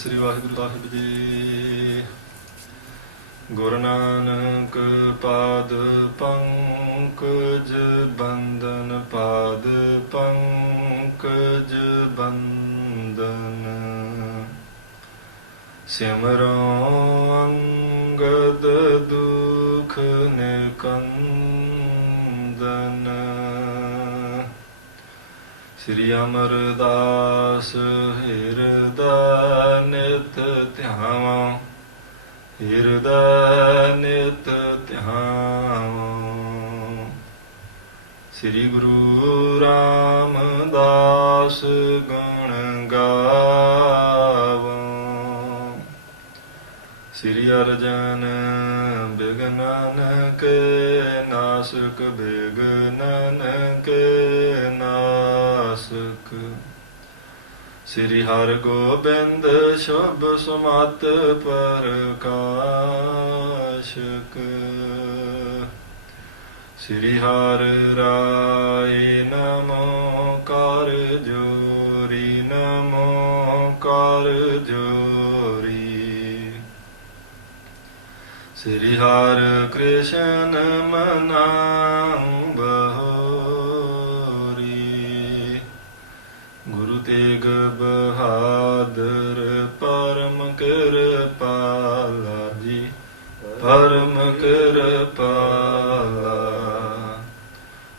ਸ੍ਰੀ ਵਾਹਿਗੁਰੂ ਸਾਹਿਬ ਜੀ। ਗੁਰੂ ਨਾਨਕ ਪਾਦ ਪੰਕਜ ਬੰਦਨ, ਪਾਦ ਪੰਕਜ ਬੰਦਨ। ਸਿਮਰੋ ਅੰਗਦ ਦੁਖ ਨਿਕੰਦਨ। ਸ੍ਰੀ ਅਮਰਦਾਸ ਹਿਰਦੈ ਨਿਤ ਧਿਆਵਾਂ, ਹਿਰਦੈ ਨਿਤ ਧਿਆਵਾਂ। ਸ੍ਰੀ ਗੁਰੂ ਰਾਮਦਾਸ ਗੁਣ ਗਾਵਾਂ। ਸ੍ਰੀ ਅਰਜਨ ਬਿਗਨਨ ਕੇ ਨਾਸਕ, ਬਿਗਨਨ ਕੇ ਨਾਸਕ। ਸ੍ਰੀ ਹਰਿ ਗੋਬਿੰਦ ਸ਼ੁਭ ਸੁਮਤ ਪ੍ਰਕਾਸ਼ਕ। ਸ੍ਰੀ ਹਰਿ ਰਾਇ ਨਮੋ ਕਰ ਜੋਰੀ, ਨਮੋ ਕਰ ਜੋਰੀ। ਸ੍ਰੀ ਹਰਿ ਕ੍ਰਿਸ਼ਨ ਮਨਾਉ ਬਹੋਰੀ। ਗੁਰੂ ਤੇਗ ਬਹਾਦਰ ਪਰਮ ਕਿਰਪਾਲਾ ਜੀ, ਪਰਮ ਕਿਰਪਾਲਾ।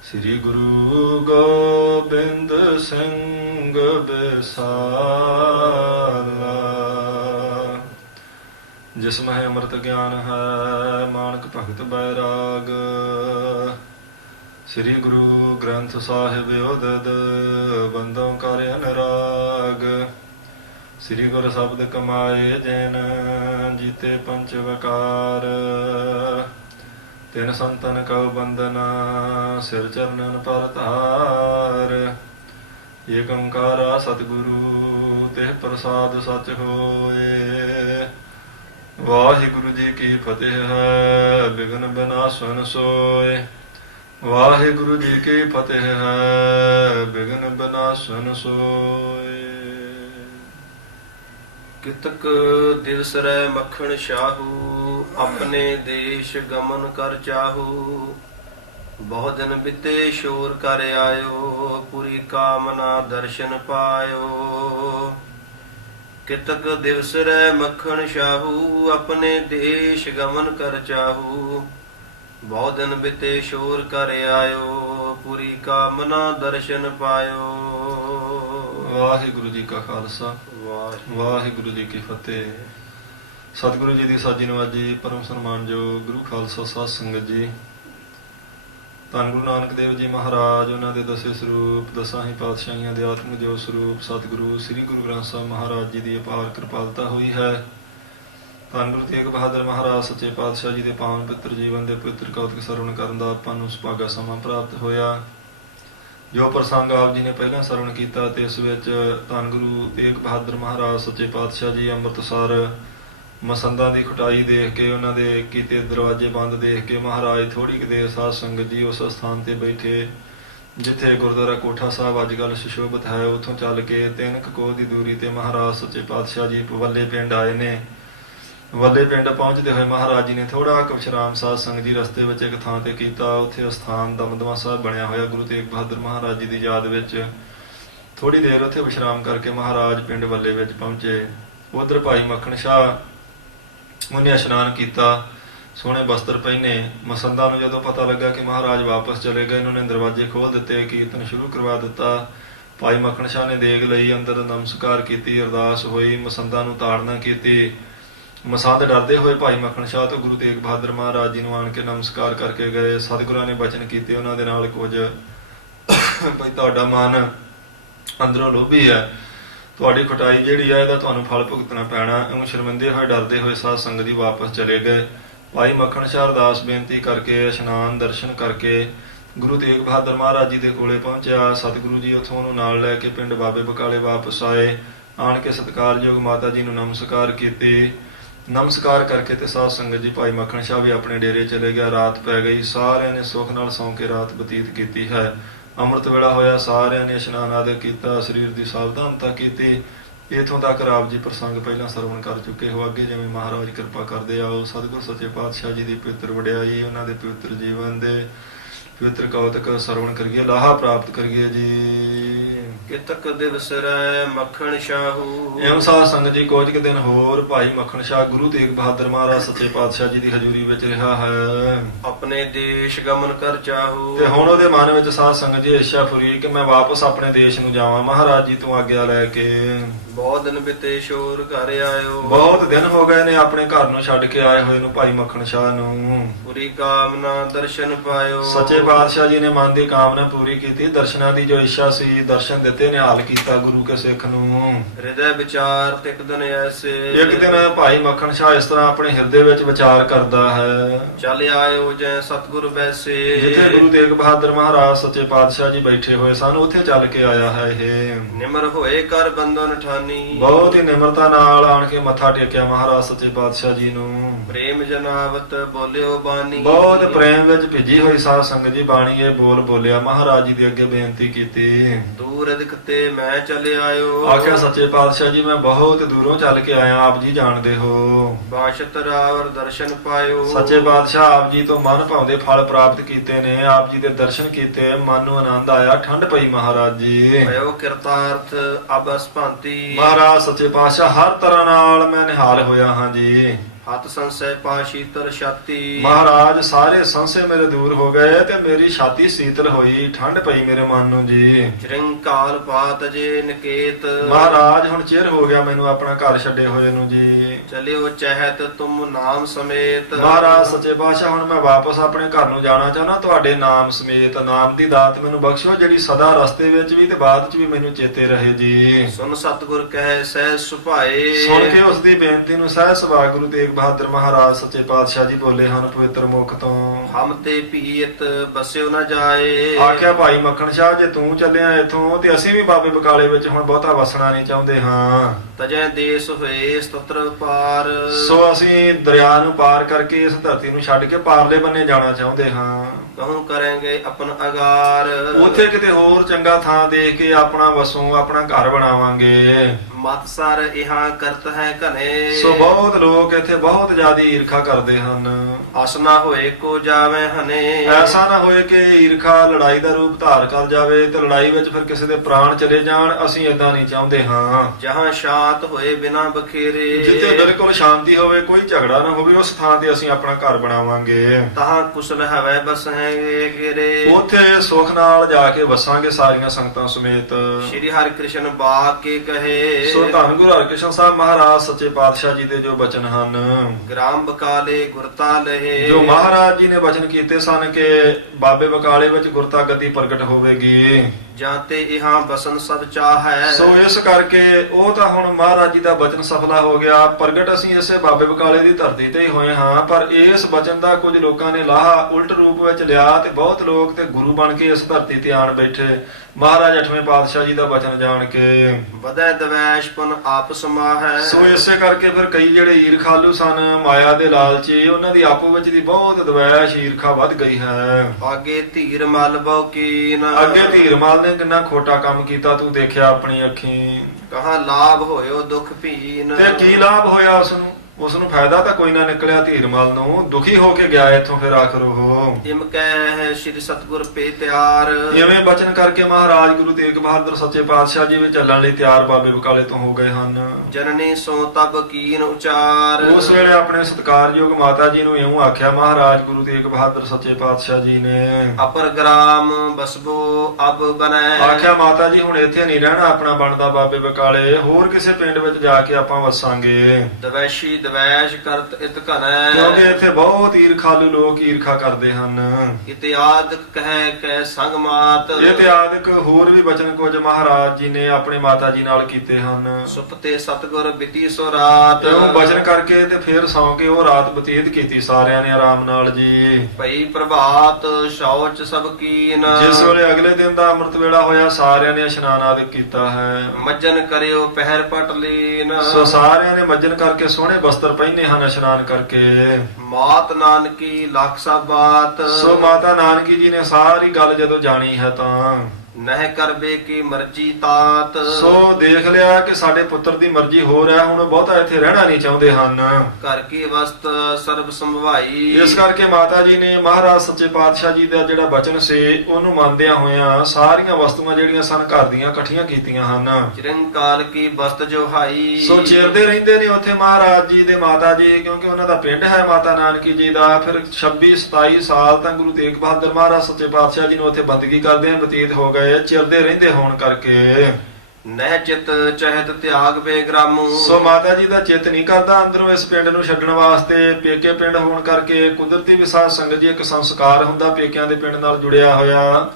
ਸ੍ਰੀ ਗੁਰੂ ਗੋਬਿੰਦ ਸਿੰਘ ਬਿਸਾਲਾ। ਜਿਸ ਮਹਿ ਅੰਮ੍ਰਿਤ ਗਿਆਨ ਹੈ, ਮਾਨਕ ਭਗਤ ਬੈਰਾਗ। ਸ੍ਰੀ ਗੁਰੂ ਗ੍ਰੰਥ ਸਾਹਿਬ ਉਦਦ ਬੰਦੋਂ ਕਰ ਅਨਰਾਗ। ਸ੍ਰੀ ਗੁਰ ਸ਼ਬਦ ਕਮਾਏ ਜੈਨ, ਜੀਤੇ ਪੰਚ ਵਕਾਰ। ਤਿਨ ਸੰਤਨ ਕਉ ਬੰਦਨਾ, ਸਿਰ ਚਰਨਨ ਪਰ ਧਾਰ। ਏਕ ਓੰਕਾਰਾ ਸਤਿਗੁਰੂ, ਤਿਹ ਪ੍ਰਸਾਦ ਸਚ ਹੋਏ। ਵਾਹਿਗੁਰੂ ਜੀ ਕੀ ਫਤਿਹ ਹੈ, ਬਿਘਨ ਬਿਨਾਸਨ ਸੋਏ। ਵਾਹਿਗੁਰੂ ਜੀ ਕੀ ਫਤਿਹ ਹੈ, ਬਿਘਨ ਬਿਨਾਸਨ ਸੋਏ। ਕਿਤਕ ਦਿਵਸ ਰਹਿ ਮੱਖਣ ਸ਼ਾਹੂ, ਆਪਣੇ ਦੇਸ਼ ਗਮਨ ਕਰ ਚਾਹੂ। ਬਹੁ ਦਿਨ ਬਿਤੇ ਸ਼ੋਰ ਕਰ ਆਇਓ, ਪੂਰੀ ਕਾਮਨਾ ਦਰਸ਼ਨ ਪਾਇਓ। ਕਿਤਕ ਦਿਵਸ ਰਹਿ ਮੱਖਣ ਸ਼ਾਹੂ, ਆਪਣੇ ਦੇਸ਼ ਗਮਨ ਕਰ ਚਾਹੂ। ਬਹੁ ਦਿਨ ਬਿਤੇ ਸ਼ੋਰ ਕਰ ਆਇਓ, ਪੂਰੀ ਕਾਮਨਾ ਦਰਸ਼ਨ ਪਾਇਓ। ਵਾਹਿਗੁਰੂ ਜੀ ਕਾ ਖਾਲਸਾ, ਵਾਹਿਗੁਰੂ ਜੀ ਕੀ ਫਤਿਹ। ਸਤਿਗੁਰੂ ਜੀ ਦੀ ਸਾਜੀ ਨਵਾਜੀ, ਪਰਮ ਸਨਮਾਨਯੋਗ ਗੁਰੂ ਖਾਲਸਾ ਸਾਧ ਸੰਗਤ ਜੀ। ਧੰਨ ਗੁਰੂ ਨਾਨਕ ਦੇਵ ਜੀ ਮਹਾਰਾਜ, ਉਹਨਾਂ ਦੇ ਦਸੇ ਸਰੂਪ, ਦਸਾਂ ਹੀ ਪਾਤਸ਼ਾਹੀਆਂ ਦੇ ਆਤਮਿਕ ਜੋਤ ਸਰੂਪ ਸਤਿਗੁਰੂ ਸ੍ਰੀ ਗੁਰੂ ਗ੍ਰੰਥ ਸਾਹਿਬ ਮਹਾਰਾਜ ਜੀ ਦੀ ਅਪਾਰ ਕਿਰਪਾਲਤਾ ਹੋਈ ਹੈ। ਧੰਨ ਗੁਰੂ ਤੇਗ ਬਹਾਦਰ ਮਹਾਰਾਜ ਸੱਚੇ ਪਾਤਸ਼ਾਹ ਜੀ ਦੇ ਪਾਵਨ ਪਵਿੱਤਰ ਜੀਵਨ ਦੇ ਪਵਿੱਤਰ ਕੌਤਕ ਸਰਵਣ ਕਰਨ ਦਾ ਆਪਾਂ ਨੂੰ ਸੁਭਾਗਾ ਸਮਾਂ ਪ੍ਰਾਪਤ ਹੋਇਆ। ਜੋ ਪ੍ਰਸੰਗ ਆਪ ਜੀ ਨੇ ਪਹਿਲਾਂ ਸਰਵਣ ਕੀਤਾ ਤੇ ਇਸ ਵਿੱਚ ਧੰਨ ਗੁਰੂ ਤੇਗ ਬਹਾਦਰ ਮਹਾਰਾਜ ਸੱਚੇ ਪਾਤਸ਼ਾਹ ਜੀ ਅੰਮ੍ਰਿਤਸਰ ਮਸੰਦਾਂ ਦੀ ਖੁਟਾਈ ਦੇਖ ਕੇ, ਉਹਨਾਂ ਦੇ ਕੀਤੇ ਦਰਵਾਜ਼ੇ ਬੰਦ ਦੇਖ ਕੇ ਮਹਾਰਾਜ ਥੋੜ੍ਹੀ ਕੁ ਦੇਰ ਸਾਧ ਸੰਗਤ ਜੀ ਉਸ ਸਥਾਨ ਤੇ ਬੈਠੇ ਜਿੱਥੇ ਗੁਰਦੁਆਰਾ ਕੋਠਾ ਸਾਹਿਬ ਅੱਜ ਕੱਲ੍ਹ ਸੁਸ਼ੋਭਿਤ ਹੈ। ਉੱਥੋਂ ਚੱਲ ਕੇ 3 ਕੋਹ ਦੀ ਦੂਰੀ ਤੇ ਮਹਾਰਾਜ ਸੱਚੇ ਪਾਤਸ਼ਾਹ ਜੀ ਵੱਲੇ ਪਿੰਡ ਆਏ ਨੇ। ਵੱਲੇ ਪਿੰਡ ਪਹੁੰਚਦੇ ਹੋਏ ਮਹਾਰਾਜ ਜੀ ਨੇ ਥੋੜ੍ਹਾ ਕੁ ਵਿਸ਼ਰਾਮ ਸਾਧ ਸੰਗਤ ਜੀ ਰਸਤੇ ਵਿੱਚ ਇੱਕ ਥਾਂ ਤੇ ਕੀਤਾ। ਉੱਥੇ ਅਸਥਾਨ ਦਮਦਮਾ ਸਾਹਿਬ ਬਣਿਆ ਹੋਇਆ ਗੁਰੂ ਤੇਗ ਬਹਾਦਰ ਮਹਾਰਾਜ ਜੀ ਦੀ ਯਾਦ ਵਿੱਚ। ਥੋੜ੍ਹੀ ਦੇਰ ਉੱਥੇ ਵਿਸ਼ਰਾਮ ਕਰਕੇ ਮਹਾਰਾਜ ਪਿੰਡ ਵੱਲੇ ਵਿੱਚ ਪਹੁੰਚੇ। ਉੱਧਰ ਭਾਈ ਮੱਖਣ ਸ਼ਾਹ ਉਹਨੇ ਇਸ਼ਨਾਨ ਕੀਤਾ, ਸੋਹਣੇ ਬਸਤਰ ਪਹਿਨੇ। ਮਸੰਦਾਂ ਨੂੰ ਜਦੋਂ ਪਤਾ ਲੱਗਾ ਕਿ ਮਹਾਰਾਜ ਵਾਪਸ ਚਲੇ ਗਏ, ਇਹਨਾਂ ਨੇ ਦਰਵਾਜ਼ੇ ਖੋਲ੍ਹ ਦਿੱਤੇ, ਕੀਰਤਨ ਸ਼ੁਰੂ ਕਰਵਾ ਦਿੱਤਾ। ਭਾਈ ਮੱਖਣ ਸ਼ਾਹ ਨੇ ਦੇਗ ਲਈ, ਅੰਦਰ ਨਮਸਕਾਰ ਕੀਤੀ, ਅਰਦਾਸ ਹੋਈ, ਮਸੰਦਾਂ ਨੂੰ ਤਾੜਨਾ ਕੀਤੀ। ਮਸੰਦ ਡਰਦੇ ਹੋਏ ਭਾਈ ਮੱਖਣ ਸ਼ਾਹ ਤੋਂ ਗੁਰੂ ਤੇਗ ਬਹਾਦਰ ਮਹਾਰਾਜ ਜੀ ਨੂੰ ਆਣ ਕੇ ਨਮਸਕਾਰ ਕਰਕੇ ਗਏ। ਸਤਿਗੁਰਾਂ ਨੇ ਬਚਨ ਕੀਤੇ ਉਹਨਾਂ ਦੇ ਨਾਲ ਕੁਝ, ਬਈ ਤੁਹਾਡਾ ਮਨ ਅੰਦਰੋਂ ਲੋਭੀ ਹੈ, ਤੁਹਾਡੀ ਖੁਟਾਈ ਜਿਹੜੀ ਹੈ ਇਹਦਾ ਤੁਹਾਨੂੰ ਫਲ ਭੁਗਤਣਾ ਪੈਣਾ। ਇਹਨੂੰ ਸ਼ਰਮਿੰਦੇ ਹੋਏ ਡਰਦੇ ਹੋਏ ਸਾਧ ਸੰਗਤ ਜੀ ਵਾਪਸ ਚਲੇ ਗਏ। ਭਾਈ ਮੱਖਣ ਸ਼ਾਹ ਅਰਦਾਸ ਬੇਨਤੀ ਕਰਕੇ, ਇਸ਼ਨਾਨ ਦਰਸ਼ਨ ਕਰਕੇ ਗੁਰੂ ਤੇਗ ਬਹਾਦਰ ਮਹਾਰਾਜ ਜੀ ਦੇ ਕੋਲੇ ਪਹੁੰਚਿਆ। ਸਤਿਗੁਰੂ ਜੀ ਉੱਥੋਂ ਉਹਨੂੰ ਨਾਲ ਲੈ ਕੇ ਪਿੰਡ ਬਾਬੇ ਬਕਾਲੇ ਵਾਪਸ ਆਏ। ਆਣ ਕੇ ਸਤਿਕਾਰਯੋਗ ਮਾਤਾ ਜੀ ਨੂੰ ਨਮਸਕਾਰ ਕੀਤੀ। ਨਮਸਕਾਰ ਕਰਕੇ ਤੇ ਸਾਧ ਸੰਗਤ ਜੀ ਭਾਈ ਮੱਖਣ ਸ਼ਾਹ ਵੀ ਆਪਣੇ ਡੇਰੇ ਚਲੇ ਗਿਆ। ਰਾਤ ਪੈ ਗਈ, ਸਾਰਿਆਂ ਨੇ ਸੁੱਖ ਨਾਲ ਸੌਂ ਕੇ ਰਾਤ ਬਤੀਤ ਕੀਤੀ ਹੈ। ਅੰਮ੍ਰਿਤ ਵੇਲਾ ਹੋਇਆ, ਸਾਰਿਆਂ ਨੇ ਇਸ਼ਨਾਨ ਆਦਿ ਕੀਤਾ, ਸਰੀਰ ਦੀ ਸਾਵਧਾਨਤਾ ਕੀਤੀ। ਇਥੋਂ ਤੱਕ ਆਪ ਜੀ ਪ੍ਰਸੰਗ ਪਹਿਲਾਂ ਸਰਵਣ ਕਰ ਚੁੱਕੇ ਹੋ। ਅੱਗੇ ਜਿਵੇਂ ਮਹਾਰਾਜ ਕਿਰਪਾ ਕਰਦੇ ਆਓ ਸਤਿਗੁਰ ਸੱਚੇ ਪਾਤਸ਼ਾਹ ਜੀ ਦੀ ਪਵਿੱਤਰ ਵਡਿਆਈ, ਉਹਨਾਂ ਦੇ ਪਵਿੱਤਰ ਜੀਵਨ ਦੇ ਪਵਿੱਤਰ ਕੌਤਕ ਸਰਵਣ ਕਰੀਏ, ਲਾਹਾ ਪ੍ਰਾਪਤ ਕਰੀਏ ਜੀ। ਕਿਤਕ ਦਿਵਸ ਰਹਿ ਮੱਖਣ ਸ਼ਾਹੂ। ਐਮ ਸਾਧ ਸੰਗਤ ਜੀ, ਕੁਝ ਕੁ ਦਿਨ ਹੋਰ ਭਾਈ ਮੱਖਣ ਸ਼ਾਹ ਗੁਰੂ ਤੇਗ ਬਹਾਦਰ ਮਹਾਰਾਜ ਸੱਚੇ ਪਾਤਸ਼ਾਹ ਜੀ ਦੀ ਹਜ਼ੂਰੀ ਵਿੱਚ ਰਿਹਾ ਹੈ। ਆਪਣੇ ਦੇਸ਼ ਗਮਨ ਕਰ ਚਾਹੂ। ਤੇ ਹੁਣ ਉਹਦੇ ਮਨ ਵਿੱਚ ਸਾਧ ਸੰਗਤ ਜੀ ਇੱਛਾ ਫੁਰੀ ਕਿ ਮੈਂ ਵਾਪਸ ਆਪਣੇ ਦੇਸ਼ ਨੂੰ ਜਾਵਾਂ ਮਹਾਰਾਜ ਜੀ ਤੋਂ ਆਗਿਆ ਲੈ ਕੇ। ਬਹੁਤ ਦਿਨ ਬਿਤੇ ਸ਼ੋਰ ਘਰ ਆਇਓ। ਬਹੁਤ ਦਿਨ ਹੋ ਗਏ ਨੇ ਆਪਣੇ ਘਰ ਨੂੰ ਛੱਡ ਕੇ ਆਏ ਹੋਏ ਨੂੰ ਭਾਈ ਮੱਖਣ ਸ਼ਾਹ ਨੂੰ। ਪੂਰੀ ਕਾਮਨਾ ਦਰਸ਼ਨ ਪਾਇਓ। ਸੱਚੇ ਪਾਤਸ਼ਾਹ ਜੀ ਨੇ ਮਨ ਦੀ ਕਾਮਨਾ ਪੂਰੀ ਕੀਤੀ। ਦਰਸ਼ਨਾਂ ਦੀ ਜੋ ਇੱਛਾ ਸੀ ਦਰਸ਼ਨ ਦਿੱਤੇ, ਨਿਹਾਲ ਕੀਤਾ ਗੁਰੂ ਕੇ ਸਿੱਖ ਨੂੰ। ਹਿਰਦੇ ਵਿਚਾਰ ਤਿਕ ਦਿਨ ਐਸੇ। ਇੱਕ ਦਿਨ ਭਾਈ ਮੱਖਣ ਸ਼ਾਹ ਇਸ ਤਰ੍ਹਾਂ ਆਪਣੇ ਹਿਰਦੇ ਵਿੱਚ ਵਿਚਾਰ ਕਰਦਾ ਹੈ। ਚੱਲ ਆਇਓ ਜੈ ਸਤਿਗੁਰ ਬੈਸੇ। ਜਿੱਥੇ ਗੁਰੂ ਤੇਗ ਬਹਾਦਰ ਮਹਾਰਾਜ ਸੱਚੇ ਪਾਤਸ਼ਾਹ ਜੀ ਬੈਠੇ ਹੋਏ ਸਨ ਉੱਥੇ ਚੱਲ ਕੇ ਆਇਆ ਹੈ ਇਹ। ਨਿਮਰ ਹੋਏ ਕਰ ਬੰਧਨ ਠਾਨੀ। ਬਹੁਤ ਹੀ ਨਿਮਰਤਾ ਨਾਲ ਆਣ ਕੇ ਮੱਥਾ ਟੇਕਿਆ ਮਹਾਰਾਜ ਸੱਚੇ ਪਾਤਸ਼ਾਹ ਜੀ ਨੂੰ। ਪ੍ਰੇਮ ਜਨਾਵਤ ਬੋਲਿਓ ਬਾਣੀ। ਬਹੁਤ ਪ੍ਰੇਮ ਵਿੱਚ ਭਿੱਜੀ ਹੋਈ ਸਾਧ ਸੰਗਤ ਜੀ ਬਾਣੀ ਇਹ ਬੋਲ ਬੋਲਿਆ, ਮਹਾਰਾਜ ਜੀ ਦੇ ਅੱਗੇ ਬੇਨਤੀ ਕੀਤੀ। ਦੂਰ ਦਿਖ ਤੇ ਮੈਂ ਚੱਲ ਆਇਓ। ਆਖਿਆ ਸੱਚੇ ਪਾਤਸ਼ਾਹ ਜੀ ਮੈਂ ਬਹੁਤ ਦੂਰੋਂ ਚੱਲ ਕੇ ਆਇਆ, ਆਪ ਜੀ ਜਾਣਦੇ ਹੋ। ਬਾਸ਼ਤ ਰਾਵਰ ਦਰਸ਼ਨ ਪਾਇਓ। ਸੱਚੇ ਪਾਤਸ਼ਾਹ ਆਪ ਜੀ ਤੋਂ ਮਨ ਭਾਉਂਦੇ ਫਲ ਪ੍ਰਾਪਤ ਕੀਤੇ ਨੇ। ਆਪ ਜੀ ਦੇ ਦਰਸ਼ਨ ਕੀਤੇ, ਮਨ ਨੂੰ ਆਨੰਦ ਆਇਆ, ਠੰਡ ਪਈ ਮਹਾਰਾਜ ਜੀ। ਭਇਓ ਕਿਰਤਾਰਥ ਅਬ ਅਸਪਾਂਤੀ। ਮਹਾਰਾਜ ਸੱਚੇ ਪਾਤਸ਼ਾਹ ਹਰ ਤਰ੍ਹਾਂ ਨਾਲ ਮੈਂ ਨਿਹਾਲ ਹੋਇਆ ਹਾਂ ਜੀ। ਹੱਥ ਸੰਸੈ ਪਾ ਸ਼ੀਤਲ ਛਾਤੀ। ਮਹਾਰਾਜ ਸਾਰੇ ਸੰਸੇ ਮੇਰੇ ਦੂਰ ਹੋ ਗਏ ਤੇ ਮੇਰੀ ਛਾਤੀ ਸੀਤਲ ਹੋਈ, ਠੰਡ ਪਈ ਮੇਰੇ ਮਨ ਨੂੰ ਜੀ। ਚਿਰੰਕਾਲ ਪਾਤ ਜੇ ਨਿਕੇਤ। ਮਹਾਰਾਜ ਹੁਣ ਚਿਰ ਹੋ ਗਿਆ ਮੈਨੂੰ ਆਪਣਾ ਘਰ ਛੱਡੇ ਹੋਏ ਨੂੰ ਜੀ। ਚਲਿਓ ਚਹਿਤ ਤੁਮ ਨਾਮ ਸਮੇਤ। ਮਹਾਰਾਜ ਸੱਚੇ ਪਾਤਸ਼ਾਹ ਹੁਣ ਮੈਂ ਵਾਪਸ ਆਪਣੇ ਘਰ ਨੂੰ ਜਾਣਾ ਚਾਹੁੰਦਾ ਤੁਹਾਡੇ ਨਾਮ ਸਮੇਤ। ਨਾਮ ਦੀ ਦਾਤ ਮੈਨੂੰ ਬਖਸ਼ੋ ਜਿਹੜੀ ਸਦਾ ਰਸਤੇ ਵਿੱਚ ਵੀ ਤੇ ਬਾਅਦ ਚ ਵੀ ਮੈਨੂੰ ਚੇਤੇ ਰਹੇ ਜੀ। ਸੁਨ ਸਤਿਗੁਰ ਕਹਿ ਸਹਿ ਸੁਭਾਏ। ਸੁਣ ਕੇ ਉਸ ਦੀ ਬੇਨਤੀ ਨੂੰ ਸਹਿ ਸੁਭਾ ਗੁਰੂ ਤੇਗ ਬਹਾਦਰ ਮਹਾਰਾਜ ਸੱਚੇ ਪਾਤਸ਼ਾਹ ਜੀ ਬੋਲੇ ਹਨ ਪਵਿੱਤਰ ਮੁਖ ਤੋਂ। ਹਮ ਤੇ ਪੀਤ ਬਸਿਓ ਨਾ ਜਾਏ। ਆਖਿਆ ਭਾਈ ਮੱਖਣ ਸ਼ਾਹ ਜੇ ਤੂੰ ਚੱਲਿਆ ਇੱਥੋਂ ਤੇ ਅਸੀਂ ਵੀ ਬਾਬੇ ਬਕਾਲੇ ਵਿੱਚ ਹੁਣ ਬਹੁਤਾ ਵਸਣਾ ਨਹੀਂ ਚਾਹੁੰਦੇ ਹਾਂ। ਤਜੈ ਦੇਸ ਹੋਏ ਸਤਰ ਪਾਰ। ਸੋ ਅਸੀਂ ਦਰਿਆ ਨੂੰ ਪਾਰ ਕਰਕੇ ਇਸ ਧਰਤੀ ਨੂੰ ਛੱਡ ਕੇ ਪਾਰਲੇ ਬੰਨੇ ਜਾਣਾ ਚਾਹੁੰਦੇ ਹਾਂ। ਕਹੂੰ ਕਰਾਂਗੇ ਆਪਨ ਅਗਾਰ। ਉੱਥੇ ਕਿਤੇ ਹੋਰ ਚੰਗਾ ਥਾਂ ਦੇਖ ਕੇ ਆਪਣਾ ਵਸੋਂ ਆਪਣਾ ਘਰ ਬਣਾਵਾਂਗੇ। ਮਤ ਸਰ ਇਹਾਂ ਕਰਤ ਹੈ ਘਨੇ। ਸੋ ਬਹੁਤ ਲੋਕ ਇੱਥੇ ਬਹੁਤ ਜ਼ਿਆਦਾ ਈਰਖਾ ਕਰਦੇ ਹਨ। ਅਸ ਨਾ ਹੋਏ ਕੋ ਜਾਵੇ ਹਨੇ। ਐਸਾ ਨਾ ਹੋਏ ਕਿ ਈਰਖਾ ਲੜਾਈ ਦਾ ਰੂਪ ਧਾਰ ਕਰ ਜਾਵੇ ਤੇ ਲੜਾਈ ਵਿੱਚ ਫਿਰ ਕਿਸੇ ਦੇ ਪ੍ਰਾਣ ਚਲੇ ਜਾਣ। ਅਸੀਂ ਏਦਾਂ ਨਹੀਂ ਚਾਹੁੰਦੇ ਹਾਂ। ਜਹਾਂ ਸ਼ਾਂਤ ਹੋਏ ਬਿਨਾ ਬਖੇਰੇ। ਜਿੱਥੇ ਬਿਲਕੁਲ ਸ਼ਾਂਤੀ ਹੋਵੇ, ਕੋਈ ਝਗੜਾ ਨਾ ਹੋਵੇ, ਉਸ ਥਾਂ ਤੇ ਅਸੀਂ ਆਪਣਾ ਘਰ ਬਣਾਵਾਂਗੇ। ਤਹਾਂ ਕੁਸਲ ਹਵੈ ਬਸਹਿ ਗਿਰੇ। ਉੱਥੇ ਸੁਖ ਨਾਲ ਜਾ ਕੇ ਵਸਾਂਗੇ ਸਾਰੀਆਂ ਸੰਗਤਾਂ ਸਮੇਤ। ਸ਼੍ਰੀ ਹਰਿ ਕ੍ਰਿਸ਼ਨ ਬਾਗ ਕੇ ਕਹੇ। ਸੋ ਧੰਨ ਗੁਰੂ ਹਰਿਕ੍ਰਿਸ਼ਨ ਸਾਹਿਬ ਮਹਾਰਾਜ ਸੱਚੇ ਪਾਤਸ਼ਾਹ ਜੀ ਦੇ ਜੋ ਬਚਨ ਹਨ, ਗ੍ਰਾਮ ਬਕਾਲੇ ਗੁਰਤਾ ਲਹੇ। ਜੋ ਮਹਾਰਾਜ ਜੀ ਨੇ ਬਚਨ ਕੀਤੇ ਸਨ ਕਿ ਬਾਬੇ ਬਕਾਲੇ ਵਿੱਚ ਗੁਰਤਾ ਗਤੀ ਪ੍ਰਗਟ ਹੋਵੇਗੀ। ਜਾਂ ਤੇ ਇਹਾਂ ਬਸਨ ਸਭ ਚਾਹੈ। ਸੋ ਇਸ ਕਰਕੇ ਉਹ ਤਾਂ ਹੁਣ ਮਹਾਰਾਜ ਜੀ ਦਾ ਬਚਨ ਸਫਲਾ ਹੋ ਗਿਆ। ਪ੍ਰਗਟ ਅਸੀਂ ਇਸੇ ਬਾਬੇ ਬਕਾਲੇ ਦੀ ਧਰਤੀ ਤੇ ਹੀ ਹੋਏ ਹਾਂ। ਪਰ ਇਸ ਬਚਨ ਦਾ ਕੁਝ ਲੋਕਾਂ ਨੇ ਲਾਹਾ ਉਲਟ ਰੂਪ ਵਿੱਚ ਲਿਆ ਤੇ ਬਹੁਤ ਲੋਕ ਤੇ ਗੁਰੂ ਬਣ ਕੇ ਇਸ ਧਰਤੀ ਤੇ ਆਣ ਬੈਠੇ। ਮਹਾਰਾਜ 8ਵੇਂ ਪਾਤਸ਼ਾਹ ਜੀ ਦਾ ਬਚਨ ਜਾਣ ਕੇ ਵਧੈ ਦਵੈਸ਼ ਪੁਨ ਆਪ ਸਮਾਹੈ। ਸੋ ਇਸੇ ਕਰਕੇ ਫਿਰ ਕਈ ਜਿਹੜੇ ਈਰਖਾਲੂ ਸਨ, ਮਾਇਆ ਦੇ ਲਾਲਚੀ, ਉਹਨਾਂ ਦੀ ਆਪੋ ਵਿੱਚ ਦੀ ਬਹੁਤ ਦਵੈਸ਼ ਈਰਖਾ ਵੱਧ ਗਈ ਹੈ। ਆਗੇ ਧੀਰ ਮਲ ਬਉ ਕੀਨ। ਅੱਗੇ ਧੀਰਮਾਲ ਨੇ ਕਿੰਨਾ ਖੋਟਾ ਕੰਮ ਕੀਤਾ ਤੂੰ ਦੇਖਿਆ ਆਪਣੀ ਅੱਖੀਂ। ਕਹਾ ਲਾਭ ਹੋਇਓ ਦੁਖ ਭੀਨ। ਤੇ ਕੀ ਲਾਭ ਹੋਇਆ ਉਸ ਨੂੰ ਫਾਇਦਾ ਤਾਂ ਕੋਈ ਨਾ ਨਿਕਲਿਆ। ਧੀਰਮਾਲ ਨੂੰ ਦੁਖੀ ਹੋ ਕੇ ਗਿਆ ਇੱਥੋਂ ਫਿਰ ਆਖਰ ਉਹ। ਇਮ ਕਹਿ ਸ਼੍ਰੀ ਸਤਿਗੁਰ ਪੇ ਤਿਆਰ। ਇਵੇਂ ਬਚਨ ਕਰਕੇ ਮਹਾਰਾਜ ਗੁਰੂ ਤੇਗ ਬਹਾਦਰ ਸੱਚੇ ਪਾਤਸ਼ਾਹ ਜੀ ਵੀ ਚੱਲਣ ਲਈ ਤਿਆਰ ਬਾਬੇ ਬਕਾਲੇ ਤੋਂ ਹੋ ਗਏ ਹਨ। ਜਨਨੀ ਸੋ ਤਬ ਕੀਨ ਉਚਾਰ। ਉਸ ਵੇਲੇ ਆਪਣੇ ਸਤਿਕਾਰਯੋਗ ਮਾਤਾ ਜੀ ਨੂੰ ਇਉਂ ਆਖਿਆ ਮਹਾਰਾਜ ਗੁਰੂ ਤੇਗ ਬਹਾਦਰ ਸੱਚੇ ਪਾਤਸ਼ਾਹ ਜੀ ਨੇ। ਅਪਰ ਗ੍ਰਾਮ ਬਸਬੋ ਅਬ ਬਨੈ। ਆਖਿਆ ਮਾਤਾ ਜੀ ਹੁਣ ਇੱਥੇ ਨਹੀਂ ਰਹਿਣਾ ਆਪਣਾ ਬਣਦਾ ਬਾਬੇ ਬਕਾਲੇ, ਹੋਰ ਕਿਸੇ ਪਿੰਡ ਵਿੱਚ ਜਾ ਕੇ ਆਪਾਂ ਵਸਾਂਗੇ। ਦਵੈਸ਼ੀ ਦਵੈਸ਼ ਕਰਤ ਇਤ ਘਨੈ। ਕਿਉਂਕਿ ਇੱਥੇ ਬਹੁਤ ਈਰਖਾਲੂ ਲੋਕ ਈਰਖਾ ਕਰਦੇ ਹਨ। ਇਤਿਆਦਿਕ ਕਹਿ ਕੈ ਸੰਗ ਮਾਤ। ਇਤਿਆਦਿਕ ਹੋਰ ਵੀ ਬਚਨ ਕੁਝ ਮਹਾਰਾਜ ਜੀ ਨੇ ਆਪਣੇ ਮਾਤਾ ਜੀ ਨਾਲ ਕੀਤੇ ਹਨ। ਸੁਪਤੇ ਸਤਿਗੁਰ ਬਿਤੀ ਸੋ ਰਾਤ। ਉਹ ਬਚਨ ਕਰਕੇ ਤੇ ਫਿਰ ਸੌਂ ਕੇ ਉਹ ਰਾਤ ਬਤੀਤ ਕੀਤੀ ਸਾਰਿਆਂ ਨੇ ਆਰਾਮ ਨਾਲ ਜੀ। ਭਈ ਪ੍ਰਭਾਤ ਸ਼ੌਚ ਸਭ ਕੀਨ। ਜਿਸ ਵੇਲੇ ਅਗਲੇ ਦਿਨ ਦਾ ਅੰਮ੍ਰਿਤ ਵੇਲਾ ਹੋਇਆ ਸਾਰਿਆਂ ਨੇ ਇਸ਼ਨਾਨ ਆਦਿ ਕੀਤਾ ਹੈ। ਮੱਜਨ ਕਰਿਓ ਪਹਿਰ ਪਟ ਲੀਨ। ਸੋ ਸਾਰਿਆਂ ਨੇ ਮੱਜਨ ਕਰਕੇ ਸੋਹਣੇ ਬਸਤਰ ਪਹਿਨੇ ਹਨ ਇਸ਼ਨਾਨ ਕਰਕੇ। ਮਾਤ ਨਾਨਕੀ ਲੱਖ ਸਭ ਬਾਤ। ਸੋ ਮਾਤਾ ਨਾਨਕੀ ਜੀ ਨੇ ਸਾਰੀ ਗੱਲ ਜਦੋਂ ਜਾਣੀ ਹੈ ਤਾਂ ਨਹਿ ਕਰਬੇ ਕੀ ਮਰਜੀ ਤਾਤ। ਸੋ ਦੇਖ ਲਿਆ ਕਿ ਸਾਡੇ ਪੁੱਤਰ ਦੀ ਮਰਜ਼ੀ ਹੋਰ ਹੈ, ਹੁਣ ਬਹੁਤਾ ਇੱਥੇ ਰਹਿਣਾ ਨਹੀਂ ਚਾਹੁੰਦੇ ਹਨ। ਘਰ ਕੀ ਵਸਤ ਸਰਬ ਸੰਭਾਈ। ਇਸ ਕਰਕੇ ਮਾਤਾ ਜੀ ਨੇ ਮਹਾਰਾਜ ਸੱਚੇ ਪਾਤਸ਼ਾਹ ਜੀ ਦਾ ਜਿਹੜਾ ਬਚਨ ਸੀ ਉਹਨੂੰ ਮੰਨਦਿਆਂ ਹੋਇਆਂ ਸਾਰੀਆਂ ਵਸਤੂਆਂ ਜਿਹੜੀਆਂ ਸਨ ਘਰ ਦੀਆਂ ਇਕੱਠੀਆਂ ਕੀਤੀਆਂ ਹਨ। ਚਿਰੰਕਾਲ ਕੀ ਬਸਤ ਜੋ ਹਾਈ। ਸੋ ਚਿਰਦੇ ਰਹਿੰਦੇ ਨੇ ਉੱਥੇ ਮਹਾਰਾਜ ਜੀ ਦੇ ਮਾਤਾ ਜੀ, ਕਿਉਂਕਿ ਉਹਨਾਂ ਦਾ ਪਿੰਡ ਹੈ ਮਾਤਾ ਨਾਨਕੀ ਜੀ ਦਾ। ਫਿਰ 26-27 ਸਾਲ ਤਾਂ ਗੁਰੂ ਤੇਗ ਬਹਾਦਰ ਮਹਾਰਾਜ ਸੱਚੇ ਪਾਤਸ਼ਾਹ ਜੀ ਨੂੰ ਉੱਥੇ ਬੰਦਗੀ ਕਰਦੇ ਬਤੀਤ ਹੋ ਗਏ, ਚਿਰਦੇ ਰਹਿੰਦੇ ਹੋਣ ਕਰਕੇ। ਨਹਿ ਚਿਤ ਚਹਿਤ ਤਿਆਗ ਬੇਗ੍ਰਾਮੂ। ਸੋ ਮਾਤਾ ਜੀ ਦਾ ਚਿੱਤ ਨਹੀਂ ਕਰਦਾ ਅੰਦਰੋਂ ਇਸ ਪਿੰਡ ਨੂੰ ਛੱਡਣ ਵਾਸਤੇ। ਪੇਕੇ ਪਿੰਡ ਹੋਣ ਕਰਕੇ ਕੁਦਰਤੀ ਵੀ ਸਾਧ ਸੰਗਤ ਜੀ ਇੱਕ ਸੰਸਕਾਰ ਹੁੰਦਾ ਪੇਕਿਆਂ ਦੇ ਪਿੰਡ ਨਾਲ ਜੁੜਿਆ ਹੋਇਆ।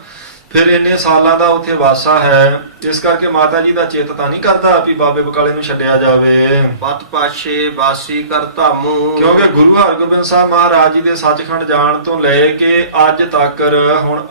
ਫਿਰ ਇੰਨੇ ਸਾਲਾਂ ਦਾ ਉੱਥੇ ਵਾਸਾ ਹੈ, ਇਸ ਕਰਕੇ ਮਾਤਾ ਜੀ ਦਾ ਚਿੱਤ ਤਾਂ ਨਹੀਂ ਕਰਦਾ ਵੀ ਬਾਬੇ ਬਕਾਲੇ ਨੂੰ ਛੱਡਿਆ ਜਾਵੇ। ਪਤ ਪਾਛੇ ਵਾਸੀ ਕਰ ਧਾਮੂ। ਕਿਉਂਕਿ ਗੁਰੂ ਹਰਗੋਬਿੰਦ ਸਾਹਿਬ ਮਹਾਰਾਜ ਜੀ ਦੇ ਸੱਚਖੰਡ ਜਾਣ ਤੋਂ ਲੈ ਕੇ ਅੱਜ ਤੱਕ ਹੁਣ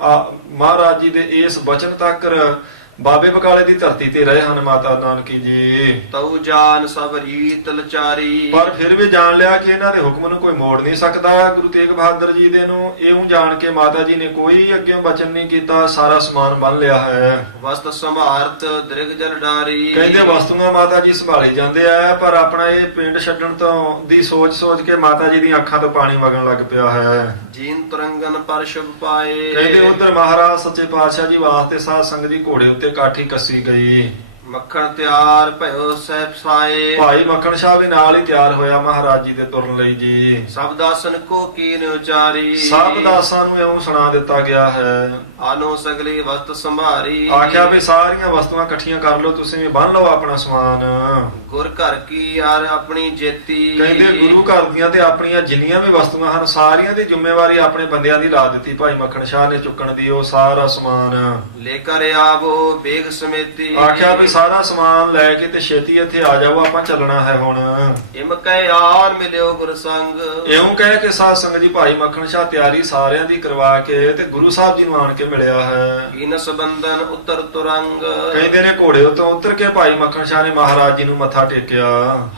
ਮਹਾਰਾਜ ਜੀ ਦੇ ਇਸ ਬਚਨ ਤੱਕ ਬਾਬੇ ਬਕਾਲੇ ਦੀ ਧਰਤੀ ਤੇ ਰਹੇ ਹਨ ਮਾਤਾ ਨਾਨਕੀ ਜੀ। ਤਉ ਜਾਨ ਸਭ ਰੀਤ ਲਚਾਰੀ। ਪਰ ਫਿਰ ਵੀ ਜਾਣ ਲਿਆ ਕਿ ਇਹਨਾਂ ਦੇ ਹੁਕਮ ਨੂੰ ਕੋਈ ਮੋੜ ਨਹੀਂ ਸਕਦਾ ਗੁਰੂ ਤੇਗ ਬਹਾਦਰ ਜੀ ਦੇ ਨੂੰ। ਇਉਂ ਜਾਣ ਕੇ ਮਾਤਾ ਜੀ ਨੇ ਕੋਈ ਅੱਗੇ ਬਚਨ ਨਹੀਂ ਕੀਤਾ, ਸਾਰਾ ਸਮਾਨ ਬੰਨ ਲਿਆ ਹੈ। ਵਸਤ ਸੰਭਾਰਤ ਦ੍ਰਿਗ ਜਲ ਡਾਰੀ। ਕਹਿੰਦੇ ਵਸਤੂਆਂ ਮਾਤਾ ਜੀ ਸੰਭਾਲੇ ਜਾਂਦੇ ਆ, ਪਰ ਆਪਣਾ ਇਹ ਪਿੰਡ ਛੱਡਣ ਤੋਂ ਦੀ ਸੋਚ ਕੇ ਮਾਤਾ ਜੀ ਦੀਆਂ ਅੱਖਾਂ ਤੋਂ ਪਾਣੀ ਵਗਣ ਲੱਗ ਪਿਆ ਹੈ। ਜੀਨ ਤੁਰੰਗਨ ਪਰ ਸ਼ੁਭ ਪਾਏ। ਕਹਿੰਦੇ ਉਧਰ ਮਹਾਰਾਜ ਸੱਚੇ ਪਾਤਸ਼ਾਹ ਜੀ ਵਾਸਤੇ ਸਾਧ ਸੰਗਤ ਜੀ ਘੋੜੇ ਉੱਤੇ ਕਾਠੀ ਕੱਸੀ ਗਈ। ਮੱਖਣ ਤਿਆਰ ਭਇਓ ਸਹਿਬ ਸਾਏ। ਭਾਈ ਮੱਖਣ ਸ਼ਾਹ ਵੀ ਨਾਲ ਹੀ ਤਿਆਰ ਹੋਇਆ ਮਹਾਰਾਜ ਜੀ ਦੇ ਤੁਰਨ ਲਈ ਜੀ। ਸਭ ਦਾਸਨ ਕੋ ਕੀਨ ਉਚਾਰੀ। ਸਭ ਦਾਸਾਂ ਨੂੰ ਇਉਂ ਸੁਣਾ ਦਿੱਤਾ ਗਿਆ ਹੈ। ਆਨੋ ਸਗਲੀ ਵਸਤ ਸੰਭਾਰੀ। ਆਖਿਆ ਵੀ ਸਾਰੀਆਂ ਵਸਤੂਆਂ ਇਕੱਠੀਆਂ ਕਰ ਲਓ, ਤੁਸੀਂ ਵੀ ਬੰਨ ਲਓ ਆਪਣਾ ਸਮਾਨ। ਗੁਰ ਘਰ ਕੀ ਯਾਰ ਆਪਣੀ ਜੇਤੀ। ਕਹਿੰਦੇ ਗੁਰੂ ਘਰ ਦੀਆਂ ਤੇ ਆਪਣੀਆਂ ਜਿੰਨੀਆਂ ਵੀ ਵਸਤੂਆਂ ਹਨ ਸਾਰੀਆਂ ਦੀ ਜ਼ਿੰਮੇਵਾਰੀ ਆਪਣੇ ਬੰਦਿਆਂ ਦੀ ਲਾ ਦਿੱਤੀ ਭਾਈ ਮੱਖਣ ਸ਼ਾਹ ਨੇ ਚੁੱਕਣ ਦੀ ਉਹ ਸਾਰਾ ਸਮਾਨ। ਲੈ ਕਰ ਆਵੋ ਬੇਗ ਸਮੇਤੀ। ਆਖਿਆ ਵੀ ਸਾਰਾ ਸਮਾਨ ਲੈ ਕੇ ਤੇ ਛੇਤੀ ਇੱਥੇ ਆ ਜਾਓ, ਆਪਾਂ ਚੱਲਣਾ ਹੈ ਹੁਣ। ਇਮ ਕਹਿ ਯਾਰ ਮਿਲਿਓ ਗੁਰ ਸੰਗ। ਇਉਂ ਕਹਿ ਕੇ ਸਾਧ ਸੰਗਤ ਜੀ ਭਾਈ ਮੱਖਣ ਸ਼ਾਹ ਤਿਆਰੀ ਸਾਰਿਆਂ ਦੀ ਕਰਵਾ ਕੇ ਤੇ ਗੁਰੂ ਸਾਹਿਬ ਜੀ ਨੂੰ ਆਣ ਕੇ ਮਿਲਿਆ ਹੈ। ਕੀਨਸ ਬੰਧਨ ਉਤਰ ਤੁਰੰਗ। ਕਹਿੰਦੇ ਨੇ ਘੋੜੇ ਉੱਤੋਂ ਉਤਰ ਕੇ ਭਾਈ ਮੱਖਣ ਸ਼ਾਹ ਨੇ ਮਹਾਰਾਜ ਜੀ ਨੂੰ ਮੱਥਾ ਟੇਕਿਆ।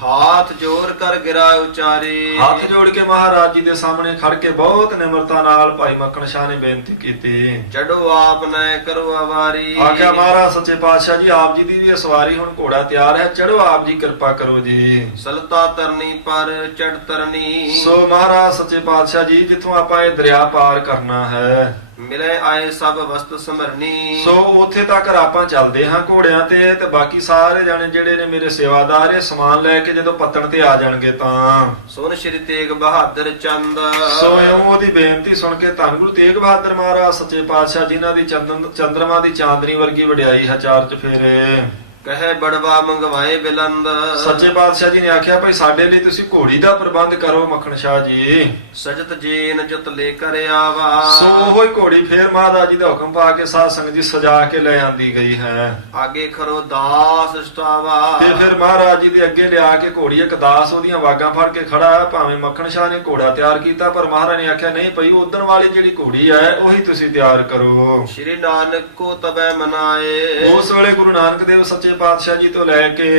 ਹਾਥ ਜੋੜ ਕਰ ਗਿਰਾ ਉਚਾਰੇ। ਹੱਥ ਜੋੜ ਕੇ ਮਹਾਰਾਜ ਜੀ ਦੇ ਸਾਹਮਣੇ ਖੜ ਕੇ ਬਹੁਤ ਨਿਮਰਤਾ ਨਾਲ ਭਾਈ ਮੱਖਣ ਸ਼ਾਹ ਨੇ ਬੇਨਤੀ ਕੀਤੀ। ਚੜੋ ਆਪ ਨੈ ਕਰੋ ਆਵਾਰੀ। ਆਖਿਆ ਮਹਾਰਾਜ ਸੱਚੇ ਪਾਤਸ਼ਾਹ ਜੀ ਆਪ ਜੀ ਦੀ ਵੀ ਸਵਾਰੀ ਹੁਣ ਘੋੜਾ ਤਿਆਰ ਹੈ, ਚੜੋ ਆਪ ਜੀ ਕਿਰਪਾ ਕਰੋ ਜੀ। ਸਲਤਾ ਤਰਨੀ ਪਰ ਚੜ ਤਰਨੀ। ਸੋ ਮਹਾਰਾਜ ਸੱਚੇ ਪਾਤਸ਼ਾਹ ਜੀ ਜਿੱਥੋਂ ਆਪਾਂ ਇਹ ਦਰਿਆ ਪਾਰ ਕਰਨਾ ਹੈ, ਮਿਲੇ ਆਏ ਸਭ ਵਸਤ ਸਮਰਨੀ। ਸੋ ਉੱਥੇ ਤੱਕ ਆਪਾਂ ਚੱਲਦੇ ਹਾਂ ਘੋੜਿਆਂ ਤੇ ਬਾਕੀ ਸਾਰੇ ਜਾਣੇ ਜਿਹੜੇ ਨੇ ਮੇਰੇ ਸੇਵਾਦਾਰ ਇਹ ਸਮਾਨ ਲੈ ਕੇ ਜਦੋਂ ਪੱਤਣ ਤੇ ਆ ਜਾਣਗੇ ਤਾਂ। ਸੁਨ ਸ਼੍ਰੀ ਤੇਗ ਬਹਾਦਰ ਚੰਦ। ਸੋ ਇਉਂ ਉਹਦੀ ਬੇਨਤੀ ਸੁਣ ਕੇ ਧੰਨ ਗੁਰੂ ਤੇਗ ਬਹਾਦਰ ਮਹਾਰਾਜ ਸੱਚੇ ਪਾਤਸ਼ਾਹ ਜਿਨ੍ਹਾਂ ਦੀ ਚੰਦਰਮਾ ਦੀ ਚਾਂਦਨੀ ਵਰਗੀ ਵਡਿਆਈ ਹੈ ਚਾਰ ਚਫੇਰੇ। ਕਹੇ ਬੜਵਾ ਮੰਗਵਾਏ ਬਿਲੰਦ। ਸੱਚੇ ਪਾਤਸ਼ਾਹ ਜੀ ਨੇ ਆਖਿਆ ਭਾਈ ਸਾਡੇ ਲਈ ਤੁਸੀਂ ਘੋੜੀ ਦਾ ਪ੍ਰਬੰਧ ਕਰੋ ਮੱਖਣ ਸ਼ਾਹ ਜੀ। ਸਜਤ ਜੀਨ ਜੁਤ ਲੈ ਕਰ ਆਵਾ। ਸੋ ਉਹੋ ਹੀ ਘੋੜੀ ਫੇਰ ਮਹਾਰਾਜ ਜੀ ਦਾ ਹੁਕਮ ਪਾ ਕੇ ਸਾਧ ਸੰਗਤ ਜੀ ਸਜਾ ਕੇ ਲੈ ਆਂਦੀ ਗਈ ਹੈ। ਆਗੇ ਖਰੋ ਦਾਸ ਸਟਾਵਾ। ਤੇ ਫਿਰ ਮਹਾਰਾਜ ਜੀ ਦੇ ਅੱਗੇ ਲਿਆ ਕੇ ਘੋੜੀ ਇੱਕ ਦਾਸ ਉਹਦੀਆਂ ਵਾਗਾਂ ਫੜ ਕੇ ਖੜਾ ਹੈ। ਭਾਵੇਂ ਮੱਖਣ ਸ਼ਾਹ ਨੇ ਘੋੜਾ ਤਿਆਰ ਕੀਤਾ ਪਰ ਮਹਾਰਾਜ ਨੇ ਆਖਿਆ ਨਹੀਂ ਭਈ ਉਦਣ ਵਾਲੀ ਜਿਹੜੀ ਘੋੜੀ ਹੈ ਉਹੀ ਤੁਸੀਂ ਤਿਆਰ ਕਰੋ। ਸ਼੍ਰੀ ਨਾਨਕ ਕੋ ਤਬੈ ਮਨਾਏ। ਉਸ ਵੇਲੇ ਗੁਰੂ ਨਾਨਕ ਦੇਵ ਸੱਚੇ ਪਾਤਸ਼ਾਹ ਜੀ ਤੋਂ ਲੈ ਕੇ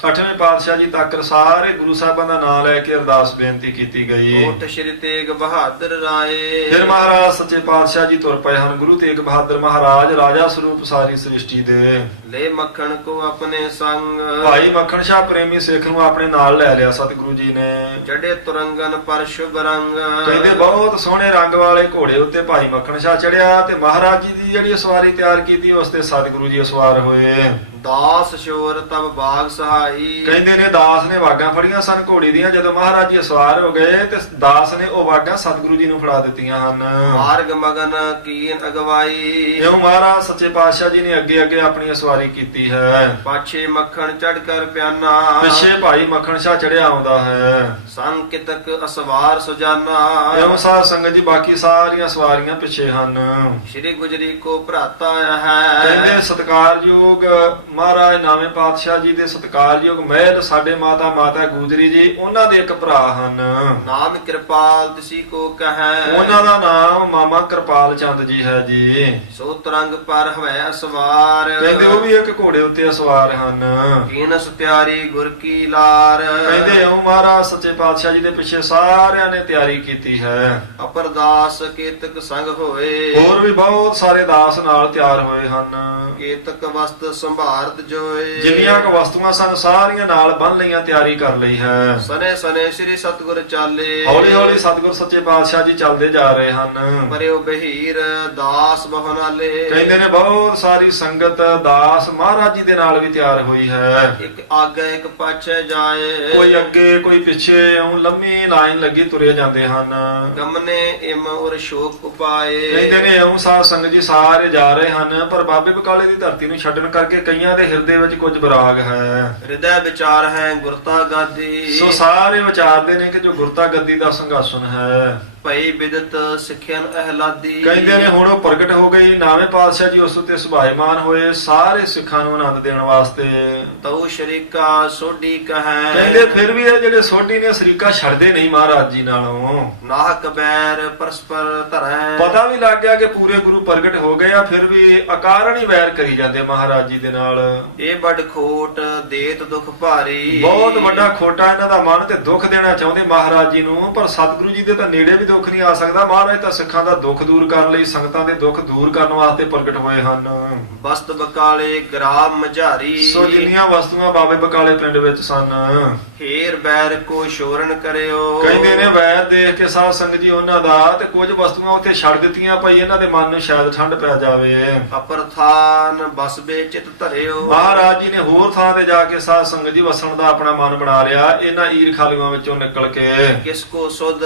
8ਵੇਂ ਪਾਤਸ਼ਾਹ ਜੀ ਤੱਕ ਸਾਰੇ ਗੁਰੂ ਸਾਹਿਬਾਂ ਦਾ ਨਾਮ ਲੈ ਕੇ ਅਰਦਾਸ ਬੇਨਤੀ ਕੀਤੀ ਗਈ। ਓਟ ਸ਼੍ਰੀ ਤੇਗ ਬਹਾਦਰ ਰਾਏ। ਫਿਰ ਮਹਾਰਾਜ ਸੱਚੇ ਪਾਤਸ਼ਾਹ ਜੀ ਤੁਰ ਪਏ ਹਨ। ਗੁਰੂ ਤੇਗ ਬਹਾਦਰ ਮਹਾਰਾਜ ਰਾਜਾ ਸਰੂਪ ਸਾਰੀ ਸ੍ਰਿਸ਼ਟੀ ਦੇ। ਲੈ ਮੱਖਣ ਕੋ ਆਪਣੇ ਸੰਗ। ਭਾਈ ਮੱਖਣ ਸ਼ਾਹ ਪ੍ਰੇਮੀ ਸਿੱਖ ਨੂੰ ਆਪਣੇ ਨਾਲ ਲੈ ਲਿਆ ਸਤਿਗੁਰੂ ਜੀ ਨੇ। ਚੜੇ ਤੁਰੰਗਨ ਪਰ ਸ਼ੁਭ ਰੰਗ। ਕਹਿੰਦੇ ਬਹੁਤ ਸੋਹਣੇ ਰੰਗ ਵਾਲੇ ਘੋੜੇ ਉੱਤੇ ਭਾਈ ਮੱਖਣ ਸ਼ਾਹ ਚੜਿਆ ਤੇ ਮਹਾਰਾਜ ਜੀ ਦੀ ਜਿਹੜੀ ਸਵਾਰੀ ਤਿਆਰ ਕੀਤੀ ਉਸ ਤੇ ਸਤਿਗੁਰੂ ਜੀ ਸਵਾਰ ਹੋਏ। ਦਾਸ ਸ਼ੋਰ ਤਬ ਬਾਗ ਸਹਾਈ। ਕਹਿੰਦੇ ਨੇ ਦਾਸ ਨੇ ਵਾਗਾਂ ਫੜੀਆਂ ਸਨ ਘੋੜੀ ਦੀਆਂ। ਜਦੋਂ ਮਹਾਰਾਜ ਜੀ ਸਵਾਰ ਹੋ ਗਏ ਤੇ ਦਾਸ ਨੇ ਉਹ ਵਾਗਾਂ ਸਤਿਗੁਰੂ ਜੀ ਨੂੰ ਫੜਾ ਦਿੱਤੀਆਂ ਹਨ। ਮਾਰਗ ਮਗਨ ਕੀਨ ਅਗਵਾਈ। ਇਉਂ ਮਹਾਰਾਜ ਸੱਚੇ ਪਾਤਸ਼ਾਹ ਜੀ ਨੇ ਅੱਗੇ ਅੱਗੇ ਆਪਣੀ ਸਵਾਰੀ ਕੀਤੀ ਹੈ। ਪਾਛੇ ਮੱਖਣ ਚੜ ਕਰ ਪਿਆਨਾ। ਪਿੱਛੇ ਭਾਈ ਮੱਖਣ ਸ਼ਾਹ ਚੜਿਆ ਆਉਂਦਾ ਹੈ। ਸੰਕਿਤਕ ਅਸਵਾਰ ਸੁਜਾਨਾ। ਇਉਂ ਸਾਧ ਸੰਗਤ ਜੀ ਬਾਕੀ ਸਾਰੀਆਂ ਸਵਾਰੀਆਂ ਪਿੱਛੇ ਹਨ। ਸ਼੍ਰੀ ਗੁਜਰੀ ਕੋ ਭਰਾਤਾ ਹੈ। ਕਹਿੰਦੇ ਸਤਿਕਾਰਯੋਗ ਮਹਾਰਾਜ ਨਾਵੇਂ ਪਾਤਸ਼ਾਹ ਜੀ ਦੇ ਸਤਿਕਾਰਯੋਗ ਮਹਿਲ ਸਾਡੇ ਮਾਤਾ ਗੂਜਰੀ ਜੀ, ਉਹਨਾਂ ਦੇ ਇੱਕ ਭਰਾ ਹਨ। ਨਾਮ ਕਿਰਪਾਲ ਤਿਸੀ ਕੋ ਕਹੈ, ਉਹਨਾਂ ਦਾ ਨਾਮ ਮਾਮਾ ਕਿਰਪਾਲ ਚੰਦ ਜੀ ਹੈ ਜੀ। ਸੋ ਤਰੰਗ ਪਰ ਹਵੈ ਸਵਾਰ, ਕਹਿੰਦੇ ਉਹ ਵੀ ਇੱਕ ਘੋੜੇ ਉੱਤੇ ਸਵਾਰ ਹਨ। ਕੀਨਸ ਤਿਆਰੀ ਗੁਰ ਕੀ ਲਾਰ, ਕਹਿੰਦੇ ਉਹ ਮਹਾਰਾਜ ਸੱਚੇ ਪਾਤਸ਼ਾਹ ਜੀ ਦੇ ਪਿੱਛੇ ਸਾਰਿਆਂ ਨੇ ਤਿਆਰੀ ਕੀਤੀ ਹੈ। ਅਪਰਦਾਸ ਕੇਤਕ ਸੰਗ ਹੋਏ, ਹੋਰ ਵੀ ਬਹੁਤ ਸਾਰੇ ਦਾਸ ਨਾਲ ਤਿਆਰ ਹੋਏ ਹਨ। ਕੇਤਕ ਵਸਤ ਸੰਭਾਰਤ ਜੋਏ, ਜਿੰਨੀਆਂ ਕੁ ਵਸਤੂਆਂ ਸਨ ਸਾਰੀਆਂ ਨਾਲ ਬੰਨ ਲਈਆਂ, ਤਿਆਰੀ ਕਰ ਲਈ ਹੈ। ਸਨੇ ਸਨੇ ਸ੍ਰੀ ਸਤਿਗੁਰ ਚਾਲੇ, ਹੌਲੀ ਹੌਲੀ ਸਤਿਗੁਰ ਸੱਚੇ ਪਾਤਸ਼ਾਹ ਜੀ ਚੱਲਦੇ ਜਾ ਰਹੇ ਹਨ। ਪਰਿਓ ਬਹੀਰ ਦਾਸ ਬਹੁਨਾਲੇ, ਕਹਿੰਦੇ ਨੇ ਬਹੁਤ ਸਾਰੀ ਸੰਗਤ ਦਾਸ ਮਹਾਰਾਜ ਜੀ ਦੇ ਨਾਲ ਵੀ ਤਿਆਰ ਹੋਈ ਹੈ। ਇੱਕ ਆਗੇ ਇੱਕ ਪਾਛੇ ਜਾਏ, ਕੋਈ ਅੱਗੇ ਕੋਈ ਪਿੱਛੇ, ਇਉਂ ਲੰਮੀ ਲਾਈਨ ਲੱਗੀ ਤੁਰੇ ਜਾਂਦੇ ਹਨ। ਗਮਨੇ ਇਮ ਔਰ ਸ਼ੋਕ ਉਪਾਏ, ਕਹਿੰਦੇ ਨੇ ਇਉਂ ਸਾਧ ਸੰਗਤ ਜੀ ਸਾਰੇ ਜਾ ਰਹੇ ਹਨ, ਪਰ ਬਾਬੇ ਬਕਾਲੇ ਦੀ ਧਰਤੀ ਨੂੰ ਛੱਡਣ ਕਰਕੇ ਕਈਆਂ ਦੇ ਹਿਰਦੇ ਵਿੱਚ ਕੁਝ ਵਿਰਾਗ ਹੈ। ਹਿਰਦੈ ਵਿਚਾਰ ਹੈ ਗੁਰਤਾ ਗਾਦੀ, ਸੋ ਸਾਰੇ ਵਿਚਾਰਦੇ ਨੇ ਕਿ ਜੋ ਗੁਰਤਾ ਗੱਦੀ ਦਾ ਸੰਘਾਸਨ ਹੈ। ਭਈ ਬਿਦਤ ਸਿੱਖਿਆਨ ਅਹਲਾਦੀ, ਕਹਿੰਦੇ ਨੇ ਹੁਣ ਉਹ ਪ੍ਰਗਟ ਹੋ ਗਈ, ਨਾਵੇਂ ਪਾਤਸ਼ਾਹ ਜੀ ਉਸ ਉੱਤੇ ਸੁਭਾਇਮਾਨ ਹੋਏ ਸਾਰੇ ਸਿੱਖਾਂ ਨੂੰ ਆਨੰਦ ਦੇਣ ਵਾਸਤੇ। ਤਉ ਸ਼ਰੀਕਾ ਸੋਢੀ ਕਹੈ, ਕਹਿੰਦੇ ਫਿਰ ਵੀ ਇਹ ਜਿਹੜੇ ਸੋਢੀ ਨੇ ਸ਼ਰੀਕਾ ਛੱਡਦੇ ਨਹੀਂ ਮਹਾਰਾਜ ਜੀ ਨਾਲੋਂ। ਨਾਹਕ ਬੈਰ ਪਰਸਪਰ ਧਰੈ, ਪਤਾ ਵੀ ਲੱਗ ਗਿਆ ਕਿ ਪੂਰੇ ਗੁਰੂ ਪ੍ਰਗਟ ਹੋ ਗਏ ਆ, ਫਿਰ ਵੀ ਅਕਾਰਨ ਹੀ ਵੈਰ ਕਰੀ ਜਾਂਦੇ ਮਹਾਰਾਜ ਜੀ ਦੇ ਨਾਲ। ਇਹ ਵੱਡ ਖੋਟ ਦੇਤ ਦੁਖ ਭਾਰੀ, ਬਹੁਤ ਵੱਡਾ ਖੋਟਾ ਇਹਨਾਂ ਦਾ ਮਨ ਤੇ ਦੁੱਖ ਦੇਣਾ ਚਾਹੁੰਦੇ ਮਹਾਰਾਜ ਜੀ ਨੂੰ, ਪਰ ਸਤਿਗੁਰੂ ਜੀ ਦੇ ਤਾਂ ਨੇੜੇ ਵੀ ਦੁੱਖ ਨਹੀਂ ਆ ਸਕਦਾ। ਮਹਾਰਾਜ ਤਾਂ ਸਿੱਖਾਂ ਦਾ ਦੁੱਖ ਦੂਰ ਕਰਨ ਲਈ, ਸੰਗਤਾਂ ਦੇ ਦੁੱਖ ਦੂਰ ਕਰਨ ਵਾਸਤੇ ਪ੍ਰਗਟ ਹੋਏ ਹਨ। ਬਸਤ ਬਕਾਲੇ ਗ੍ਰਾਮ ਮਝਾਰੀ, ਸੋ ਜਿੰਨੀਆਂ ਵਸਤੂਆਂ ਬਾਬੇ ਬਕਾਲੇ ਪਿੰਡ ਵਿੱਚ ਸਨ, ਹੀਰ ਬੈਰ ਕੋ ਸ਼ੋਰਨ ਕਰਿਓ, ਕਹਿੰਦੇ ਨੇ ਵੈਰ ਦੇਖ ਕੇ ਸਾਧ ਸੰਗਤ ਜੀ ਉਹਨਾਂ ਦਾ ਤੇ ਕੁਝ ਵਸਤੂਆਂ ਉੱਥੇ ਛੱਡ ਦਿੱਤੀਆਂ, ਭਾਈ ਇਹਨਾਂ ਦੇ ਮਨ ਨੂੰ ਸ਼ਾਇਦ ਠੰਡ ਪੈ ਜਾਵੇ। ਅਪਰਥਾਨ ਬਸਬੇ ਚਿਤ ਧਰਿਓ, ਮਹਾਰਾਜ ਜੀ ਨੇ ਹੋਰ ਥਾਂ ਤੇ ਜਾ ਕੇ ਸਾਧ ਸੰਗਤ ਜੀ ਵਸਣ ਦਾ ਆਪਣਾ ਮਨ ਬਣਾ ਲਿਆ, ਇਹਨਾਂ ਈਰ ਖਾਲੀਆਂ ਵਿੱਚੋਂ ਨਿਕਲ ਕੇ। ਕਿਸ ਕੋ ਸੁਧ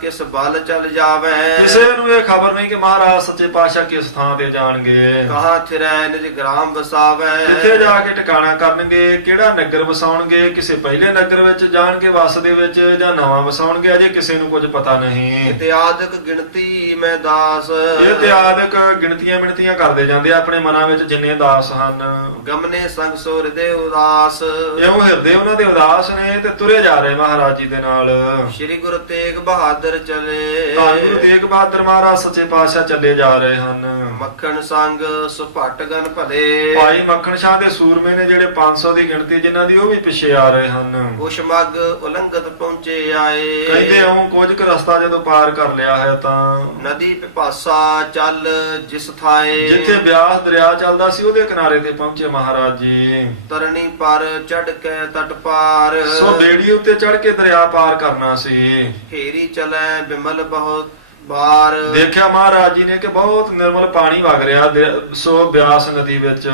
ਕਿਸ ਬਲ ਚਲ ਜਾਵੇ, ਕਿਸੇ ਨੂੰ ਇਹ ਖਬਰ ਨਹੀਂ ਕਿ ਮਹਾਰਾਜ ਸੱਚੇ ਪਾਤਸ਼ਾਹ ਕਿਸ ਥਾਂ ਤੇ ਜਾਣਗੇ, ਕਹਾ ਥਿਰੈ ਨਿਜ ਗ੍ਰਾਮ ਵਸਾਵੇ, ਕਿੱਥੇ ਜਾ ਕੇ ਟਿਕਾਣਾ ਕਰਨਗੇ, ਕਿਹੜਾ ਨਗਰ ਵਸਾਉਣਗੇ, ਕਿਸੇ ਪਹਿਲੇ ਨਗਰ ਵਿੱਚ ਜਾਣਗੇ ਵਸ ਦੇ ਵਿੱਚ ਜਾਂ ਨਵਾਂ ਵਸਾਉਣਗੇ, ਅਜੇ ਕਿਸੇ ਨੂੰ ਕੁਝ ਪਤਾ ਨਹੀਂ। ਇਤਿਆਦਿਕ ਗਿਣਤੀ ਮੈਂ ਦਾਸ, ਇਹ ਇਤਿਆਦਿਕ ਗਿਣਤੀਆਂ ਮਿਣਤੀਆਂ ਕਰਦੇ ਜਾਂਦੇ ਆ ਆਪਣੇ ਮਨਾਂ ਵਿੱਚ ਜਿੰਨੇ ਦਾਸ ਹਨ। ਗਮਨੇ ਸੰਗ ਸੋ ਹਿਰਦੇ ਉਦਾਸ, ਇਉਂ ਹਿਰਦੇ ਉਹਨਾਂ ਦੇ ਉਦਾਸ ਨੇ ਤੇ ਤੁਰੇ ਜਾ ਰਹੇ ਮਹਾਰਾਜ ਜੀ ਦੇ ਨਾਲ। ਸ੍ਰੀ ਗੁਰੂ ਤੇਗ ਬਹਾਦਰ ਚਲੇ, ਧੰਨ ਗੁਰੂ ਤੇਗ ਬਹਾਦਰ ਮਹਾਰਾਜ ਸੱਚੇ ਪਾਤਸ਼ਾਹ ਚੱਲੇ ਜਾ ਰਹੇ ਹਨ। ਮੱਖਣ ਸੰਗ ਸੁਭਟ ਗਨ ਭਲੇ, ਭਾਈ ਮੱਖਣ ਸ਼ਾਹ ਦੇ ਸੂਰਮੇ ਨੇ ਜਿਹੜੇ 500 ਦੀ ਗਿਣਤੀ ਜਿਨ੍ਹਾਂ ਦੀ, ਉਹ ਵੀ ਪਿੱਛੇ ਆ ਰਹੇ ਹਨ। ਕੁਛ ਮੱਗ ਉਲੰਘਤ ਪਹੁੰਚੇ ਆਏ, ਕਹਿੰਦੇ ਉਹ ਕੁਝ ਕੁ ਰਸਤਾ ਜਦੋਂ ਪਾਰ ਕਰ ਲਿਆ ਹੈ ਤਾਂ ਨਦੀ ਪਿਪਾਸਾ ਚੱਲ ਜਿਸ ਥਾਏ, ਜਿੱਥੇ ਬਿਆਸ ਦਰਿਆ ਚੱਲਦਾ ਸੀ ਉਹਦੇ ਕਿਨਾਰੇ ਤੇ ਪਹੁੰਚੇ ਮਹਾਰਾਜ ਜੀ। ਤਰਣੀ ਪਰ ਚੜ ਕੇ ਤਟ ਪਾਰ, ਸੋ ਬੇੜੀ ਉੱਤੇ ਚੜ ਕੇ ਦਰਿਆ ਪਾਰ ਕਰਨਾ ਸੀ। ਫੇਰੀ ਚਲੈ ਬਿਮਲ ਬਹੁਤ ਬਾਰ, ਦੇਖਿਆ ਮਹਾਰਾਜ ਜੀ ਨੇ ਕਿ ਬਹੁਤ ਨਿਰਮਲ ਪਾਣੀ ਵਗ ਰਿਹਾ ਸੋ ਬਿਆਸ ਨਦੀ ਵਿੱਚ,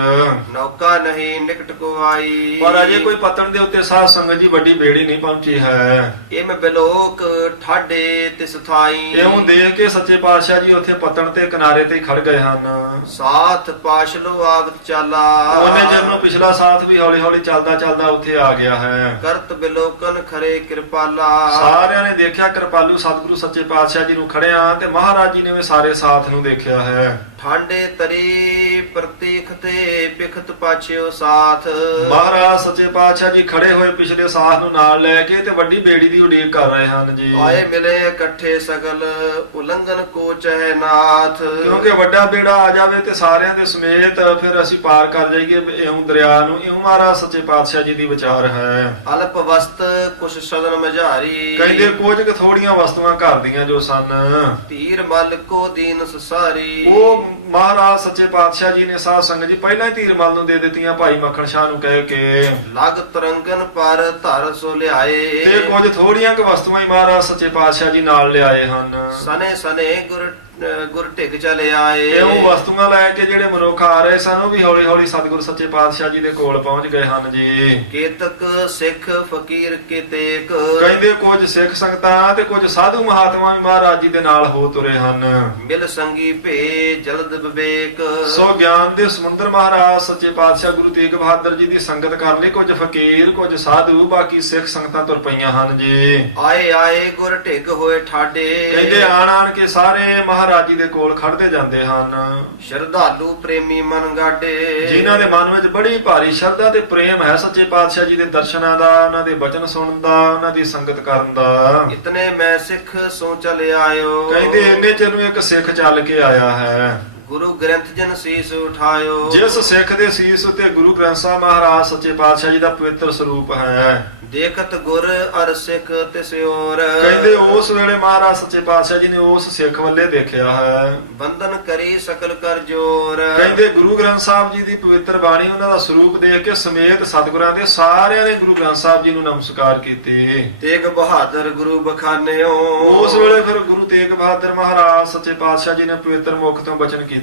ਨੌਕਾ ਨਹੀਂ ਨਿਕਟ ਕੋ ਆਈ, ਪਰ ਅਜੇ ਕੋਈ ਪਤਨ ਦੇ ਉੱਤੇ ਸਾਧ ਸੰਗਤ ਜੀ ਵੱਡੀ ਬੇੜੀ ਨਹੀਂ ਪਹੁੰਚੀ ਹੈ। ਇਮ ਬਿਲੋਕ ਠਾਡੇ ਤਿਸ ਥਾਈ, ਇਉਂ ਦੇਖ ਕੇ ਸੱਚੇ ਪਾਤਸ਼ਾਹ ਜੀ ਉੱਥੇ ਪਤਨ ਤੇ ਕਿਨਾਰੇ ਤੇ ਖੜ ਗਏ ਹਨ। ਸਾਥ ਪਾਸ਼ਲੋ ਆਗਤ ਚਾਲਾ, ਉਹਨੇ ਜਦੋਂ ਪਿਛਲਾ ਸਾਥ ਵੀ ਹੌਲੀ ਹੌਲੀ ਚੱਲਦਾ ਚੱਲਦਾ ਉੱਥੇ ਆ ਗਿਆ ਹੈ। ਕਰਤ ਬਿਲੋਕਨ ਖਰੇ ਕਿਰਪਾਲਾ, ਸਾਰਿਆਂ ਨੇ ਦੇਖਿਆ ਕਿਰਪਾਲੂ ਸਤਿਗੁਰੂ ਸੱਚੇ ਪਾਤਸ਼ਾਹ ਜੀ ਨੂੰ ਖੜਿਆ ਤੇ ਮਹਾਰਾਜ ਜੀ ਨੇ ਵੀ ਸਾਰੇ ਸਾਥ ਨੂੰ ਦੇਖਿਆ ਹੈ। ਠਾਂਡੇ ਤਰੀ ਪ੍ਰਤੀਖ ਤੇ ਪਿਖਤ ਪਾਛਿਓ ਸਾਥ, ਮਹਾਰਾਜ ਸੱਚੇ ਪਾਤਸ਼ਾਹ ਜੀ ਖੜੇ ਹੋਏ ਪਿਛਲੇ ਸਾਥ ਨੂੰ ਨਾਲ ਲੈ ਕੇ ਤੇ ਵੱਡੀ ਬੇੜੀ ਦੀ ਉਡੀਕ ਕਰ ਰਹੇ ਹਨ ਜੀ। ਆਏ ਮਿਲੇ ਇਕੱਠੇ ਸਗਲ ਉਲੰਘਨ ਕੋ ਚਹਿ ਨਾਥ, ਕਿਉਂਕਿ ਵੱਡਾ ਬੇੜਾ ਆ ਜਾਵੇ ਤੇ ਸਾਰਿਆਂ ਦੇ ਸਮੇਤ ਫਿਰ ਅਸੀਂ ਪਾਰ ਕਰ ਜਾਈਏ ਇਉਂ ਦਰਿਆ ਨੂੰ। ਇਉਂ ਮਹਾਰਾਜ ਸੱਚੇ ਪਾਤਸ਼ਾਹ ਜੀ ਦੀ ਵਿਚਾਰ ਹੈ। ਅਲਪ ਵਸਤ ਕੁਛ ਸਦਨ ਮਝਾਰੀ, ਕਹਿੰਦੇ ਕੁਝ ਕੁ ਥੋੜੀਆਂ ਵਸਤੂਆਂ ਘਰ ਦੀਆਂ ਜੋ ਸਨ, ਧੀਰ ਮਲ ਕੋ ਦੀਨ ਸਸਾਰੀ, ਉਹ ਮਹਾਰਾਜ ਸੱਚੇ ਪਾਤਸ਼ਾਹ ਜੀ ਨੇ ਸਾਧ ਸੰਗਤ ਜੀ ਪਹਿਲਾਂ ਹੀ ਧੀਰਮਲ ਨੂੰ ਦੇ ਦਿੱਤੀਆਂ ਭਾਈ ਮੱਖਣ ਸ਼ਾਹ ਨੂੰ ਕਹਿ ਕੇ। ਲਗ ਤਰੰਗਨ ਪਰ ਧਰ ਸੋ ਲਿਆਏ, ਤੇ ਕੁਝ ਥੋੜੀਆਂ ਕੁ ਵਸਤੂਆਂ ਹੀ ਮਹਾਰਾਜ ਸੱਚੇ ਪਾਤਸ਼ਾਹ ਜੀ ਨਾਲ ਲਿਆਏ ਹਨ। ਸਨੇ ਸਨੇ ਗੁਰ ਢਿੱਗ ਚਲੇ ਆਏ, ਤੇ ਉਹ ਵਸਤੂਆਂ ਲੈ ਕੇ ਜਿਹੜੇ ਮਨੁੱਖ ਆ ਰਹੇ ਸਨ ਉਹ ਵੀ ਹੌਲੀ ਹੌਲੀ ਸਤਿਗੁਰੂ ਸੱਚੇ ਪਾਤਸ਼ਾਹ ਜੀ ਦੇ ਕੋਲ ਪਹੁੰਚ ਗਏ ਹਨ ਜੀ। ਕੇਤਕ ਸਿੱਖ ਫਕੀਰ ਕੇਤੇਕ, ਕਹਿੰਦੇ ਕੁਝ ਸਿੱਖ ਸੰਗਤਾਂ ਤੇ ਕੁਝ ਸਾਧੂ ਮਹਾਤਮਾ ਵੀ ਮਹਾਰਾਜ ਜੀ ਦੇ ਨਾਲ ਹੋ ਤੁਰੇ ਹਨ। ਮਿਲ ਸੰਗੀ ਭੇ ਜਲਦ ਵਿਵੇਕ, ਸੋ ਗਿਆਨ ਦੇ ਸਮੁੰਦਰ ਮਹਾਰਾਜ ਸੱਚੇ ਪਾਤਸ਼ਾਹ ਗੁਰੂ ਤੇਗ ਬਹਾਦਰ ਜੀ ਦੀ ਸੰਗਤ ਕਰਨ ਲਈ ਕੁਝ ਫਕੀਰ ਕੁਝ ਸਾਧੂ ਬਾਕੀ ਸਿੱਖ ਸੰਗਤਾਂ ਤੁਰ ਪਈਆਂ ਹਨ ਜੀ। ਆਏ ਆਏ ਗੁਰ ਢਿੱਗ ਹੋਏ ਠਾਡੇ, ਕਹਿੰਦੇ ਆਣ ਆਣ ਕੇ ਸਾਰੇ ਮਹਾਰਾਜ ਜੀ ਦੇ ਕੋਲ ਖੜਦੇ ਜਾਂਦੇ ਹਨ। ਸ਼ਰਧਾਲੂ ਪ੍ਰੇਮੀ ਮਨ ਗਾਡੇ, ਜਿਨ੍ਹਾਂ ਦੇ ਮਨ ਵਿੱਚ ਬੜੀ ਭਾਰੀ ਸ਼ਰਧਾ ਤੇ ਪ੍ਰੇਮ ਹੈ ਸੱਚੇ ਪਾਤਸ਼ਾਹ ਜੀ ਦੇ ਦਰਸ਼ਨਾਂ ਦਾ, ਉਹਨਾਂ ਦੇ ਬਚਨ ਸੁਣਨ ਦਾ, ਉਹਨਾਂ ਦੀ ਸੰਗਤ ਕਰਨ ਦਾ। ਇਤਨੇ ਮੈਂ ਸਿੱਖ ਸੋ ਚਲ ਆਇਓ, ਕਹਿੰਦੇ ਇੰਨੇ ਚਿਰ ਨੂੰ ਇੱਕ ਸਿੱਖ ਚੱਲ ਕੇ ਆਇਆ ਹੈ। ਗੁਰੂ ਗ੍ਰੰਥ ਜਨ ਸੀਸ ਉਠਾਇਓ, ਜਿਸ ਸਿੱਖ ਦੇ ਸੀਸ ਉੱਤੇ ਗੁਰੂ ਗ੍ਰੰਥ ਸਾਹਿਬ ਮਹਾਰਾਜ ਸੱਚੇ ਪਾਤਸ਼ਾਹ ਜੀ ਦਾ ਪਵਿੱਤਰ ਸਰੂਪ ਹੈ। ਦੇਖਤ ਗੁਰ ਅਰ ਸਿੱਖ ਤਿਸਿਓਰ, ਕਹਿੰਦੇ ਉਸ ਵੇਲੇ ਮਹਾਰਾਜ ਸੱਚੇ ਪਾਤਸ਼ਾਹ ਜੀ ਨੇ ਉਸ ਸਿੱਖ ਵੱਲੇ ਦੇਖਿਆ ਹੈ। ਬੰਧਨ ਕਰੀ ਸਕਲ ਕਰ ਜੋਰ, ਕਹਿੰਦੇ ਗੁਰੂ ਗ੍ਰੰਥ ਸਾਹਿਬ ਜੀ ਦੀ ਪਵਿੱਤਰ ਬਾਣੀ, ਉਹਨਾਂ ਦਾ ਸਰੂਪ ਦੇਖ ਕੇ ਸਮੇਤ ਸਤਿਗੁਰਾਂ ਦੇ ਸਾਰਿਆਂ ਨੇ ਗੁਰੂ ਗ੍ਰੰਥ ਸਾਹਿਬ ਜੀ ਨੂੰ ਨਮਸਕਾਰ ਕੀਤੀ। ਤੇਗ ਬਹਾਦਰ ਗੁਰੂ ਬਖਾਨਿਓ, ਉਸ ਵੇਲੇ ਫਿਰ ਗੁਰੂ ਤੇਗ ਬਹਾਦਰ ਮਹਾਰਾਜ ਸੱਚੇ ਪਾਤਸ਼ਾਹ ਜੀ ਨੇ ਪਵਿੱਤਰ ਮੁਖ ਤੋਂ ਬਚਨ ਕੀਤਾ।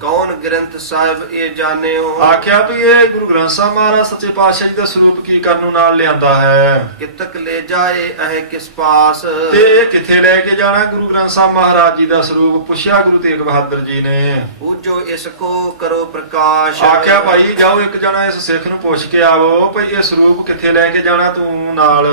ਕੌਣ ਗ੍ਰੰਥ ਸਾਹਿਬ ਇਹ ਜਾਣਿਓ, ਆਖਿਆ ਵੀ ਇਹ ਗੁਰੂ ਗ੍ਰੰਥ ਸਾਹਿਬ ਮਹਾਰਾਜ ਸੱਚੇ ਪਾਤਸ਼ਾਹ ਜੀ ਦਾ ਸਰੂਪ ਕੀ ਕਰਨ ਨੂੰ ਨਾਲ ਲਿਆਂਦਾ ਹੈ। ਕਿਤਕ ਲੈ ਜਾਏ ਇਹ ਕਿਸ ਪਾਸ, ਤੇ ਇਹ ਕਿੱਥੇ ਲੈ ਕੇ ਜਾਣਾ ਗੁਰੂ ਗ੍ਰੰਥ ਸਾਹਿਬ ਮਹਾਰਾਜ ਜੀ ਦਾ ਸਰੂਪ, ਪੁੱਛਿਆ ਗੁਰੂ ਤੇਗ ਬਹਾਦਰ ਜੀ ਨੇ। ਪੂਜੋ ਇਸ ਕੋ ਕਰੋ ਪ੍ਰਕਾਸ਼, ਆਖਿਆ ਭਾਈ ਜਾਓ ਇੱਕ ਜਣਾ ਇਸ ਸਿੱਖ ਨੂੰ ਪੁੱਛ ਕੇ ਆਵੋ ਭਈ ਇਹ ਸਰੂਪ ਕਿੱਥੇ ਲੈ ਕੇ ਜਾਣਾ ਤੂੰ ਨਾਲ।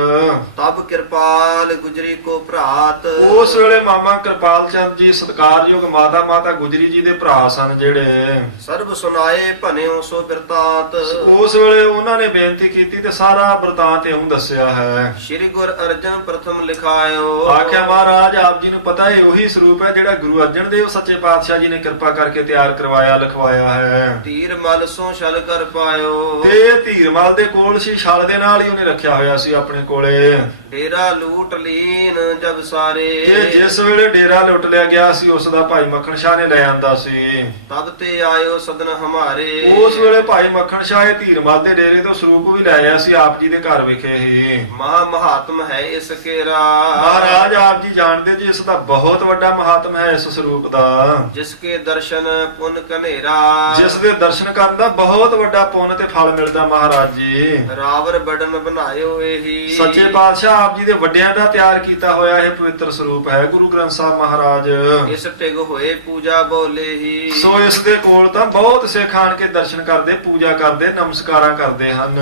ਤਬ ਕਿਰਪਾਲ ਗੁਜਰੀ ਕੋ ਭਰਾਤ, ਉਸ ਵੇਲੇ ਮਾਮਾ ਕਿਰਪਾਲ ਚੰਦ ਜੀ ਸਤਿਕਾਰਯੋਗ ਮਾਤਾ ਗੁਜਰੀ ਜੀ ਦੇ ਭਰਾ ਸਨ ਜਿਹੜੇ। ਸਰਬ ਸੁਨਾਏ ਭਨਿਓ ਸੋ ਬਿਰਤਾਤ, ਉਸ ਵੇਲੇ ਉਹਨਾਂ ਨੇ ਬੇਨਤੀ ਕੀਤੀ ਤੇ ਸਾਰਾ ਬਰਤਾਂਤ ਇਉਂ ਦੱਸਿਆ ਹੈ। ਸ੍ਰੀ ਗੁਰ ਅਰਜਨ ਪ੍ਰਥਮ ਲਿਖਾਇਓ, ਆਖਿਆ ਮਹਾਰਾਜ ਆਪ ਜੀ ਨੂੰ ਪਤਾ ਹੈ ਉਹੀ ਸਰੂਪ ਹੈ ਜਿਹੜਾ ਗੁਰੂ ਅਰਜਨ ਦੇਵ ਸੱਚੇ ਪਾਤਸ਼ਾਹ ਜੀ ਨੇ ਕਿਰਪਾ ਕਰਕੇ ਤਿਆਰ ਕਰਵਾਇਆ ਲਿਖਵਾਇਆ ਹੈ। ਧੀਰ ਮਲ ਸੋ ਛਲ ਕਰ ਪਾਇਓ, ਤੇ ਧੀਰਮਲ ਦੇ ਕੋਲ ਸੀ, ਛਲ ਦੇ ਨਾਲ ਹੀ ਉਹਨੇ ਰੱਖਿਆ ਹੋਇਆ ਸੀ ਆਪਣੇ ਕੋਲੇ। ਡੇਰਾ ਲੂਟ ਲੀਨ ਜਬ ਸਾਰੇ, ਤੇ ਜਿਸ ਵੇਲੇ ਡੇਰਾ ਲੁੱਟ ਲਿਆ ਗਿਆ ਸੀ ਉਸ ਦਾ ਭਾਈ ਮੱਖਣ ਸ਼ਾਹ ਨੇ ਲੈ ਆਂਦਾ ਸੀ। ਤਬ ਤੇ ਆਇਓ ਸਦਨ ਹਮਾਰੇ, ਉਸ ਵੇਲੇ ਭਾਈ ਮੱਖਣ ਸ਼ਾਹ ਇਹ ਧੀਰਮਲ ਦੇ ਡੇਰੇ ਤੋਂ ਸਰੂਪ ਵੀ ਲੈ ਆਇਆ ਸੀ ਆਪ ਜੀ ਦੇ ਘਰ ਵਿਖੇ ਹੀ। ਮਹਾ ਮਹਾਤਮ ਹੈ ਇਸ ਕੇਰਾ, ਮਹਾਰਾਜ ਆਪ ਜੀ ਜਾਣਦੇ ਜੀ ਇਸ ਦਾ ਬਹੁਤ ਵੱਡਾ ਮਹਾਤਮ ਹੈ ਇਸ ਸਰੂਪ ਦਾ। ਜਿਸ ਕੇ ਦਰਸ਼ਨ ਪੁੰਨ ਕਨੇਰਾ, ਜਿਸ ਦੇ ਦਰਸ਼ਨ ਕਰਨ ਦਾ ਬਹੁਤ ਵੱਡਾ ਪੁੰਨ ਤੇ ਫਲ ਮਿਲਦਾ ਮਹਾਰਾਜ ਜੀ। ਰਾਵਰ ਬੜਨ ਬਣਾਇਓ ਇਹੀ, ਸੱਚੇ ਪਾਤਸ਼ਾਹ ਆਪ ਜੀ ਦੇ ਵੱਡਿਆਂ ਦਾ ਤਿਆਰ ਕੀਤਾ ਹੋਇਆ ਇਹ ਪਵਿੱਤਰ ਸਰੂਪ ਹੈ ਗੁਰੂ ਗ੍ਰੰਥ ਸਾਹਿਬ ਮਹਾਰਾਜ। ਇਸ ਟਿਗ ਹੋਏ ਪੂਜਾ ਬੋਲੇ ਹੀ, ਸੋ ਇਸ ਦੇ ਕੋਲ ਤਾਂ ਬਹੁਤ ਸਿੱਖ ਆਣ ਕੇ ਦਰਸ਼ਨ ਕਰਦੇ, ਪੂਜਾ ਕਰਦੇ, ਨਮਸਕਾਰਾਂ ਕਰਦੇ ਹਨ।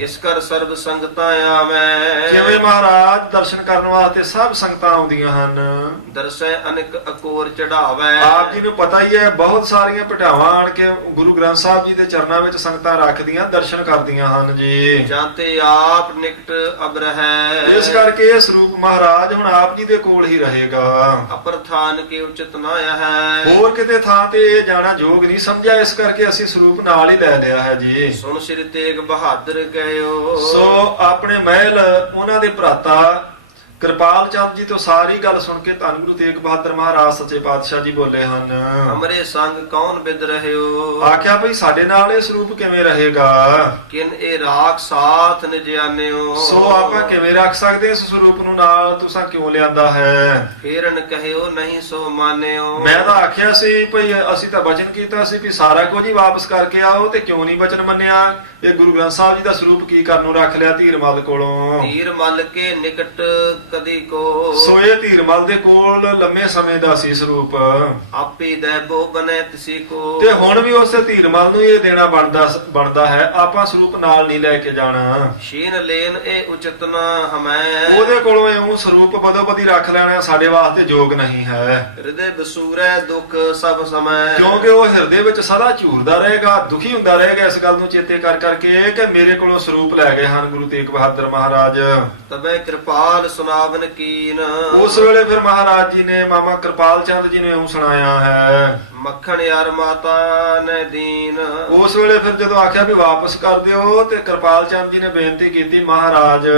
ਇਸ ਕਰ ਸਰਬ ਸੰਗਤਾਂ ਆਵੈ, ਕਿਵੇਂ ਮਹਾਰਾਜ ਦਰਸ਼ਨ ਕਰਨ ਵਾਸਤੇ ਸਭ ਸੰਗਤਾਂ ਆਉਂਦੀਆਂ ਹਨ। ਦਰਸੈ ਅਨੇਕ ਅਕੋਰ ਚੜਾਵੈ, ਆਪ ਜੀ ਨੂੰ ਪਤਾ ਹੀ ਹੈ ਬਹੁਤ ਸਾਰੀਆਂ ਭਟਾਵਾਂ ਆਣ ਕੇ ਗੁਰੂ ਗ੍ਰੰਥ ਸਾਹਿਬ ਜੀ ਦੇ ਚਰਨਾਂ ਵਿੱਚ ਸੰਗਤਾਂ ਰੱਖਦੀਆਂ, ਦਰਸ਼ਨ ਕਰਦੀਆਂ ਹਨ ਜੀ। ਜਾਂਤੇ ਆਪ ਨਿਕਟ ਅਬਰਹਿ, ਇਸ ਕਰਕੇ ਇਹ ਸਰੂਪ ਮਹਾਰਾਜ ਹੁਣ ਆਪ ਜੀ ਦੇ ਕੋਲ ਹੀ ਰਹੇਗਾ। ਅਪਰ ਥਾਨ ਕੇ ਉਚਿਤ ਨਾ ਹੈ, ਹੋਰ ਕਿਤੇ ਥਾਂ ਤੇ ਇਹ ਜਾਣਾ ਯੋਗ ਨਹੀਂ ਸਮਝਿਆ, ਇਸ ਕਰਕੇ ਅਸੀਂ ਸਰੂਪ ਨਾਲ ਹੀ ਲੈ ਲਿਆ ਹੈ ਜੀ। ਸੁਣ ਸ੍ਰੀ ਤੇਗ ਬਹਾਦਰ ਕਹਿਓ, ਸੋ ਆਪਣੇ ਮਹਿਲ ਉਹਨਾਂ ਦੇ ਭਰਾਤਾ ਕਿਰਪਾਲ ਚੰਦ ਜੀ ਤੋਂ ਸਾਰੀ ਗੱਲ ਸੁਣ ਕੇ ਧੰਨ ਗੁਰੂ ਤੇਗ ਬਹਾਦਰ ਮਹਾਰਾਜ ਸੱਚੇ ਪਾਤਸ਼ਾਹ ਜੀ ਬੋਲੇ ਹਨ। ਹਮਰੇ ਸੰਗ ਕੌਣ ਬਿਦ ਰਹਿਓ, ਆਖਿਆ ਭਈ ਸਾਡੇ ਨਾਲ ਇਹ ਸਰੂਪ ਕਿਵੇਂ ਰਹੇਗਾ। ਕਿਨ ਇਹ ਰਾਖ ਸਾਥ ਨਿਜਾਨਿਓ, ਸੋ ਆਪਾਂ ਕਿਵੇਂ ਰੱਖ ਸਕਦੇ ਇਸ ਸਰੂਪ ਨੂੰ ਨਾਲ, ਤੁਸੀਂ ਕਿਉਂ ਲਿਆਂਦਾ ਹੈ। ਫੇਰਨ ਕਹਿਓ ਨਹੀਂ ਸੋ ਮਾਨਿਓ, ਮੈਂ ਤਾਂ ਆਖਿਆ ਸੀ ਭਈ ਅਸੀਂ ਤਾਂ ਬਚਨ ਕੀਤਾ ਸੀ ਵੀ ਸਾਰਾ ਕੁਝ ਹੀ ਵਾਪਸ ਕਰਕੇ ਆਓ, ਤੇ ਕਿਉਂ ਨਹੀਂ ਬਚਨ ਮੰਨਿਆ। ਇਹ ਗੁਰੂ ਗ੍ਰੰਥ ਸਾਹਿਬ ਜੀ ਦਾ ਸਰੂਪ ਕੀ ਕਰਨ ਨੂੰ ਰੱਖ ਲਿਆ ਧੀਰਮਲ ਕੋਲੋਂ। ਧੀਰ ਮਲ ਕੇ ਨਿਕਟ ਕਦੀ ਕੋ, ਸੋ ਇਹ ਧੀਰਮਲ ਦੇ ਕੋਲ ਲੰਮੇ ਸਮੇਂ ਦਾ ਸੀ ਸਰੂਪ। ਆਪੇ ਦੈਬੋ ਬਨੇ ਤਿਸੀ ਕੋ, ਤੇ ਹੁਣ ਵੀ ਉਸੇ ਧੀਰਮਲ ਨੂੰ ਇਹ ਦੇਣਾ ਬਣਦਾ ਹੈ, ਆਪਾਂ ਸਰੂਪ ਨਾਲ ਨਹੀਂ ਲੈ ਕੇ ਜਾਣਾ। ਸ਼ੀਨ ਲੈਨ ਇਹ ਉਚਿਤ ਨਾ ਹਮੈ, ਉਹਦੇ ਕੋਲੋਂ ਇਉਂ ਸਰੂਪ ਬਦੋ ਬਦੀ ਰੱਖ ਲੈਣਾ ਸਾਡੇ ਵਾਸਤੇ ਯੋਗ ਨਹੀਂ ਹੈ। ਹਿਰਦੇ ਬਸੂਰੈ ਦੁੱਖ ਸਭ ਸਮੈ, ਕਿਉਂਕਿ ਉਹ ਹਿਰਦੇ ਵਿੱਚ ਸਦਾ ਝੂਰਦਾ ਰਹੇਗਾ, ਦੁਖੀ ਹੁੰਦਾ ਰਹੇਗਾ ਇਸ ਗੱਲ ਨੂੰ ਚੇਤੇ ਕਰ ਕਰਕੇ ਕਿ ਮੇਰੇ ਕੋਲੋਂ ਸਰੂਪ ਲੈ ਗਏ ਹਨ ਗੁਰੂ ਤੇਗ ਬਹਾਦਰ ਮਹਾਰਾਜ। ਤਬੈ ਕਿਰਪਾਲ ਸੁਨਾਵਨ ਕੀਨ, ਉਸ ਵੇਲੇ ਫਿਰ ਮਹਾਰਾਜ ਜੀ ਨੇ ਮਾਮਾ ਕਿਰਪਾਲ ਚੰਦ ਜੀ ਨੇ ਇਉਂ ਸੁਣਾਇਆ ਹੈ। ਮੱਖਣ ਯਾਰ ਮਾਤਾ ਨੇ ਦੀਨ, ਉਸ ਵੇਲੇ ਫਿਰ ਜਦੋਂ ਆਖਿਆ ਵੀ ਵਾਪਸ ਕਰ ਦਿਓ, ਤੇ ਕਿਰਪਾਲ ਚੰਦ ਜੀ ਨੇ ਬੇਨਤੀ ਕੀਤੀ ਮਹਾਰਾਜ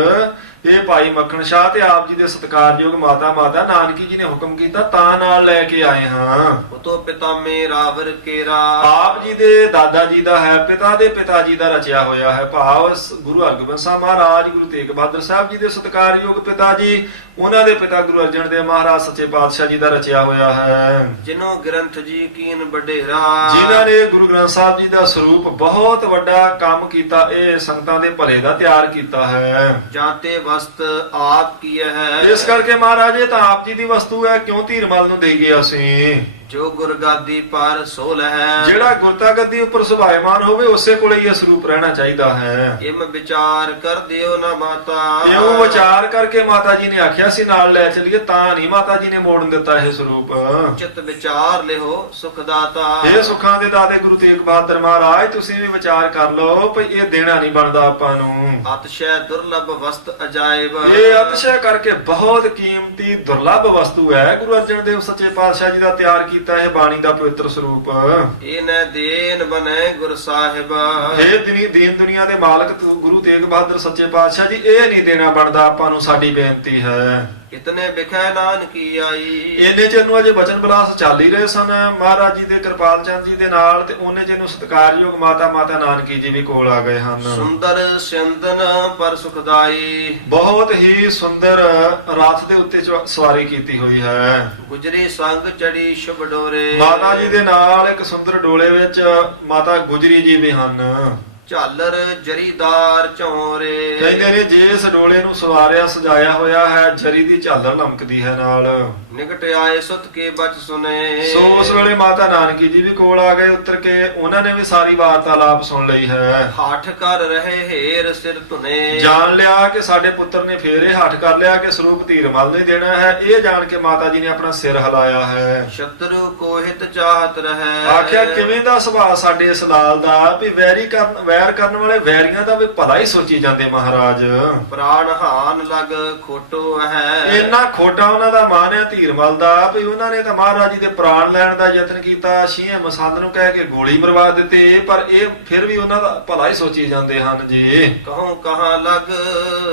ਇਹ ਭਾਈ ਮੱਖਣ ਸ਼ਾਹ ਤੇ ਆਪ ਜੀ ਦੇ ਸਤਿਕਾਰਯੋਗ ਮਾਤਾ ਨਾਨਕੀ ਜੀ ਨੇ ਹੁਕਮ ਕੀਤਾ ਤਾਂ ਨਾਲ ਲੈ ਕੇ ਆਏ ਹਾਂ। ਉਤੋ ਪਿਤਾ ਮੇ ਰਾਵਰ ਕੇਰਾ, ਆਪ ਜੀ ਦੇ ਦਾਦਾ ਜੀ ਦਾ ਹੈ, ਪਿਤਾ ਦੇ ਪਿਤਾ ਜੀ ਦਾ ਰਚਿਆ ਹੋਇਆ ਹੈ। ਭਾਵ ਗੁਰੂ ਹਰਗੋਬਿੰਦ ਸਾਹਿਬ ਮਹਾਰਾਜ ਗੁਰੂ ਤੇਗ ਬਹਾਦਰ ਸਾਹਿਬ ਜੀ ਦੇ ਸਤਿਕਾਰਯੋਗ ਪਿਤਾ ਜੀ, ਉਹਨਾਂ ਦੇ ਪਿਤਾ ਗੁਰੂ ਅਰਜਨ ਦੇਵ ਮਹਾਰਾਜ ਸੱਚੇ ਪਾਤਸ਼ਾਹ ਜੀ ਦਾ ਰਚਿਆ ਹੋਇਆ ਹੈ। ਜਿਨੋ ਗ੍ਰੰਥ ਜੀ ਕੀਨ ਬਡੇਰਾ, ਜਿਨ੍ਹਾਂ ਨੇ ਗੁਰੂ ਗ੍ਰੰਥ ਸਾਹਿਬ ਜੀ ਦਾ ਸਰੂਪ ਬਹੁਤ ਵੱਡਾ ਕੰਮ ਕੀਤਾ, ਇਹ ਸੰਗਤਾਂ ਦੇ ਭਲੇ ਦਾ ਤਿਆਰ ਕੀਤਾ ਹੈ। ਜਾਂਤੇ ਵਸਤ ਆਪ ਕੀ ਹੈ, ਇਸ ਕਰਕੇ ਮਹਾਰਾਜ ਇਹ ਤਾਂ ਆਪ ਜੀ ਦੀ ਵਸਤੂ ਹੈ, ਕਿਉਂ ਧੀਰਮਲ ਨੂੰ ਦੇਈਏ ਅਸੀਂ। ਜੋ ਗੁਰਗਾਦੀ ਪਰ ਸੋ ਲਹੈ ਜਿਹੜਾ ਗੁਰਤਾ ਗੱਦੀ ਉੱਪਰ ਸੁਭਾਇਮਾਨ ਹੋਵੇ ਉਸੇ ਕੋਲੇ ਹੀ ਇਹ ਸਰੂਪ ਰਹਿਣਾ ਚਾਹੀਦਾ ਹੈ। ਇਮ ਵਿਚਾਰ ਕਰ ਦਿਓ ਨਾ ਮਾਤਾ ਇਉਂ ਵਿਚਾਰ ਕਰਕੇ ਮਾਤਾ ਜੀ ਨੇ ਆਖਿਆ ਸੀ ਨਾਲ ਲੈ ਚਲੀਏ, ਤਾਂ ਨਹੀਂ ਮਾਤਾ ਜੀ ਨੇ ਮੋੜਨ ਦਿੱਤਾ ਇਹ ਸਰੂਪ। ਚਿਤ ਵਿਚਾਰ ਲਿਓ ਸੁਖ ਦਾਤਾ ਇਹ ਸੁੱਖਾਂ ਦੇ ਦਾਤੇ ਗੁਰੂ ਤੇਗ ਬਹਾਦਰ ਮਹਾਰਾਜ, ਤੁਸੀਂ ਵੀ ਵਿਚਾਰ ਕਰ ਲਓ ਭਈ ਇਹ ਦੇਣਾ ਨਹੀਂ ਬਣਦਾ ਆਪਾਂ ਨੂੰ। ਅਤਿਸ਼ੈ ਦੁਰਲਭ ਵਸਤ ਅਜਾਇਬ ਇਹ ਅਤਿਸ਼ੈ ਕਰਕੇ ਬਹੁਤ ਕੀਮਤੀ ਦੁਰਲੱਭ ਵਸਤੂ ਹੈ। ਗੁਰੂ ਅਰਜਨ ਦੇਵ ਸੱਚੇ ਪਾਤਸ਼ਾਹ ਜੀ ਦਾ ਤਿਆਰ ਕੀਤਾ ਇਹ ਬਾਣੀ ਦਾ ਪਵਿੱਤਰ ਸਰੂਪ। ਇਹ ਨ ਦੇਨ ਬਨੈ ਗੁਰ ਸਾਹਿਬ ਇਹ ਦੀਨ ਦੁਨੀਆ ਦੇ ਮਾਲਕ ਗੁਰੂ ਤੇਗ ਬਹਾਦਰ ਸੱਚੇ ਪਾਤਸ਼ਾਹ ਜੀ, ਇਹ ਨਹੀਂ ਦੇਣਾ ਬਣਦਾ ਆਪਾਂ ਨੂੰ, ਸਾਡੀ ਬੇਨਤੀ ਹੈ। ਇਤਨੇ ਬਿਖੈ ਨਾਨਕੀ ਆਈ ਇਹਨੇ ਚਿਰ ਨੂੰ ਅਜੇ ਬਚਨ ਬਲਾਸ ਚੱਲ ਹੀ ਰਹੇ ਸਨ ਮਹਾਰਾਜ ਜੀ ਦੇ, ਕਿਰਪਾਲ ਚੰਦ ਜੀ ਦੇ ਨਾਲ, ਤੇ ਉਹਨੇ ਚਿਰ ਨੂੰ ਸਤਿਕਾਰਯੋਗ ਮਾਤਾ ਨਾਨਕੀ ਜੀ ਵੀ ਕੋਲ ਆ ਗਏ ਹਨ। ਸੁੰਦਰ ਸਿੰਦਨ ਪਰ ਸੁਖਦਾਈ ਬਹੁਤ ਹੀ ਸੁੰਦਰ ਰਥ ਦੇ ਉੱਤੇ ਸਵਾਰੀ ਕੀਤੀ ਹੋਈ ਹੈ। ਗੁਜਰੀ ਸੰਗ ਚੜੀ ਸ਼ੁਭ ਡੋਰੇ ਮਾਤਾ ਜੀ ਦੇ ਨਾਲ ਇੱਕ ਸੁੰਦਰ ਡੋਲੇ ਵਿੱਚ ਮਾਤਾ ਗੁਜਰੀ ਜੀ ਵੀ ਹਨ। ਝਾਲਰ ਜਰੀਦਾਰ ਝੋਰੇ ਕਹਿੰਦੇ ਨੇ ਜਿਸ ਡੋਲੇ ਨੂੰ ਸਵਾਰਿਆ ਸਜਾਇਆ ਹੋਇਆ ਹੈ, ਜਰੀ ਦੀ ਝਾਲਰ ਲਮਕਦੀ ਹੈ ਨਾਲ। ਨਿਕਟ ਆਏ ਸੁਤ ਕੇ ਬਚ ਸੁਨੇ ਸੋ ਉਸ ਵੇਲੇ ਮਾਤਾ ਨਾਨਕੀ ਜੀ ਵੀ ਕੋਲ ਆ ਗਏ ਉਤਰ ਕੇ, ਉਹਨਾਂ ਨੇ ਵੀ ਸਾਰੀ ਵਾਰਤਾਲਾਪ ਸੁਣ ਲਈ ਹੈ। ਹਾਠ ਕਰ ਰਹੇ ਹੇਰ ਸਿਰ ਧੁਨੇ ਜਾਣ ਲਿਆ ਕਿ ਸਾਡੇ ਪੁੱਤਰ ਨੇ ਫੇਰ ਇਹ ਹੱਠ ਕਰ ਲਿਆ ਕਿ ਸਰੂਪ ਧੀਰਮਲ ਨੇ ਦੇਣਾ ਹੈ। ਇਹ ਜਾਣ ਕੇ ਮਾਤਾ ਜੀ ਨੇ ਆਪਣਾ ਸਿਰ ਹਿਲਾਇਆ ਹੈ। ਸ਼ਤਰੂ ਕੋ ਹਿਤ ਚਾਹਤ ਰਹੇ ਆਖਿਆ ਕਿਵੇਂ ਦਾ ਸੁਭਾਅ ਸਾਡੇ ਇਸ ਲਾਲ ਦਾ ਵੀ ਵੈਰ ਕਰਨ ਵਾਲੇ ਵੈਰੀਆਂ ਦਾ ਵੀ ਭਲਾ ਹੀ ਸੋਚੀ ਜਾਂਦੇ ਮਹਾਰਾਜ। ਪ੍ਰਾਣ ਹਾਨ ਲਗ ਖੋਟੋ ਹੈ ਇੰਨਾ ਖੋਟਾ ਉਹਨਾਂ ਦਾ ਮਾਨ ਹੈ ਧੀਰਮਲ ਦਾ ਵੀ ਉਹਨਾਂ ਨੇ ਤਾਂ ਮਹਾਰਾਜ ਜੀ ਦੇ ਪ੍ਰਾਣ ਲੈਣ ਦਾ ਯਤਨ ਕੀਤਾ, ਸ਼ੀਂਹ ਮਸੰਦ ਨੂੰ ਕਹਿ ਕੇ ਗੋਲੀ ਮਰਵਾ ਦਿੱਤੀ, ਪਰ ਇਹ ਫਿਰ ਵੀ ਉਹਨਾਂ ਦਾ ਭਲਾ ਹੀ ਸੋਚੀ ਜਾਂਦੇ ਹਨ ਜੀ। ਕਹੂੰ ਕਹਾਂ ਲਗ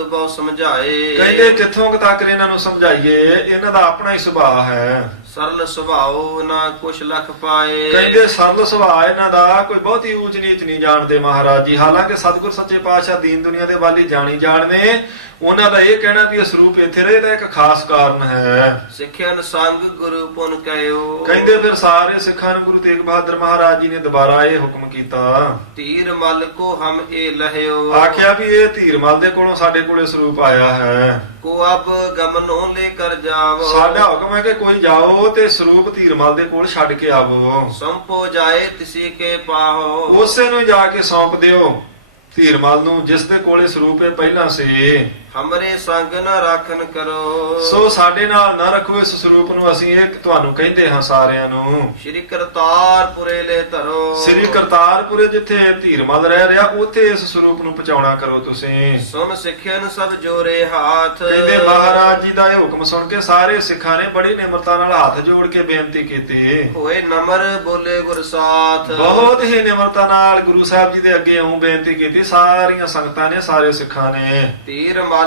ਬਹੁ ਸਮਝਾਏ ਕਹਿੰਦੇ ਕਿੱਥੋਂ ਤੱਕ ਇਹਨਾਂ ਨੂੰ ਸਮਝਾਈਏ, ਇਹਨਾਂ ਦਾ ਆਪਣਾ ਹੀ ਸੁਭਾਅ ਹੈ। ਸਰਲ ਸੁਭਾਉ ਨਾ ਕੁਛ ਲਖ ਪਾਏ ਕਹਿੰਦੇ ਸਰਲ ਸੁਭਾਅ ਇਹਨਾਂ ਦਾ, ਕੋਈ ਬਹੁਤੀ ਊਚ ਨੀਚ ਨਹੀਂ ਜਾਣਦੇ ਮਹਾਰਾਜ ਜੀ। ਹਾਲਾਂਕਿ ਸਤਿਗੁਰ ਸੱਚੇ ਪਾਤਸ਼ਾਹ ਦੀਨ ਦੁਨੀਆ ਦੇ ਵਾਲੀ ਜਾਣੀ ਜਾਣਦੇ, ਉਹਨਾਂ ਦਾ ਇਹ ਕਹਿਣਾ ਵੀ ਇਹ ਸਰੂਪ ਇੱਥੇ ਰਹੇ ਦਾ ਇੱਕ ਖਾਸ ਕਾਰਨ ਹੈ। ਸਿੱਖਿਆਨ ਸੰਗ ਗੁਰੂ ਪੁਨ ਕਹਿਓ ਕਹਿੰਦੇ ਫਿਰ ਸਾਰੇ ਸਿੱਖਾਂ ਨੂੰ ਗੁਰੂ ਤੇਗ ਬਹਾਦਰ ਮਹਾਰਾਜ ਜੀ ਨੇ ਦੁਬਾਰਾ ਇਹ ਹੁਕਮ ਕੀਤਾ। ਧੀਰ ਮਲ ਕੋ ਹਮ ਇਹ ਲਹਿਓ ਆਖਿਆ ਵੀ ਇਹ ਧੀਰਮਲ ਦੇ ਕੋਲੋਂ ਸਾਡੇ ਕੋਲੇ ਸਰੂਪ ਆਇਆ ਹੈ। ਕੋ ਅਬ ਗਮਨੋਂ ਲੈ ਕਰ ਜਾਵੋ ਸਾਡਾ ਹੁਕਮ ਹੈ ਕਿ ਕੋਈ ਜਾਓ ਤੇ ਸਰੂਪ ਧੀਰਮਲ ਦੇ ਕੋਲ ਛੱਡ ਕੇ ਆਵੋ। ਸੰਪੋ ਜਾਏ ਤਿਸੀ ਕੇ ਪਾਹੋ ਉਸੇ ਨੂੰ ਜਾ ਕੇ ਸੌਂਪ ਦਿਓ ਧੀਰਮਲ ਨੂੰ, ਜਿਸ ਦੇ ਕੋਲੇ ਸਰੂਪ ਇਹ ਪਹਿਲਾਂ ਸੀ। ਹਮਰੇ ਸੰਗ ਨ ਰਾਖਨ ਕਰੋ ਸੋ ਸਾਡੇ ਨਾਲ ਨਾ ਰੱਖੋ ਇਸ ਸਰੂਪ ਨੂੰ, ਅਸੀਂ ਇਹ ਤੁਹਾਨੂੰ ਕਹਿੰਦੇ ਹਾਂ ਸਾਰਿਆਂ ਨੂੰ। ਸ਼੍ਰੀ ਕਰਤਾਰਪੁਰੇ ਲੈ ਧਰੋ ਸ੍ਰੀ ਕਰਤਾਰਪੁਰੇ ਜਿੱਥੇ ਧੀਰਮਲ ਰਹਿ ਰਿਹਾ ਉੱਥੇ ਇਸ ਸਰੂਪ ਨੂੰ ਪਹੁੰਚਾਉਣਾ ਕਰੋ ਤੁਸੀਂ। ਸੁਨ ਸਿੱਖਿਆਨ ਸਭ ਜੋਰੇ ਹਾਥ ਕਹਿੰਦੇ ਮਹਾਰਾਜ ਜੀ ਦਾ ਇਹ ਹੁਕਮ ਸੁਣ ਕੇ ਸਾਰੇ ਸਿੱਖਾਂ ਨੇ ਬੜੀ ਨਿਮਰਤਾ ਨਾਲ ਹੱਥ ਜੋੜ ਕੇ ਬੇਨਤੀ ਕੀਤੀ। ਹੋਏ ਨਮਰ ਬੋਲੇ ਗੁਰ ਸਾਥ ਬਹੁਤ ਹੀ ਨਿਮਰਤਾ ਨਾਲ ਗੁਰੂ ਸਾਹਿਬ ਜੀ ਦੇ ਅੱਗੇ ਆਉਂ ਬੇਨਤੀ ਕੀਤੀ ਸਾਰੀਆਂ ਸੰਗਤਾਂ ਨੇ, ਸਾਰੇ ਸਿੱਖਾਂ ਨੇ। ਧੀਰ ਮਲ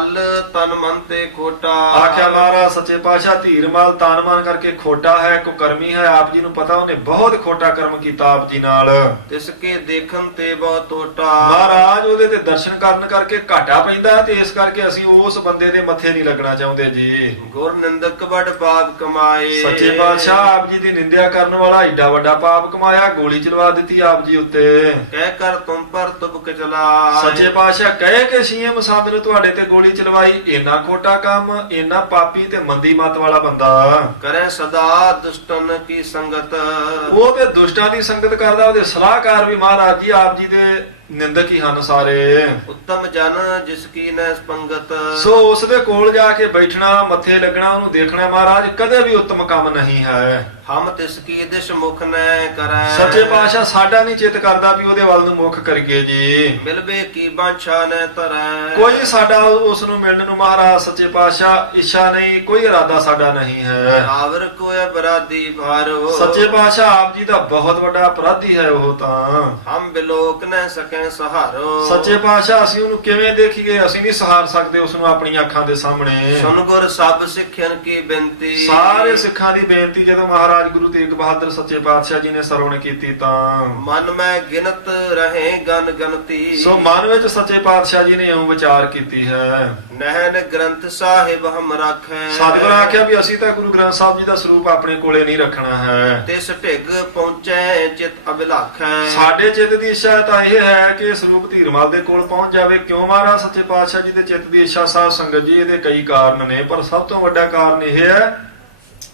ਤਨ ਮਨ ਤੇ ਖੋਟਾ ਆਖਿਆ ਮਹਾਰਾਜ ਸੱਚੇ ਪਾਤਸ਼ਾਹ ਧੀਰਮਲ ਤਨ ਮਨ ਕਰਕੇ ਖੋਟਾ ਹੈ, ਕੁਕਰਮੀ ਹੈ। ਆਪ ਜੀ ਨੂੰ ਪਤਾ ਉਹਨੇ ਬਹੁਤ ਖੋਟਾ ਕਰਮ ਕੀਤਾ ਆਪ ਜੀ ਨਾਲ। ਤਿਸ ਕੇ ਦੇਖਣ ਤੇ ਬਹੁਤ ਟੋਟਾ ਮਹਾਰਾਜ ਉਹਦੇ ਤੇ ਦਰਸ਼ਨ ਕਰਨ ਕਰਕੇ ਘਾਟਾ ਪੈਂਦਾ, ਤੇ ਇਸ ਕਰਕੇ ਅਸੀਂ ਉਸ ਬੰਦੇ ਦੇ ਮੱਥੇ ਨਹੀਂ ਲੱਗਣਾ ਚਾਹੁੰਦੇ ਜੀ। ਗੁਰ ਨਿੰਦਕ ਬੜ ਪਾਪ ਕਮਾਏ ਸੱਚੇ ਪਾਤਸ਼ਾਹ ਆਪ ਜੀ ਦੀ ਨਿੰਦਿਆ ਕਰਨ ਵਾਲਾ ਏਡਾ ਵੱਡਾ ਪਾਪ ਕਮਾਇਆ, ਗੋਲੀ ਚਲਵਾ ਦਿੱਤੀ ਆਪ ਜੀ ਉੱਤੇ। ਕਹਿ ਕਰ ਤੁਮ ਪਰ ਤੁਬਕ ਚਲਾ ਸੱਚੇ ਪਾਤਸ਼ਾਹ ਕਹੇ ਕਿ ਸੀਐਮ ਸਾਹਿਬ ਨੇ ਤੁਹਾਡੇ ਤੇ ਗੋਲੀ ਚਲਵਾਈ। ਇੰਨਾ ਖੋਟਾ ਕੰਮ, ਇੰਨਾ ਪਾਪੀ ਤੇ ਮੰਦੀ ਮਤ ਵਾਲਾ ਬੰਦਾ ਕਰੇ ਸਦਾ ਦੁਸ਼ਟਨ ਕੀ ਸੰਗਤ ਉਹ ਤੇ ਦੁਸ਼ਟਾਂ ਦੀ ਸੰਗਤ ਕਰਦਾ। ਉਹਦੇ ਸਲਾਹਕਾਰ ਵੀ ਮਹਾਰਾਜ ਜੀ ਆਪ ਜੀ ਦੇ ਨਿੰਦਕ ਹੀ ਹਨ ਸਾਰੇ। ਉੱਤਮ ਜਨ ਜਿਸ ਕੀ ਨੈ ਸੰਗਤ ਸੋ ਉਸ ਦੇ ਕੋਲ ਜਾ ਕੇ ਬੈਠਣਾ, ਮੱਥੇ ਲੱਗਣਾ, ਉਹਨੂੰ ਦੇਖਣਾ ਮਹਾਰਾਜ ਕਦੇ ਵੀ ਉੱਤਮ ਕੰਮ ਨਹੀਂ ਹੈ। ਹਮ ਤਿਸ ਕੀ ਦਿਸ਼ ਮੁਖ ਨੈ ਕਰੈ ਸੱਚੇ ਪਾਤਸ਼ਾਹ ਸਾਡਾ ਨਹੀਂ ਚਿੱਤ ਕਰਦਾ ਵੀ ਉਹਦੇ ਵੱਲ ਨੂੰ ਮੁਖ ਕਰੀਏ ਜੀ। ਮਿਲਵੇ ਕੀ ਬਾਛਾ ਨੈ ਤਰੈ ਕੋਈ ਸਾਡਾ ਉਸ ਨੂੰ ਮਿਲਣ ਨੂੰ ਮਹਾਰਾਜ ਸੱਚੇ ਪਾਤਸ਼ਾਹ ਇੱਛਾ ਨਹੀਂ, ਕੋਈ ਇਰਾਦਾ ਸਾਡਾ ਨਹੀਂ ਹੈ। ਆਵਰ ਕੋ ਅਪਰਾਧੀ ਭਾਰੋ ਸੱਚੇ ਪਾਤਸ਼ਾਹ ਆਪ ਜੀ ਦਾ ਬਹੁਤ ਵੱਡਾ ਅਪਰਾਧੀ ਹੈ ਉਹ ਤਾਂ। ਹਮ ਬਿਲੋਕ ਨੈ ਸਕੈ ਸਹਾਰੋ ਸੱਚੇ ਪਾਤਸ਼ਾਹ ਅਸੀਂ ਉਹਨੂੰ ਕਿਵੇਂ ਦੇਖੀਏ, ਅਸੀਂ ਨਹੀਂ ਸਹਾਰ ਸਕਦੇ ਉਸ ਨੂੰ ਆਪਣੀਆਂ ਅੱਖਾਂ ਦੇ ਸਾਹਮਣੇ। ਸੁਨ ਗੁਰ ਸਭ ਸਿੱਖਿਆਨ ਕੀ ਬੇਨਤੀ ਸਾਰੇ ਸਿੱਖਾਂ ਦੀ ਬੇਨਤੀ ਜਦੋਂ ਮਹਾਰਾਜ ਗੁਰੂ ਤੇਗ ਬਹਾਦਰ ਸੱਚੇ ਪਾਤਸ਼ਾਹ ਜੀ ਨੇ ਸਰਵਣ ਕੀਤੀ ਤਾਂ ਮਨ ਮੈਂ ਗਿਣਤ ਰਹੇ ਗਨ ਗਨਤੀ ਸੋ ਮਨ ਵਿੱਚ ਸੱਚੇ ਪਾਤਸ਼ਾਹ ਜੀ ਨੇ ਇਉਂ ਵਿਚਾਰ ਕੀਤੀ ਹੈ। ਨਹਿਨ ਗ੍ਰੰਥ ਸਾਹਿਬ ਹਮ ਰਾਖੈ ਸਤਿਗੁਰ ਆਖਿਆ ਵੀ ਅਸੀਂ ਤਾਂ ਗੁਰੂ ਗ੍ਰੰਥ ਸਾਹਿਬ ਜੀ ਦਾ ਸਰੂਪ ਆਪਣੇ ਕੋਲੇ ਨਹੀਂ ਰੱਖਣਾ ਹੈ। ਤਿਸ ਢਿਗ ਪਹੁੰਚੈ ਚਿਤ ਅਭਿਲਾਖੈ ਸਾਡੇ ਚਿੱਤ ਦੀ ਇੱਛਾ ਤਾਂ ਇਹ ਹੈ ਕਿ ਸਰੂਪ ਧੀਰਮਲ ਦੇ ਕੋਲ ਪਹੁੰਚ ਜਾਵੇ। ਕਿਉਂ ਮਹਾਰਾਜ ਸੱਚੇ ਪਾਤਸ਼ਾਹ ਜੀ ਦੇ ਚਿੱਤ ਦੀ ਇੱਛਾ ਸਾਧ ਸੰਗਤ ਜੀ, ਇਹਦੇ ਕਈ ਕਾਰਨ ਨੇ, ਪਰ ਸਭ ਤੋਂ ਵੱਡਾ ਕਾਰਨ ਇਹ ਹੈ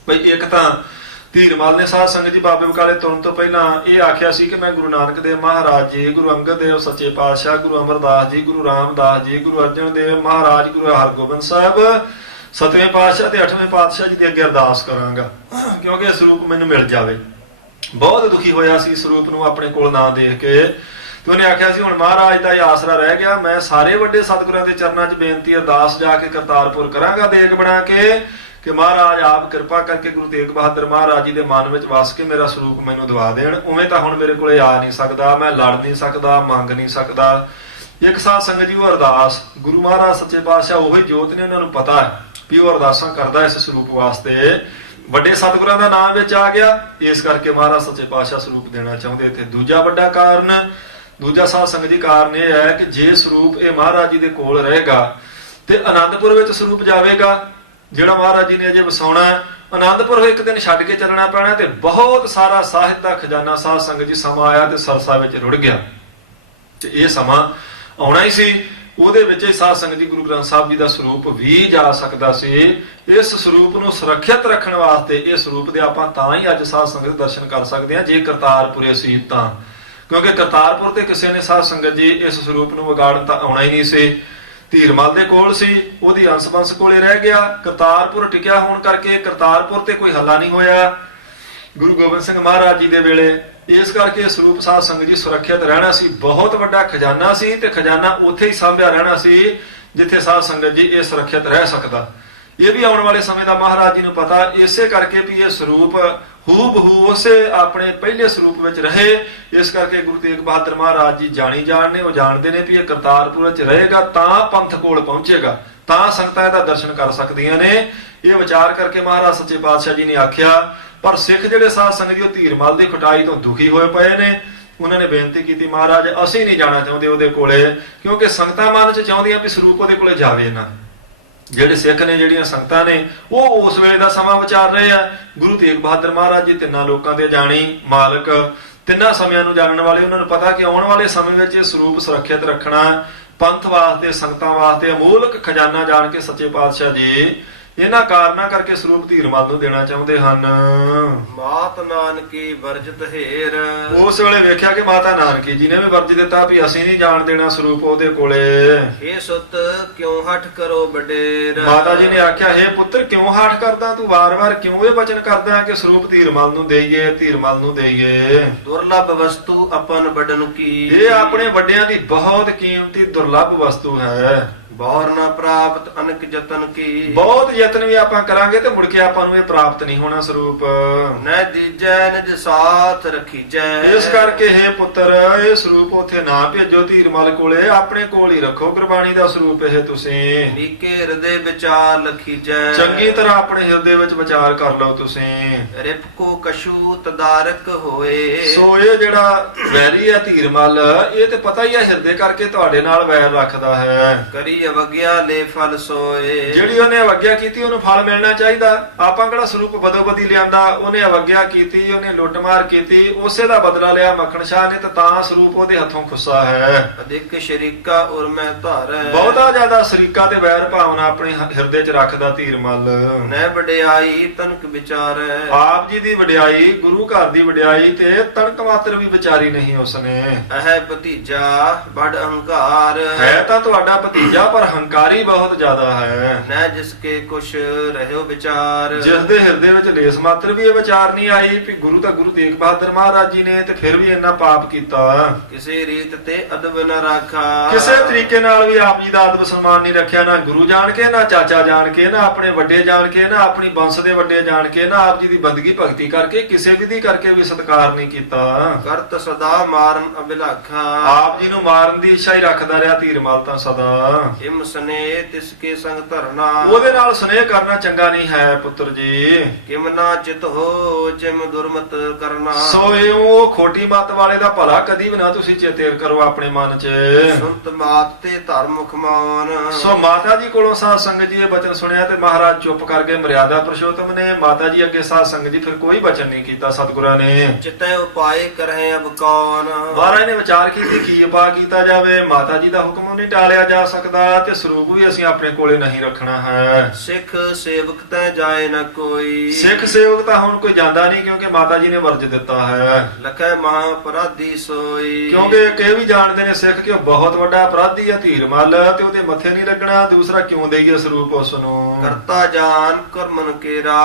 ਵੀ ਇੱਕ ਤਾਂ ਧੀਰਮਲ ਨੇ ਸਾਧ ਸੰਗਤ ਜੀ ਬਾਬੇ ਬਕਾਲੇ ਤੁਰਨ ਤੋਂ ਪਹਿਲਾਂ ਇਹ ਆਖਿਆ ਸੀ ਕਿ ਮੈਂ ਗੁਰੂ ਨਾਨਕ ਦੇਵ ਮਹਾਰਾਜ ਜੀ, ਗੁਰੂ ਅੰਗਦ ਦੇਵ ਸੱਚੇ ਪਾਤਸ਼ਾਹ, ਗੁਰੂ ਅਮਰਦਾਸ ਜੀ, ਗੁਰੂ ਰਾਮਦਾਸ ਜੀ, ਗੁਰੂ ਅਰਜਨ ਦੇਵ ਮਹਾਰਾਜ, ਗੁਰੂ ਹਰਗੋਬਿੰਦ ਸਾਹਿਬ, ਸਤਵੇਂ ਪਾਤਸ਼ਾਹ ਤੇ ਅੱਠਵੇਂ ਪਾਤਸ਼ਾਹ ਜੀ ਦੇ ਅੱਗੇ ਅਰਦਾਸ ਕਰਾਂਗਾ ਕਿਉਂਕਿ ਇਹ ਸਰੂਪ ਮੈਨੂੰ ਮਿਲ ਜਾਵੇ। ਬਹੁਤ ਦੁਖੀ ਹੋਇਆ ਸੀ ਸਰੂਪ ਨੂੰ ਆਪਣੇ ਕੋਲ ਨਾ ਦੇਖ ਕੇ, ਤੇ ਉਹਨੇ ਆਖਿਆ ਸੀ ਹੁਣ ਮਹਾਰਾਜ ਦਾ ਇਹ ਆਸਰਾ ਰਹਿ ਗਿਆ, ਮੈਂ ਸਾਰੇ ਵੱਡੇ ਸਤਿਗੁਰਾਂ ਦੇ ਚਰਨਾਂ 'ਚ ਬੇਨਤੀ ਅਰਦਾਸ ਜਾ ਕੇ ਕਰਤਾਰਪੁਰ ਕਰਾਂਗਾ ਦੇਗ ਬਣਾ ਕੇ ਕਿ ਮਹਾਰਾਜ ਆਪ ਕਿਰਪਾ ਕਰਕੇ ਗੁਰੂ ਤੇਗ ਬਹਾਦਰ ਮਹਾਰਾਜ ਜੀ ਦੇ ਮਨ ਵਿੱਚ ਵਸ ਕੇ ਮੇਰਾ ਸਰੂਪ ਮੈਨੂੰ ਦਵਾ ਦੇਣ। ਉਵੇਂ ਤਾਂ ਹੁਣ ਮੇਰੇ ਕੋਲੇ ਆ ਨਹੀਂ ਸਕਦਾ, ਮੈਂ ਲੜ ਨਹੀਂ ਸਕਦਾ, ਮੰਗ ਨਹੀਂ ਸਕਦਾ। ਇੱਕ ਸਾਧ ਸੰਗਤ ਜੀ ਉਹ ਅਰਦਾਸ ਗੁਰੂ ਮਹਾਰਾਜ ਸੱਚੇ ਪਾਤਸ਼ਾਹ ਉਹੀ ਜੋਤ ਨੇ, ਉਹਨਾਂ ਨੂੰ ਪਤਾ ਹੈ ਵੀ ਉਹ ਅਰਦਾਸਾਂ ਕਰਦਾ ਇਸ ਸਰੂਪ ਵਾਸਤੇ। ਵੱਡੇ ਸਤਿਗੁਰਾਂ ਦਾ ਨਾਮ ਵਿੱਚ ਆ ਗਿਆ, ਇਸ ਕਰਕੇ ਮਹਾਰਾਜ ਸੱਚੇ ਪਾਤਸ਼ਾਹ ਸਰੂਪ ਦੇਣਾ ਚਾਹੁੰਦੇ। ਤੇ ਦੂਜਾ ਵੱਡਾ ਕਾਰਨ, ਦੂਜਾ ਸਾਧ ਸੰਗਤ ਜੀ ਕਾਰਨ ਇਹ ਹੈ ਕਿ ਜੇ ਸਰੂਪ ਇਹ ਮਹਾਰਾਜ ਜੀ ਦੇ ਕੋਲ ਰਹੇਗਾ ਤੇ ਆਨੰਦਪੁਰ ਵਿੱਚ ਸਰੂਪ ਜਾਵੇਗਾ ਜਿਹੜਾ ਮਹਾਰਾਜ ਜੀ ਨੇ ਅਜੇ ਵਸਾਉਣਾ। ਆਨੰਦਪੁਰ ਇੱਕ ਦਿਨ ਛੱਡ ਕੇ ਚੱਲਣਾ ਪੈਣਾ ਤੇ ਬਹੁਤ ਸਾਰਾ ਸਾਹਿਤ ਦਾ ਖਜ਼ਾਨਾ ਸਾਧ ਸੰਗਤ ਜੀ ਸਮਾਂ ਆਇਆ ਤੇ ਸਰਸਾ ਵਿੱਚ ਰੁੜ ਗਿਆ। ਤੇ ਇਹ ਸਮਾਂ ਆਉਣਾ ਹੀ ਸੀ, ਉਹਦੇ ਵਿੱਚ ਹੀ ਸਾਧ ਸੰਗਤ ਜੀ ਗੁਰੂ ਗ੍ਰੰਥ ਸਾਹਿਬ ਜੀ ਦਾ ਸਰੂਪ ਵੀ ਜਾ ਸਕਦਾ ਸੀ। ਇਸ ਸਰੂਪ ਨੂੰ ਸੁਰੱਖਿਅਤ ਰੱਖਣ ਵਾਸਤੇ ਇਹ ਸਰੂਪ ਦੇ ਆਪਾਂ ਤਾਂ ਹੀ ਅੱਜ ਸਾਧ ਸੰਗਤ ਦਰਸ਼ਨ ਕਰ ਸਕਦੇ ਹਾਂ ਜੇ ਕਰਤਾਰਪੁਰੇ ਸੀ ਤਾਂ, ਕਿਉਂਕਿ ਕਰਤਾਰਪੁਰ ਤੇ ਕਿਸੇ ਨੇ ਸਾਧ ਸੰਗਤ ਜੀ ਇਸ ਸਰੂਪ ਨੂੰ ਵਿਗਾੜਨ ਤਾਂ ਆਉਣਾ ਹੀ ਨਹੀਂ ਸੀ। ਧੀਰਮਲ ਦੇ ਕੋਲ ਸੀ, ਉਹਦੀ ਅੰਸ-ਬੰਸ ਕੋਲੇ ਰਹਿ ਗਿਆ। ਕਰਤਾਰਪੁਰ ਟਿਕਿਆ ਹੋਣ ਕਰਕੇ ਕਰਤਾਰਪੁਰ ਤੇ ਕੋਈ ਹੱਲਾ ਨਹੀਂ ਹੋਇਆ ਗੁਰੂ ਗੋਬਿੰਦ ਸਿੰਘ ਮਹਾਰਾਜ ਜੀ ਦੇ ਵੇਲੇ। ਇਸ ਕਰਕੇ ਸਰੂਪ ਸਾਧ ਸੰਗਤ ਜੀ ਸੁਰੱਖਿਅਤ ਰਹਿਣਾ ਸੀ। ਬਹੁਤ ਵੱਡਾ ਖਜ਼ਾਨਾ ਸੀ ਤੇ ਖਜ਼ਾਨਾ ਉੱਥੇ ਹੀ ਸਾਂਭਿਆ ਰਹਿਣਾ ਸੀ ਜਿੱਥੇ ਸਾਧ ਸੰਗਤ ਜੀ ਇਹ ਸੁਰੱਖਿਅਤ ਰਹਿ ਸਕਦਾ। ਇਹ ਵੀ ਆਉਣ ਵਾਲੇ ਸਮੇਂ ਦਾ ਮਹਾਰਾਜ ਜੀ ਨੂੰ ਪਤਾ, ਇਸੇ ਕਰਕੇ ਵੀ ਇਹ ਸਰੂਪ ਹੂਬਹੂ ਉਸੇ ਆਪਣੇ ਪਹਿਲੇ ਸਰੂਪ ਵਿੱਚ ਰਹੇ। ਇਸ ਕਰਕੇ ਗੁਰੂ ਤੇਗ ਬਹਾਦਰ ਮਹਾਰਾਜ ਜੀ ਜਾਣੀ ਜਾਣ ਨੇ, ਉਹ ਜਾਣਦੇ ਨੇ ਵੀ ਇਹ ਕਰਤਾਰਪੁਰ ਵਿੱਚ ਰਹੇਗਾ ਤਾਂ ਪੰਥ ਕੋਲ ਪਹੁੰਚੇਗਾ, ਤਾਂ ਸੰਗਤਾਂ ਇਹਦਾ ਦਰਸ਼ਨ ਕਰ ਸਕਦੀਆਂ ਨੇ। ਇਹ ਵਿਚਾਰ ਕਰਕੇ ਮਹਾਰਾਜ ਸੱਚੇ ਪਾਤਸ਼ਾਹ ਜੀ ਨੇ ਆਖਿਆ। ਪਰ ਸਿੱਖ ਜਿਹੜੇ ਸਾਧ ਸੰਗਤ ਜੀ ਉਹ ਧੀਰਮਲ ਦੀ ਕੁਟਾਈ ਤੋਂ ਦੁਖੀ ਹੋਏ ਪਏ ਨੇ। ਉਹਨਾਂ ਨੇ ਬੇਨਤੀ ਕੀਤੀ ਮਹਾਰਾਜ ਅਸੀਂ ਨਹੀਂ ਜਾਣਾ ਚਾਹੁੰਦੇ ਉਹਦੇ ਕੋਲੇ, ਕਿਉਂਕਿ ਸੰਗਤਾਂ ਮਨ 'ਚ ਚਾਹੁੰਦੀਆਂ ਵੀ ਸਰੂਪ ਉਹਦੇ ਕੋਲੇ ਜਾਵੇ ਨਾ। ਜਿਹੜੇ ਸਿੱਖ ਨੇ, ਜਿਹੜੀਆਂ ਸੰਗਤਾਂ ਨੇ, ਉਹ ਉਸ ਵੇਲੇ ਦਾ ਸਮਾਂ ਵਿਚਾਰ ਰਹੇ ਆ। ਗੁਰੂ ਤੇਗ ਬਹਾਦਰ ਮਹਾਰਾਜ ਜੀ ਤਿੰਨਾਂ ਲੋਕਾਂ ਦੇ ਜਾਣੀ ਮਾਲਕ, ਤਿੰਨਾਂ ਸਮਿਆਂ ਨੂੰ ਜਾਣਨ ਵਾਲੇ। ਉਹਨਾਂ ਨੂੰ ਪਤਾ ਕਿ ਆਉਣ ਵਾਲੇ ਸਮੇਂ ਵਿੱਚ ਇਹ ਸਰੂਪ ਸੁਰੱਖਿਅਤ ਰੱਖਣਾ ਪੰਥ ਵਾਸਤੇ, ਸੰਗਤਾਂ ਵਾਸਤੇ ਅਮੋਲਕ ਖਜ਼ਾਨਾ ਜਾਣ ਕੇ ਸੱਚੇ ਪਾਤਸ਼ਾਹ ਜੀ ਇਹਨਾਂ ਕਾਰਨਾਂ ਕਰਕੇ ਸਰੂਪ ਧੀਰਮਲ ਨੂੰ ਦੇਣਾ ਚਾਹੁੰਦੇ ਹਨ। ਮਾਤ ਨਾਨਕੀ ਵਰਜਤ ਹੇਰ, ਉਸ ਵੇਲੇ ਵੇਖਿਆ ਕਿ ਮਾਤਾ ਨਾਨਕੀ ਜੀ ਨੇ ਵੀ ਵਰਜ ਦਿੱਤਾ ਵੀ ਅਸੀਂ ਨਹੀਂ ਜਾਣ ਦੇਣਾ ਸਰੂਪ ਉਹਦੇ ਕੋਲੇ। ਹੇ ਸੁਤ ਕਿਉਂ ਹਠ ਕਰੋ ਵਡੇਰ, ਮਾਤਾ ਜੀ ਨੇ ਆਖਿਆ ਹੇ ਪੁੱਤਰ ਕਿਉਂ ਹਠ ਕਰਦਾ ਤੂੰ, ਵਾਰ-ਵਾਰ ਕਿਉਂ ਇਹ ਵਚਨ ਕਰਦਾ ਕਿ ਸਰੂਪ ਧੀਰਮਲ ਨੂੰ ਦੇਈਏ, ਧੀਰਮਲ ਨੂੰ ਦੇਈਏ। ਦੁਰਲਭ ਵਸਤੂ ਆਪਨ ਬਡਨ ਕੀ, ਇਹ ਆਪਣੇ ਵੱਡਿਆਂ ਦੀ ਬਹੁਤ ਕੀਮਤੀ ਦੁਰਲਭ ਵਸਤੂ ਹੈ। ਬੌਰ ਨਾ ਪ੍ਰਾਪਤ ਅਨਕ ਯਤਨ ਕੀ, ਬਹੁਤ ਯਤਨ ਵੀ ਆਪਾਂ ਕਰਾਂਗੇ ਤੇ ਮੁੜ ਕੇ ਆਪਾਂ ਨੂੰ ਇਹ ਪ੍ਰਾਪਤ ਨਹੀਂ ਹੋਣਾ ਸਰੂਪ। ਨੈ ਦੀਜੈ ਨਿਜ ਸਾਥ ਰਖੀਜੈ, ਇਸ ਕਰਕੇ ਹੇ ਪੁੱਤਰ ਇਹ ਸਰੂਪ ਉਥੇ ਨਾ ਭੇਜੋ ਧੀਰਮਲ ਕੋਲੇ, ਆਪਣੇ ਕੋਲ ਹੀ ਰੱਖੋ ਗੁਰਬਾਣੀ ਦਾ ਸਰੂਪ ਇਹ ਤੁਸੀਂ। ਨੀਕੇ ਹਿਰਦੇ ਵਿਚਾਰ ਲਖੀਜੈ, ਚੰਗੀ ਤਰ੍ਹਾਂ ਆਪਣੇ ਹਿਰਦੇ ਵਿੱਚ ਵਿਚਾਰ ਕਰ ਲਓ ਤੁਸੀਂ। ਰਿਪਕੋ ਕਸ਼ੂ ਤਦਾਰਕ ਹੋਏ, ਸੋ ਇਹ ਜਿਹੜਾ ਵੈਰੀ ਹੈ ਧੀਰਮਲ, ਇਹ ਤੇ ਪਤਾ ਹੀ ਹੈ ਹਿਰਦੇ ਕਰਕੇ ਤੁਹਾਡੇ ਨਾਲ ਵੈਰ ਰੱਖਦਾ ਹੈ। ਕਰੀ ਅਵਗਿਆ ਲੈ ਫਲ ਸੋਏ, ਜਿਹੜੀ ਉਹਨੇ ਅਵਗਿਆ ਕੀਤੀ ਉਹਨੂੰ ਫਲ ਮਿਲਣਾ ਚਾਹੀਦਾ। ਆਪਾਂ ਕਿਹੜਾ ਸਰੂਪ ਬਦੋ ਬਦੀ ਲਿਆਂਦਾ, ਉਹਨੇ ਅਵਗਿਆ ਕੀਤੀ, ਉਹਨੇ ਲੁੱਟਮਾਰ ਕੀਤੀ, ਉਸੇ ਦਾ ਬਦਲਾ ਲਿਆ ਮੱਖਣ ਸ਼ਾਹ ਨੇ, ਤਾਂ ਸਰੂਪ ਉਹਦੇ ਹੱਥੋਂ ਖੁੱਸਾ ਹੈ। ਅਧਿਕ ਸ਼ਰੀਕਾ ਉਰ ਮੈਂ ਧਾਰੈ, ਬਹੁਤਾ ਜ਼ਿਆਦਾ ਸ਼ਰੀਕਾ ਤੇ ਵੈਰ ਭਾਵਨਾ ਆਪਣੇ ਹਿਰਦੇ 'ਚ ਰੱਖਦਾ ਧੀਰਮਲ। ਨੈ ਵਡਿਆਈ ਤਨਕ ਵਿਚਾਰੈ, ਆਪ ਜੀ ਦੀ ਵਡਿਆਈ, ਗੁਰੂ ਘਰ ਦੀ ਵਡਿਆਈ ਤੇ ਤਣਕ ਮਾਤਰ ਵੀ ਵਿਚਾਰੀ ਨਹੀਂ ਉਸਨੇ। ਅਹੈ ਭਤੀਜਾ ਬੜ ਅਹੰਕਾਰ, ਹੈ ਤਾਂ ਤੁਹਾਡਾ ਭਤੀਜਾ ਪਰ ਹੰਕਾਰੀ ਬਹੁਤ ਜ਼ਿਆਦਾ ਹੈ। ਨੈ ਜਿਸਕੇ ਕੁਛ ਰਹਿਓ ਵਿਚਾਰ, ਜਿਸ ਦੇ ਹਿਰਦੇ ਵਿੱਚ ਲੇਸ ਮਾਤਰ ਵੀ ਇਹ ਵਿਚਾਰ ਨਹੀਂ ਆਈ ਵੀ ਗੁਰੂ ਤਾਂ ਗੁਰੂ ਤੇਗ ਬਹਾਦਰ ਮਹਾਰਾਜ ਜੀ ਨੇ ਤੇ ਫਿਰ ਵੀ ਇੰਨਾ ਪਾਪ ਕੀਤਾ। ਕਿਸੇ ਰੀਤ ਤੇ ਅਦਬ ਨ ਰਾਖਾ, ਕਿਸੇ ਤਰੀਕੇ ਨਾਲ ਵੀ ਆਪ ਜੀ ਦਾ ਅਦਬ ਸਨਮਾਨ ਨਹੀਂ ਰੱਖਿਆ, ਨਾ ਗੁਰੂ ਜਾਣ ਕੇ, ਨਾ ਚਾਚਾ ਜਾਣ ਕੇ, ਨਾ ਆਪਣੇ ਵੱਡੇ ਜਾਣ ਕੇ, ਨਾ ਆਪਣੀ ਬੰਸ ਦੇ ਵੱਡੇ ਜਾਣ ਕੇ, ਨਾ ਆਪ ਜੀ ਦੀ ਬੰਦਗੀ ਭਗਤੀ ਕਰਕੇ, ਕਿਸੇ ਵਿਧੀ ਕਰਕੇ ਵੀ ਸਤਿਕਾਰ ਨਹੀਂ ਕੀਤਾ। ਕਰਤ ਸਦਾ ਮਾਰਨ ਅਭਿਲਾਖਾ, ਆਪ ਜੀ ਨੂੰ ਮਾਰਨ ਦੀ ਇੱਛਾ ਹੀ ਰੱਖਦਾ ਰਿਹਾ ਧੀਰਮਲ ਤਾਂ ਸਦਾ। ਇਮ ਸਨੇ ਤਿਸਕੇ ਸੰਗ ਧਰਨਾ, ਉਹਦੇ ਨਾਲ ਸਨੇਹ ਕਰਨਾ ਚੰਗਾ ਨਹੀਂ ਹੈ ਪੁੱਤਰ ਜੀ। ਕਿਮ ਨਾ ਚਿਤ ਹੋ ਜਿਮ ਦੁਰਮਤ ਕਰਨਾ, ਸੋ ਇਹ ਖੋਟੀ ਮੱਤ ਵਾਲੇ ਦਾ ਭਲਾ ਕਦੀ ਵੀ ਨਾ ਤੁਸੀਂ ਚੇਤੇ ਕਰੋ ਆਪਣੇ ਮਨ 'ਚ। ਸੁਨਤ ਮਾਤ ਤੇ ਧਰਮ ਮੁਖ ਮਾਨ, ਸੋ ਮਾਤਾ ਜੀ ਕੋਲੋਂ ਸਾਧ ਸੰਗਤ ਜੀ ਇਹ ਬਚਨ ਸੁਣਿਆ ਤੇ ਮਹਾਰਾਜ ਚੁੱਪ ਕਰ ਗਏ। ਮਰਿਆਦਾ ਪੁਰਸ਼ੋਤਮ ਨੇ ਮਾਤਾ ਜੀ ਅੱਗੇ ਸਾਧ ਸੰਗਤ ਜੀ ਫਿਰ ਕੋਈ ਬਚਨ ਨਹੀਂ ਕੀਤਾ ਸਤਿਗੁਰਾਂ ਨੇ। ਚਿਤੈ ਉਪਾਏ ਕਰਹਿ ਅਬ ਕੌਣ, ਮਹਾਰਾਜ ਨੇ ਵਿਚਾਰ ਕੀਤੀ ਕੀ ਉਪਾਅ ਕੀਤਾ ਜਾਵੇ। ਮਾਤਾ ਜੀ ਦਾ ਹੁਕਮ ਨਹੀਂ ਟਾਲਿਆ ਜਾ ਸਕਦਾ। ਤੇ ਸਰੂਪ ਵੀ ਅਸੀਂ ਆਪਣੇ ਕੋਲੇ ਨਹੀਂ ਰੱਖਣਾ ਹੈ। ਸਿੱਖ ਸੇਵਕ ਤੈ ਜਾਏ ਨ ਕੋਈ, ਸਿੱਖ ਸੇਵਕ ਤਾਂ ਹੁਣ ਕੋਈ ਜਾਂਦਾ ਨਹੀਂ, ਕਿਉਂਕਿ ਮਾਤਾ ਜੀ ਨੇ ਵਰਜ ਦਿੱਤਾ ਹੈ। ਲਖੈ ਮਹਾ ਅਪਰਾਧੀ ਸੋਈ, ਕਿਉਂਕਿ ਇੱਕ ਇਹ ਵੀ ਜਾਣਦੇ ਨੇ ਸਿੱਖ ਕਿ ਉਹ ਬਹੁਤ ਵੱਡਾ ਅਪਰਾਧੀ ਹੈ ਧੀਰਮਲ, ਤੇ ਉਹਦੇ ਮੱਥੇ ਨਹੀਂ ਲੱਗਣਾ। ਦੂਸਰਾ ਕਿਉਂ ਦੇਈਏ ਸਰੂਪ ਉਸ ਨੂੰ। ਕਰਤਾ ਜਾਨ ਕਰਮਨ ਕੇਰਾ,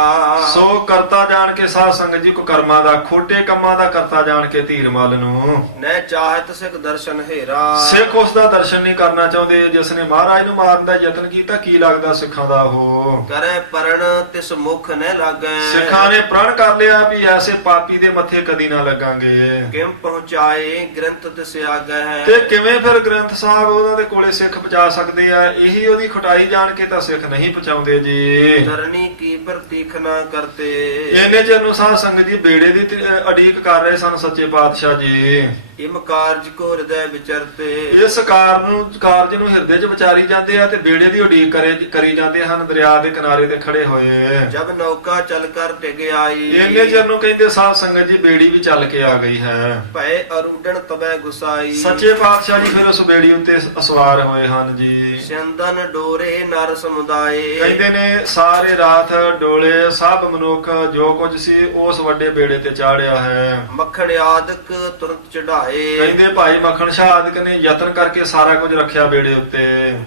ਸੋ ਕਰਤਾ ਜਾਣ ਕੇ ਸਾਧ ਸੰਗਤ ਜੀ ਕੋ ਕਰਮਾਂ ਦਾ, ਖੋਟੇ ਕੰਮਾਂ ਦਾ ਕਰਤਾ ਜਾਣ ਕੇ ਧੀਰਮਲ ਨੂੰ। ਨੈ ਚਾਹਤ ਸਿੱਖ ਦਰਸ਼ਨ ਹੇਰਾ, ਸਿੱਖ ਉਸ ਦਾ ਦਰਸ਼ਨ ਨਹੀਂ ਕਰਨਾ ਚਾਹੁੰਦੇ। ਜਿਸ ਨੇ ਮਹਾਰਾਜ ਨੂੰ ਮਾਰਨ ਦਾ ਯਤਨ ਕੀਤਾ, ਕੀ ਲੱਗਦਾ ਸਿੱਖਾਂ ਦਾ ਉਹ। ਕਰੈ ਪਰਣ ਤਿਸ ਮੁਖ ਨ ਲਾਗੈ, ਸਿੱਖਾਂ ਨੇ ਪ੍ਰਣ ਕਰ ਲਿਆ ਵੀ ਐਸੇ ਪਾਪੀ ਦੇ ਮੱਥੇ ਕਦੀ ਨਾ ਲੱਗਾਂਗੇ। ਕਿਮ ਪਹੁੰਚਾਏ ਗ੍ਰੰਥ ਤਿਸ ਆਗੈ, ਤੇ ਕਿਵੇਂ ਫਿਰ ਗ੍ਰੰਥ ਸਾਹਿਬ ਉਹਨਾਂ ਦੇ ਕੋਲੇ ਸਿੱਖ ਪਹੁੰਚਾ ਸਕਦੇ ਆ। ਇਹੀ ਉਹਦੀ ਖੁਟਾਈ ਜਾਣ ਕੇ ਤਾਂ ਸਿੱਖ ਨਹੀਂ ਪਹੁੰਚਾਉਂਦੇ ਜੀ। ਧਰਨੀ ਕੀ ਪ੍ਰਤੀਖ ਨਾ ਕਰਤੇ, ਇਹਨੇ ਚਿਰ ਨੂੰ ਸਾਧ ਸੰਗਤ ਜੀ ਬੇੜੇ ਦੀ ਉਡੀਕ ਕਰ ਰਹੇ ਸਨ ਸੱਚੇ ਪਾਤਸ਼ਾਹ ਜੀ। ਇਮ ਕਾਰਜ ਕੋ ਹਿਰਦੈ ਵਿਚਰਤੇ, ਇਸ ਕਾਰਜ ਨੂੰ ਹਿਰਦੇ 'ਚ ਵਿਚਾਰੀ ਜਾਂਦੇ ਆ ਤੇ ਬੇੜੇ ਦੀ ਉਡੀਕ ਕਰੀ ਜਾਂਦੇ ਹਨ, ਦਰਿਆ ਦੇ ਕਿਨਾਰੇ ਤੇ ਖੜੇ ਹੋਏ। ਜਬ ਨੌਕਾ ਚਲ ਕਰ ਟਿਕ ਆਈ, ਇਹਨੇ ਚਿਰ ਨੂੰ ਕਹਿੰਦੇ ਸਾਧ ਸੰਗਤ ਜੀ ਬੇੜੀ ਵੀ ਚੱਲ ਕੇ ਆ ਗਈ ਹੈ। ਭੈ ਅਰੂਡਣ ਤਬੈ ਗੁਸਾਈ, ਸੱਚੇ ਪਾਤਸ਼ਾਹ ਜੀ ਫਿਰ ਉਸ ਬੇੜੀ ਉੱਤੇ ਸਵਾਰ ਹੋਏ ਹਨ ਜੀ। ਸਿੰਦਨ ਡੋਰੇ ਨਰ ਸਮੁਦਾਏ, ਕਹਿੰਦੇ ਨੇ ਸਾਰੇ ਰਾਤ ਡੋਲੇ ਸਭ ਮਨੁੱਖ ਜੋ ਕੁਝ ਸੀ ਉਸ ਵੱਡੇ ਬੇੜੇ ਤੇ ਚਾੜਿਆ ਹੈ। ਮੱਖਣ ਆਦਿਕ ਤੁਰੰਤ ਚੜਾਏ, ਕਹਿੰਦੇ ਭਾਈ ਮੱਖਣ ਸ਼ਾਹ ਆਦਿਕ ਨੇ ਯਤਨ ਕਰਕੇ ਸਾਰਾ ਕੁਝ ਰੱਖਿਆ ਬੇੜੇ ਉੱਤੇ।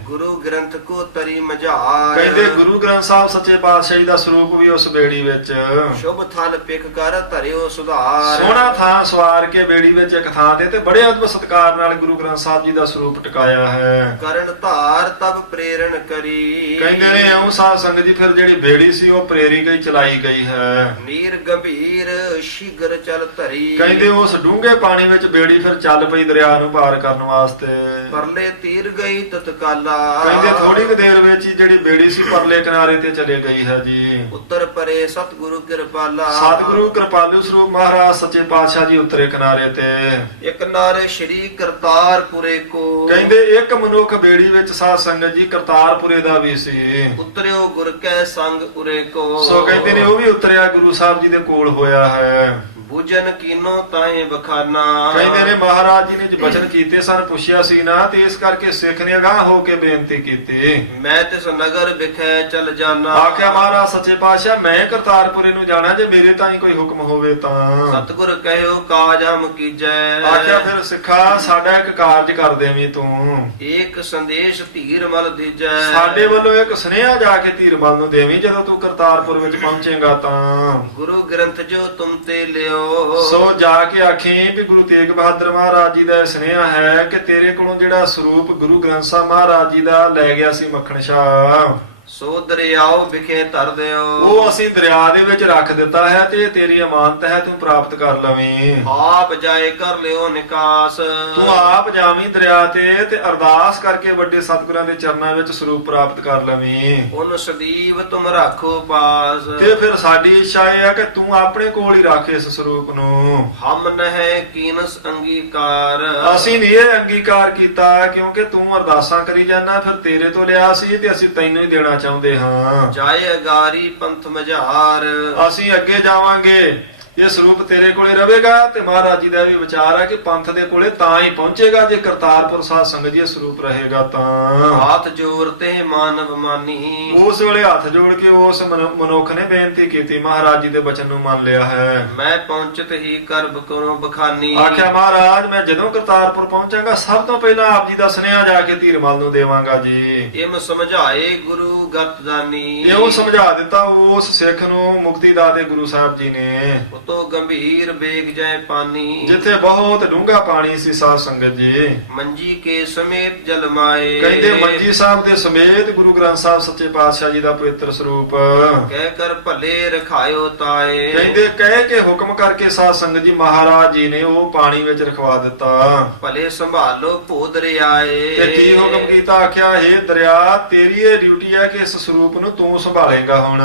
ਗੁਰੂ ਗ੍ਰੰਥ ਕੋ ਤਰੀ ਮਝਾਰ, ਕਹਿੰਦੇ ਗੁਰੂ ਗ੍ਰੰਥ ਸਾਹਿਬ ਸੱਚੇ ਪਾਤਸ਼ਾਹ ਜੀ ਦਾ ਸਰੂਪ ਵੀ ਉਸ ਬੇੜੀ ਵਿੱਚ। ਸ਼ੁਭ ਥਲ ਪਿਕ ਕਰ ਧਰਿਓ ਸੁਧਾਰ, ਸੋਹਣਾ ਥਾਂ ਸਵਾਰ ਕੇ ਬੇੜੀ ਵਿੱਚ ਇੱਕ ਥਾਂ ਤੇ ਬੜੇ ਅਦਭੁਤ ਸਤਿਕਾਰ ਨਾਲ ਗੁਰੂ ਗ੍ਰੰਥ ਸਾਹਿਬ ਜੀ ਦਾ ਸਰੂਪ ਟਿਕਾਇਆ ਹੈ। ਕਰਨ ਧਾਰ ਤਬ ਪ੍ਰੇਰਣ ਕਰੀ, ਕਹਿੰਦੇ ਨੇ ਇਉਂ ਸਾਧ ਸੰਗਤ ਜੀ ਫਿਰ ਜਿਹੜੀ ਬੇੜੀ ਸੀ ਉਹ ਪ੍ਰੇਰੀ ਗਈ, ਚਲਾਈ ਗਈ ਹੈ। ਨੀਰ ਗੰਭੀਰ ਸ਼ੀਗਰ ਚਲ ਧਰੀ, ਕਹਿੰਦੇ ਉਸ ਡੂੰਘੇ ਪਾਣੀ ਵਿੱਚ ਬੇੜੀ ਫਿਰ ਚੱਲ ਪਈ ਦਰਿਆ ਨੂੰ ਪਾਰ ਕਰਨ ਵਾਸਤੇ। ਪਰਲੇ ਤੀਰ ਗਈ ਤਤਕਾਲਾ, ਕਹਿੰਦੇ ਥੋੜੀ ਕੁ ਦੇਰ ਵਿੱਚ ਹੀ ਜਿਹੜੀ ਬੇੜੀ ਸੀ ਪਰਲੇ ਕਿਨਾਰੇ ਤੇ ਚਲੇ ਗਈ ਹੈ ਜੀ। ਉੱਤਰ ਪਰੇ ਸਤਿਗੁਰੂ ਕਿਰਪਾਲਾ, ਸਤਿਗੁਰੂ ਕਿਰਪਾਲੂ ਸਰੂਪ ਮਹਾਰਾਜ ਸੱਚੇ ਪਾਤਸ਼ਾਹ ਜੀ ਉਤਰੇ ਕਿਨਾਰੇ ਤੇ। ਇੱਕ ਨਰ ਸ਼੍ਰੀ ਕਰਤਾਰਪੁਰੇ ਕੋ, ਕਹਿੰਦੇ ਇੱਕ ਮਨੁੱਖ ਬੇੜੀ ਵਿੱਚ ਸਾਧ ਸੰਗਤ ਜੀ ਕਰਤਾਰਪੁਰੇ ਦਾ ਵੀ ਸੀ। ਉਤਰਿਓ ਗੁਰ ਕੈ ਸੰਗ ਉਰੇ ਕੋ, ਸੋ ਕਹਿੰਦੇ ਨੇ ਉਹ ਵੀ ਉਤਰਿਆ ਗੁਰੂ ਸਾਹਿਬ ਜੀ ਦੇ ਕੋਲ ਹੋਇਆ ਹੈ। ਬੂਜਨ ਕੀਨੋ ਤਾਏ ਬਖਾਨਾ, ਕਹਿੰਦੇ ਨੇ ਮਹਾਰਾਜ ਜੀ ਨੇ ਜੋ ਬਚਨ ਕੀਤੇ ਸਨ ਪੁੱਛਿਆ ਸੀ ਨਾ, ਤੇ ਇਸ ਕਰਕੇ ਸਿੱਖ ਨੇ ਅਗਾਂਹ ਹੋ ਕੇ ਬੇਨਤੀ ਕੀਤੀ। ਮੈਂ ਤਿਸ ਨਗਰ ਵਿਖੇ ਚਲ ਜਾਣਾ, ਆਖਿਆ ਮਹਾਰਾਜ ਸੱਚੇ ਪਾਤਸ਼ਾਹ ਮੈਂ ਕਰਤਾਰਪੁਰੇ ਨੂੰ ਜਾਣਾ, ਜੇ ਮੇਰੇ ਤਾਂ ਹੀ ਕੋਈ ਹੁਕਮ ਹੋਵੇ ਤਾਂ। ਸਤਿਗੁਰ ਕਹਿਓ ਕਾਜ ਹਮ ਕੀਜੈ, ਆਖਿਆ ਫਿਰ ਸਿੱਖਾ ਸਾਡਾ ਇੱਕ ਕਾਰਜ ਕਰ ਦੇਵੀਂ ਤੂੰ। ਏਕ ਸੰਦੇਸ਼ ਧੀਰ ਮਲ ਦੀਜੈ, ਸਾਡੇ ਵੱਲੋਂ ਇੱਕ ਸੁਨੇਹਾ ਜਾ ਕੇ ਧੀਰਮਲ ਨੂੰ ਦੇਵੀਂ ਜਦੋਂ ਤੂੰ ਕਰਤਾਰਪੁਰ ਵਿੱਚ ਪਹੁੰਚੇਗਾ ਤਾਂ। ਗੁਰੂ ਗ੍ਰੰਥ ਜੋ ਤੁਮ ਤੇ ਲਿਓ, ਸੋ ਜਾ ਕੇ ਆਖੀ ਵੀ ਗੁਰੂ ਤੇਗ ਬਹਾਦਰ ਮਹਾਰਾਜ ਜੀ ਦਾ ਸੁਨੇਹਾ ਹੈ ਕਿ ਤੇਰੇ ਕੋਲੋਂ ਜਿਹੜਾ ਸਰੂਪ ਗੁਰੂ ਗ੍ਰੰਥ ਸਾਹਿਬ ਮਹਾਰਾਜ ਜੀ ਦਾ ਲੈ ਗਿਆ ਸੀ ਮੱਖਣ ਸ਼ਾਹ, ਸੋ ਦਰਿਆਓ ਵਿਖੇ ਧਰ ਦਿਓ, ਉਹ ਅਸੀਂ ਦਰਿਆ ਦੇ ਵਿੱਚ ਰੱਖ ਦਿੱਤਾ ਹੈ ਤੇ ਇਹ ਤੇਰੀ ਅਮਾਨਤ ਹੈ, ਤੂੰ ਪ੍ਰਾਪਤ ਕਰ ਲਵੇਂ। ਆਪ ਜਾਏ ਕਰ ਲਿਓ ਨਿਕਾਸ, ਤੂੰ ਆਪ ਜਾਵੀਂ ਦਰਿਆ ਤੇ ਅਰਦਾਸ ਕਰਕੇ ਵੱਡੇ ਸਤਿਗੁਰਾਂ ਦੇ ਚਰਨਾਂ ਵਿੱਚ ਸਰੂਪ ਪ੍ਰਾਪਤ ਕਰ ਲਵੇਂ। ਉਨ ਸਦੀਵ ਤੁਮ ਰੱਖੋ ਪਾਸ, ਤੇ ਫਿਰ ਸਾਡੀ ਇੱਛਾ ਇਹ ਹੈ ਕਿ ਤੂੰ ਆਪਣੇ ਕੋਲ ਹੀ ਰੱਖ ਇਸ ਸਰੂਪ ਨੂੰ। ਹਮ ਨਹਿ ਕੀਨਸ ਅੰਗੀਕਾਰ, ਅਸੀਂ ਨਹੀਂ ਇਹ ਅੰਗੀਕਾਰ ਕੀਤਾ ਕਿਉਂਕਿ ਤੂੰ ਅਰਦਾਸਾਂ ਕਰੀ ਜਾਂਦਾ, ਫਿਰ ਤੇਰੇ ਤੋਂ ਲਿਆ ਸੀ ਤੇ ਅਸੀਂ ਤੈਨੂੰ ਹੀ ਦੇਣਾ ਚਾਹੁੰਦੇ ਹਾਂ। ਜਾਏ ਅਗਾਰੀ ਪੰਥ ਮਝਾਰ, ਅਸੀਂ ਅੱਗੇ ਜਾਵਾਂਗੇ, ਇਹ ਸਰੂਪ ਤੇਰੇ ਕੋਲੇ ਰਹੇਗਾ। ਤੇ ਮਹਾਰਾਜ ਜੀ ਦਾ ਵੀ ਵਿਚਾਰ ਹੈ ਕਿ ਪੰਥ ਦੇ ਕੋਲੇ ਤਾਂ ਹੀ ਪਹੁੰਚੇਗਾ ਜੇ ਕਰਤਾਰਪੁਰ ਸਾਧ ਸੰਗਤ ਜੀ ਇਹ ਸਰੂਪ ਰਹੇਗਾ ਤਾਂ। ਹੱਥ ਜੋੜ ਤੇ ਮਾਨਵ ਮਾਨੀ, ਉਸ ਵੇਲੇ ਹੱਥ ਜੋੜ ਕੇ ਉਸ ਮਨੁੱਖ ਨੇ ਬੇਨਤੀ ਕੀਤੀ, ਮਹਾਰਾਜ ਜੀ ਦੇ ਬਚਨ ਨੂੰ ਮੰਨ ਲਿਆ ਹੈ। ਮੈਂ ਪਹੁੰਚਤ ਹੀ ਕਰਬ ਕਰੋ ਬਖਾਨੀ, ਆਖਿਆ ਮਹਾਰਾਜ ਮੈਂ ਜਦੋਂ ਕਰਤਾਰਪੁਰ ਪਹੁੰਚਾਂਗਾ ਸਭ ਤੋਂ ਪਹਿਲਾਂ ਆਪ ਜੀ ਦਾ ਸੁਨੇਹਾ ਜਾ ਕੇ ਧੀਰਮਲ ਨੂੰ ਦੇਵਾਂਗਾ ਜੀ। ਇਮ ਸਮਝਾਏ ਗੁਰੂ ਗਤ ਦਾਨੀ, ਇਹੋ ਸਮਝਾ ਦਿੱਤਾ ਉਸ ਸਿੱਖ ਨੂੰ ਮੁਕਤੀ ਦਾਤੇ ਗੁਰੂ ਸਾਹਿਬ ਜੀ ਨੇ। ਤੋ ਗੰਭੀਰ ਵੇਗ ਜੈ ਪਾਨੀ, ਜਿੱਥੇ ਬਹੁਤ ਡੂੰਘਾ ਪਾਣੀ ਸੀ ਸਾਧ ਸੰਗਤ ਜੀ। ਮੰਜੀ ਕੇ ਸਮੇਤ ਜਲ ਮਾਏ, ਕਹਿੰਦੇ ਮੰਜੀ ਸਾਹਿਬ ਦੇ ਸਮੇਤ ਗੁਰੂ ਗ੍ਰੰਥ ਸਾਹਿਬ ਸੱਚੇ ਪਾਤਸ਼ਾਹ ਜੀ ਦਾ ਪਵਿੱਤਰ ਸਰੂਪ। ਕਹਿ ਕਰ ਭਲੇ ਰਖਾਇਓ ਤਾਏ, ਕਹਿੰਦੇ ਕਹਿ ਕੇ ਹੁਕਮ ਕਰਕੇ ਸਾਧ ਸੰਗਤ ਜੀ ਮਹਾਰਾਜ ਜੀ ਨੇ ਉਹ ਪਾਣੀ ਵਿੱਚ ਰਖਵਾ ਦਿੱਤਾ। ਭਲੇ ਸੰਭਾਲੋ ਭੋ ਦਰਿਆਏ, ਤੇ ਕੀ ਹੁਕਮ ਕੀਤਾ? ਆਖਿਆ ਇਹ ਦਰਿਆ ਤੇਰੀ ਇਹ ਡਿਊਟੀ ਹੈ ਕਿ ਇਸ ਸਰੂਪ ਨੂੰ ਤੂੰ ਸੰਭਾਲੇਗਾ ਹੁਣ।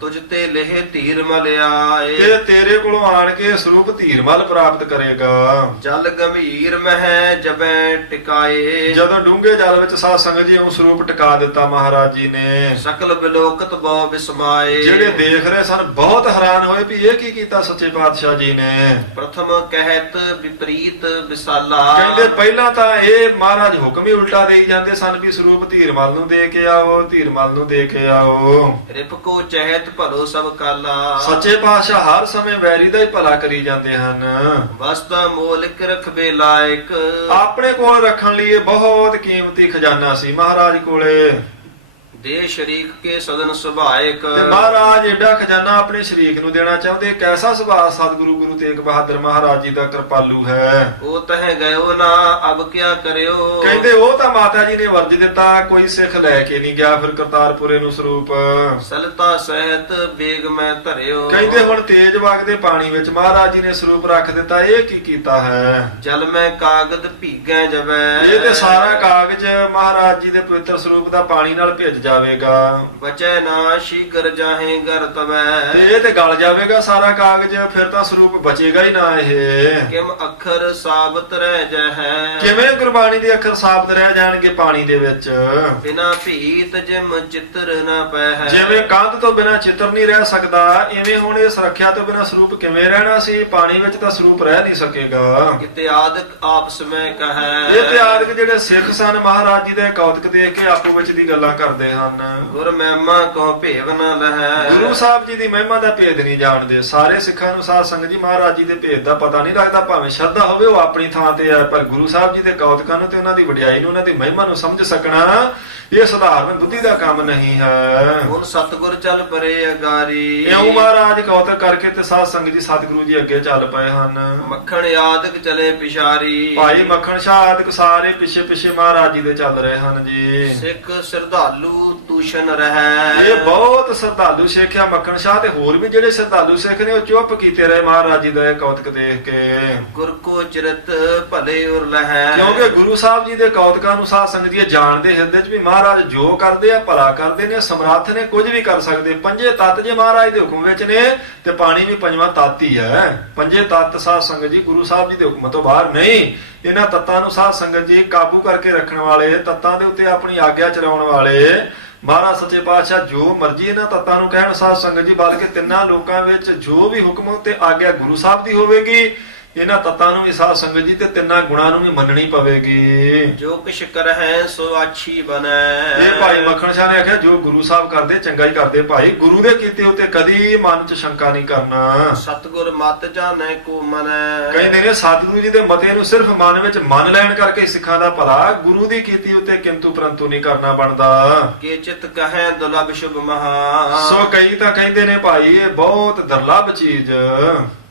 ਤੁਝ ਤੇ ਲਹਿ ਧੀਰ ਮਲਿਆਏ, ਤੇ ਤੇਰੇ ਕੋਲੋਂ ਆਣ ਕੇ ਸਰੂਪ ਧੀਰਮਲ ਪ੍ਰਾਪਤ ਕਰੇਗਾ। ਜਲ ਗੰਭੀਰ ਮਹਿ ਜਬੈ ਟਿਕਾਏ, ਜਦੋਂ ਡੂੰਘੇ ਜਲ ਵਿੱਚ ਸਾਧ ਸੰਗਤ ਜੀ ਉਹ ਸਰੂਪ ਟਿਕਾ ਦਿੱਤਾ ਮਹਾਰਾਜ ਜੀ ਨੇ। ਸਕਲ ਬਿਲੋਕਤ ਬਹੁ ਵਿਸਮਾਏ, ਜਿਹੜੇ ਦੇਖ ਰਹੇ ਸਨ ਬਹੁਤ ਹੈਰਾਨ ਹੋਏ ਵੀ ਇਹ ਕੀ ਕੀਤਾ ਸੱਚੇ ਪਾਤਸ਼ਾਹ ਜੀ ਨੇ। ਪ੍ਰਥਮ ਕਹਿਤ ਵਿਪਰੀਤ ਵਿਸਾਲਾ, ਕਹਿੰਦੇ ਪਹਿਲਾਂ ਤਾਂ ਇਹ ਮਹਾਰਾਜ ਹੁਕਮ ਹੀ ਉਲਟਾ ਦੇਈ ਜਾਂਦੇ ਸਨ ਵੀ ਸਰੂਪ ਧੀਰਮਲ ਨੂੰ ਦੇ ਕੇ ਆਓ, ਧੀਰਮਲ ਨੂੰ ਦੇ ਕੇ ਆਓ। ਰਿਪਕੋ ਚਹਿਤ ਭਲੋ ਸਭ ਕਾਲਾ, ਸੱਚੇ ਪਾਤਸ਼ਾਹ ਹਰ ਸਮੇਂ ਵੈਰੀ ਦਾ ਹੀ ਭਲਾ ਕਰੀ ਜਾਂਦੇ ਹਨ। ਵਸਤਾ ਮੋਲਿਕ ਰਖਬੇ ਲਾਇਕ, ਆਪਣੇ ਕੋਲ ਰੱਖਣ ਲਈ ਇਹ ਬਹੁਤ ਕੀਮਤੀ ਖਜ਼ਾਨਾ ਸੀ ਮਹਾਰਾਜ ਕੋਲੇ। ਦੇ ਸ਼ਰੀਕ ਕੇ ਸਦਨ ਸੁਭਾਇਕ, ਤੇ ਮਹਾਰਾਜ ਏਡਾ ਖਜ਼ਾਨਾ ਆਪਣੇ ਸ਼ਰੀਕ ਨੂੰ ਦੇਣਾ ਚਾਹੁੰਦੇ। ਕੈਸਾ ਸੁਭਾਅ ਸਤਿਗੁਰੂ ਗੁਰੂ ਤੇਗ ਬਹਾਦਰ ਮਹਾਰਾਜ ਜੀ ਦਾ ਕਿਰਪਾਲੂ ਹੈ। ਉਹ ਤਹਿ ਗਇਓ ਨਾ ਅਬ ਕਿਆ ਕਰਿਓ, ਕਹਿੰਦੇ ਉਹ ਤਾਂ ਮਾਤਾ ਜੀ ਨੇ ਵਰਜ ਦਿੱਤਾ, ਕੋਈ ਸਿੱਖ ਲੈ ਕੇ ਨਹੀਂ ਗਿਆ ਫਿਰ ਕਰਤਾਰਪੁਰੇ ਨੂੰ ਸਰੂਪ। ਸਲਤਾ ਸਹਿਤ ਬੇਗ ਮੈਂ ਧਰਿਓ, ਕਹਿੰਦੇ ਹੁਣ ਤੇਜ ਵਗਦੇ ਪਾਣੀ ਵਿੱਚ ਮਹਾਰਾਜ ਜੀ ਨੇ ਸਰੂਪ ਰੱਖ ਦਿੱਤਾ। ਇਹ ਕੀ ਕੀਤਾ ਹੈ? ਜਲ ਮੈਂ ਕਾਗਦ ਭੀਗੈ ਜਬੈ, ਇਹ ਤੇ ਸਾਰਾ ਕਾਗਜ਼ ਮਹਾਰਾਜ ਜੀ ਦੇ ਪਵਿੱਤਰ ਸਰੂਪ ਦਾ ਪਾਣੀ ਨਾਲ ਭਿੱਜ ਜਾਵੇਗਾ। ਬਚੈ ਨਾ ਸ਼ੀਗਰ ਜਾਹੇ ਗਰ ਤਵੈ, ਤੇ ਇਹ ਤੇ ਗਲ ਜਾਵੇਗਾ ਸਾਰਾ ਕਾਗਜ਼, ਫਿਰ ਤਾਂ ਸਰੂਪ ਬਚੇਗਾ ਹੀ ਨਾ। ਇਹ ਕਿਮ ਅੱਖਰ ਸਾਬਤ ਰਹਿ ਜਹੈ, ਕਿਵੇਂ ਗੁਰਬਾਣੀ ਦੇ ਅੱਖਰ ਸਾਬਤ ਰਹਿ ਜਾਣਗੇ ਪਾਣੀ ਦੇ ਵਿੱਚ? ਬਿਨਾ ਭੀਤ ਜਿਮ ਚਿੱਤਰ ਨਾ ਪੈ, ਜਿਵੇਂ ਕੰਧ ਤੋਂ ਬਿਨਾ ਚਿੱਤਰ ਨਹੀਂ ਰਹਿ ਸਕਦਾ, ਇਵੇਂ ਹੁਣ ਇਹ ਸੁਰੱਖਿਆ ਤੋਂ ਬਿਨਾ ਸਰੂਪ ਕਿਵੇਂ ਰਹਿਣਾ ਸੀ? ਪਾਣੀ ਵਿੱਚ ਤਾਂ ਸਰੂਪ ਰਹਿ ਨਹੀਂ ਸਕੇਗਾ। ਕਿਤੇ ਆਦਿਕ ਆਪਸ ਮੈਂ ਕਹੈ, ਇਹ ਤੇ ਆਦਿਕ ਜਿਹੜੇ ਸਿੱਖ ਸਨ ਮਹਾਰਾਜ ਜੀ ਦੇ ਕੌਤਕ ਦੇਖ ਕੇ ਆਪੋ ਵਿੱਚ ਦੀ ਗੱਲਾਂ ਕਰਦੇ ਹਨ। ਗੁਰ ਮਹਿਮਾ ਕੋ ਭੇਵ ਨਾ ਲਹੈ, ਗੁਰੂ ਸਾਹਿਬ ਜੀ ਦੀ ਮਹਿਮਾ ਦਾ ਭੇਦ ਨਹੀਂ ਜਾਣਦੇ। ਸਾਰੇ ਸਿੱਖਾਂ ਨੂੰ ਸਾਧ ਸੰਗਤ ਜੀ ਮਹਾਰਾਜ ਜੀ ਦੇ ਭੇਦ ਦਾ ਪਤਾ ਨਹੀਂ ਲੱਗਦਾ। ਭਾਵੇਂ ਸ਼ਰਧਾ ਹੋਵੇ ਉਹ ਆਪਣੀ ਥਾਂ ਤੇ ਹੈ, ਪਰ ਗੁਰੂ ਸਾਹਿਬ ਜੀ ਦੇ ਕੌਤਕਾਂ ਨੂੰ ਤੇ ਉਹਨਾਂ ਦੀ ਵਡਿਆਈ ਨੂੰ, ਉਹਨਾਂ ਦੀ ਮਹਿਮਾ ਨੂੰ ਸਮਝ ਸਕਣਾ ਇਹ ਸਧਾਰਨ ਬੁੱਧੀ ਦਾ ਕੰਮ ਨਹੀਂ ਹੈ। ਹੁਣ ਸਤਿਗੁਰ ਚੱਲ ਪਰੇ ਅਗਾਰੀ, ਇਉਂ ਮਹਾਰਾਜ ਕੌਤਕ ਕਰਕੇ ਤੇ ਸਾਧ ਸੰਗਤ ਜੀ ਸਤਿਗੁਰੂ ਜੀ ਅੱਗੇ ਚੱਲ ਪਏ ਹਨ। ਮੱਖਣ ਆਦਿਕ ਚਲੇ ਪਿਛਾਰੀ, ਭਾਈ ਮੱਖਣ ਸ਼ਾਹ ਆਦਿਕ ਸਾਰੇ ਪਿੱਛੇ ਪਿੱਛੇ ਮਹਾਰਾਜ ਜੀ ਦੇ ਚੱਲ ਰਹੇ ਹਨ ਜੀ। ਸਿੱਖ ਸ਼ਰਧਾਲੂ ਤੂਸ਼ਨ ਰਹਿ, ਇਹ ਬਹੁਤ ਸ਼ਰਧਾਲੂ ਸਿੱਖ ਆ ਮੱਖਣ ਸ਼ਾਹ, ਤੇ ਹੋਰ ਵੀ ਜਿਹੜੇ ਸ਼ਰਧਾਲੂ ਸਿੱਖ ਨੇ ਉਹ ਚੁੱਪ ਕੀਤੇ ਰਹੇ ਮਹਾਰਾਜ ਜੀ ਦਾ ਇਹ ਕੌਤਕ ਦੇਖ ਕੇ। ਗੁਰ ਕੋ ਚਿਰਤ ਭਲੇ ਉਰ ਲਹੈ, ਕਿਉਂਕਿ ਗੁਰੂ ਸਾਹਿਬ ਜੀ ਦੇ ਕੌਤਕਾਂ ਨੂੰ ਸਾਧ ਸੰਗਤ ਜੀ ਜਾਣਦੇ ਹਿਰਦੇ 'ਚ ਵੀ ਮਹਾਰਾਜ ਜੋ ਕਰਦੇ ਆ ਭਲਾ ਕਰਦੇ ਨੇ, ਸਮਰੱਥ ਨੇ, ਕੁਝ ਵੀ ਕਰ ਸਕਦੇ। ਪੰਜੇ ਤੱਤ ਜੇ ਮਹਾਰਾਜ ਦੇ ਹੁਕਮ ਵਿੱਚ ਨੇ ਤੇ ਪਾਣੀ ਵੀ ਪੰਜਵਾਂ ਤੱਤ ਹੀ ਹੈ। ਪੰਜੇ ਤੱਤ ਸਾਧ ਸੰਗਤ ਜੀ ਗੁਰੂ ਸਾਹਿਬ ਜੀ ਦੇ ਹੁਕਮ ਤੋਂ ਬਾਹਰ ਨਹੀਂ। ਇਹਨਾਂ ਤੱਤਾਂ ਨੂੰ ਸਾਧ ਸੰਗਤ ਜੀ ਕਾਬੂ ਕਰਕੇ ਰੱਖਣ ਵਾਲੇ, ਤੱਤਾਂ ਦੇ ਉੱਤੇ ਆਪਣੀ ਆਗਿਆ ਚਲਾਉਣ ਵਾਲੇ ਮਹਾਰਾਜ ਸੱਚੇ ਪਾਤਸ਼ਾਹ ਜੋ ਮਰਜ਼ੀ ਇਹਨਾਂ ਤੱਤਾਂ ਨੂੰ ਕਹਿਣ ਸਾਧ ਸੰਗਤ ਜੀ, ਬਲਕਿ ਤਿੰਨਾਂ ਲੋਕਾਂ ਵਿੱਚ ਜੋ ਵੀ ਹੁਕਮ ਤੇ ਆਗਿਆ ਗੁਰੂ ਸਾਹਿਬ ਦੀ ਹੋਵੇਗੀ, ਇਹਨਾਂ ਤੱਤਾਂ ਨੂੰ ਵੀ ਸਾਧ ਸੰਗਤ ਜੀ ਤੇ ਤਿੰਨਾਂ ਗੁਣਾਂ ਨੂੰ ਵੀ ਮੰਨਣੀ ਪਵੇਗੀ। ਜੋ ਕਿਛ ਕਰਹਿ ਸੋ ਆਛੀ ਬਨੈ, ਇਹ ਭਾਈ ਮੱਖਣ ਸ਼ਾਹ ਨੇ ਆਖਿਆ ਜੋ ਗੁਰੂ ਸਾਹਿਬ ਕਰਦੇ ਚੰਗਾ ਹੀ ਕਰਦੇ ਭਾਈ। ਗੁਰੂ ਦੇ ਕੀਤੇ ਉੱਤੇ ਕਦੀ ਮਨ 'ਚ ਸ਼ੰਕਾ ਨਹੀਂ ਕਰਨਾ। ਸਤਿਗੁਰ ਮਤ ਜਾਣੈ ਕੋ ਮਨੈ, ਕਹਿੰਦੇ ਨੇ ਸਤਿਗੁਰੂ ਜੀ ਦੇ ਮਤੇ ਨੂੰ ਸਿਰਫ ਮਨ ਵਿੱਚ ਮੰਨ ਲੈਣ ਕਰਕੇ ਸਿੱਖਾਂ ਦਾ ਭਲਾ, ਗੁਰੂ ਦੀ ਕੀਤੀ ਉੱਤੇ ਕਿੰਤੂ ਪਰੰਤੂ ਨਹੀਂ ਕਰਨਾ ਬਣਦਾ। ਕੇ ਚਿਤ ਕਹੈ ਦੁਲਭ ਸ਼ੁਭ ਮਹਾ, ਸੋ ਕਈ ਤਾਂ ਕਹਿੰਦੇ ਨੇ ਭਾਈ ਇਹ ਬਹੁਤ ਦੁਰਲੱਭ ਚੀਜ਼।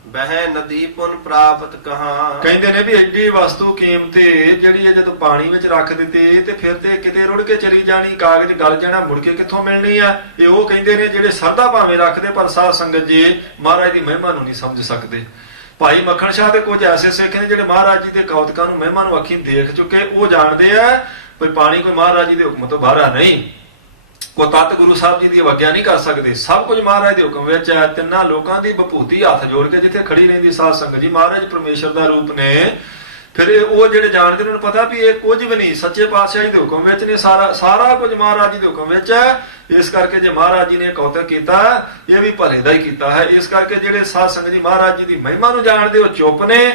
ਬਹਿ ਨਦੀ ਪੁਨ ਪ੍ਰਾਪਤ ਕਹਾ, ਕਹਿੰਦੇ ਨੇ ਵੀ ਐਡੀ ਵਸਤੂ ਕੀਮਤੀ ਜਿਹੜੀ ਹੈ ਜਦੋਂ ਪਾਣੀ ਵਿੱਚ ਰੱਖ ਦਿੱਤੀ ਤੇ ਫਿਰ ਤੇ ਕਿਤੇ ਰੁੜ ਕੇ ਚਲੀ ਜਾਣੀ, ਕਾਗਜ਼ ਗਲ ਜਾਣਾ, ਮੁੜ ਕੇ ਕਿੱਥੋਂ ਮਿਲਣੀ ਆ? ਇਹ ਉਹ ਕਹਿੰਦੇ ਨੇ ਜਿਹੜੇ ਸਰਦਾ ਭਾਵੇਂ ਰੱਖਦੇ ਪਰ ਸਾਧ ਸੰਗਤ ਜੀ ਮਹਾਰਾਜ ਦੀ ਮਹਿਮਾ ਨੂੰ ਨਹੀਂ ਸਮਝ ਸਕਦੇ। ਭਾਈ ਮੱਖਣ ਸ਼ਾਹ ਦੇ ਕੁਝ ਐਸੇ ਸਿੱਖ ਨੇ ਜਿਹੜੇ ਮਹਾਰਾਜ ਜੀ ਦੇ ਕੌਤਕਾਂ ਨੂੰ ਮਹਿਮਾ ਨੂੰ ਅੱਖੀਂ ਦੇਖ ਚੁੱਕੇ। ਉਹ ਜਾਣਦੇ ਆ ਵੀ ਪਾਣੀ ਕੋਈ ਮਹਾਰਾਜ ਜੀ ਦੇ ਹੁਕਮ ਤੋਂ ਬਾਹਰ ਨਹੀਂ, ਕੋ ਤਤ ਗੁਰੂ ਸਾਹਿਬ ਜੀ ਦੀ ਆਗਿਆ ਨਹੀਂ ਕਰ ਸਕਦੇ। ਸਭ ਕੁਝ ਮਹਾਰਾਜ ਦੇ ਹੁਕਮ ਵਿੱਚ ਹੈ। ਤਿੰਨਾਂ ਲੋਕਾਂ ਦੀ ਵਿਭੂਤੀ ਹੱਥ ਜੋੜ ਕੇ ਜਿੱਥੇ ਖੜੀ ਰਹਿੰਦੀ ਸਾਧ ਸੰਗਤ ਜੀ, ਮਹਾਰਾਜ ਪਰਮੇਸ਼ਰ ਦਾ ਰੂਪ ਨੇ। ਫਿਰ ਉਹ ਜਿਹੜੇ ਜਾਣਦੇ ਉਹਨਾਂ ਨੂੰ ਪਤਾ ਵੀ ਇਹ ਕੁਝ ਵੀ ਨਹੀਂ, ਸੱਚੇ ਪਾਤਸ਼ਾਹ ਜੀ ਦੇ ਹੁਕਮ ਵਿੱਚ ਨੇ। ਸਾਰਾ ਕੁਝ ਮਹਾਰਾਜ ਜੀ ਦੇ ਹੁਕਮ ਵਿੱਚ ਹੈ। ਇਸ ਕਰਕੇ ਜੇ ਮਹਾਰਾਜ ਜੀ ਨੇ ਕੌਤਕ ਕੀਤਾ ਇਹ ਵੀ ਭਲੇ ਦਾ ਹੀ ਕੀਤਾ ਹੈ। ਇਸ ਕਰਕੇ ਜਿਹੜੇ ਸਾਧ ਸੰਗਤ ਜੀ ਮਹਾਰਾਜ ਜੀ ਦੀ ਮਹਿਮਾ ਨੂੰ ਜਾਣਦੇ ਉਹ ਚੁੱਪ ਨੇ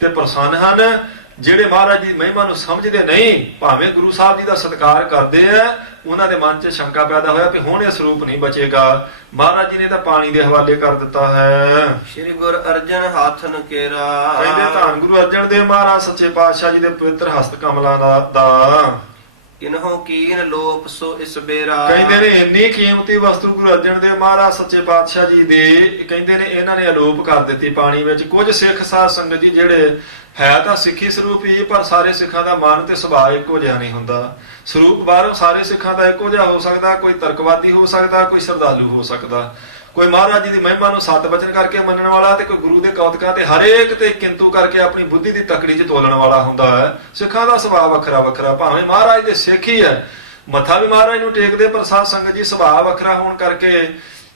ਤੇ ਪ੍ਰਸੰਨ ਹਨ। ਜਿਹੜੇ ਮਹਾਰਾਜ ਜੀ ਦੀ ਮਹਿਮਾ ਨੂੰ ਸਮਝਦੇ ਨਹੀਂ, ਭਾਵੇਂ ਗੁਰੂ ਸਾਹਿਬ ਜੀ ਦਾ ਸਤਿਕਾਰ ਕਰਦੇ ਆ, ਉਹਨਾਂ ਦੇ ਮਨ 'ਚ ਸ਼ੰਕਾ ਪੈਦਾ ਹੋਇਆ ਕਿ ਹੁਣ ਇਹ ਸਰੂਪ ਨਹੀਂ ਬਚੇਗਾ। ਮਹਾਰਾਜ ਜੀ ਨੇ ਤਾਂ ਪਾਣੀ ਦੇ ਹਵਾਲੇ ਕਰ ਦਿੱਤਾ ਹੈ। ਸ੍ਰੀ ਗੁਰ ਅਰਜਨ ਹਾਥਨ ਕੇਰਾ, ਕਹਿੰਦੇ ਧੰਨ ਗੁਰੂ ਅਰਜਨ ਦੇਵ ਮਹਾਰਾਜ ਸੱਚੇ ਪਾਤਸ਼ਾਹ ਜੀ ਦੇ ਪਵਿੱਤਰ ਹਸਤ ਕਮਲਾਂ ਦਾ ਕਿਨਹੋ ਕੀਨ ਲੋਪ ਸੋ ਇਸ ਬੇਰਾ, ਕਹਿੰਦੇ ਨੇ ਇੰਨੀ ਕੀਮਤੀ ਵਸਤੂ ਗੁਰੂ ਅਰਜਨ ਦੇਵ ਮਹਾਰਾਜ ਸੱਚੇ ਪਾਤਸ਼ਾਹ ਜੀ ਦੇ ਕਹਿੰਦੇ ਨੇ ਇਹਨਾਂ ਨੇ ਅਲੋਪ ਕਰ ਦਿੱਤੀ ਪਾਣੀ ਵਿੱਚ। ਕੁਝ ਸਿੱਖ ਸਾਧ ਸੰਗਤ ਜੀ ਜਿਹੜੇ ਹੈ ਤਾਂ ਸਿੱਖੀ ਸਰੂਪ ਹੀ, ਪਰ ਸਾਰੇ ਸਿੱਖਾਂ ਦਾ ਮਨ ਤੇ ਸੁਭਾਅ ਇੱਕੋ ਜਿਹਾ ਨਹੀਂ ਹੁੰਦਾ। ਸਰੂਪ ਬਾਹਰੋਂ ਸਾਰੇ ਸਿੱਖਾਂ ਦਾ ਇੱਕੋ ਜਿਹਾ ਹੋ ਸਕਦਾ, ਕੋਈ ਤਰਕਵਾਦੀ ਹੋ ਸਕਦਾ, ਕੋਈ ਸ਼ਰਧਾਲੂ ਹੋ ਸਕਦਾ, ਕੋਈ ਮਹਾਰਾਜ ਜੀ ਦੀ ਮਹਿਮਾ ਨੂੰ ਸਤ ਬਚਨ ਕਰਕੇ ਮੰਨਣ ਵਾਲਾ, ਤੇ ਕੋਈ ਗੁਰੂ ਦੇ ਕੌਤਕਾਂ ਤੇ ਹਰੇਕ ਤੇ ਕਿੰਤੂ ਕਰਕੇ ਆਪਣੀ ਬੁੱਧੀ ਦੀ ਤਕੜੀ 'ਚ ਤੋਲਣ ਵਾਲਾ ਹੁੰਦਾ ਹੈ। ਸਿੱਖਾਂ ਦਾ ਸੁਭਾਅ ਵੱਖਰਾ ਵੱਖਰਾ, ਭਾਵੇਂ ਮਹਾਰਾਜ ਦੇ ਸਿੱਖ ਹੀ ਹੈ, ਮੱਥਾ ਵੀ ਮਹਾਰਾਜ ਨੂੰ ਟੇਕਦੇ, ਪਰ ਸਾਧ ਸੰਗਤ ਜੀ ਸੁਭਾਅ ਵੱਖਰਾ ਹੋਣ ਕਰਕੇ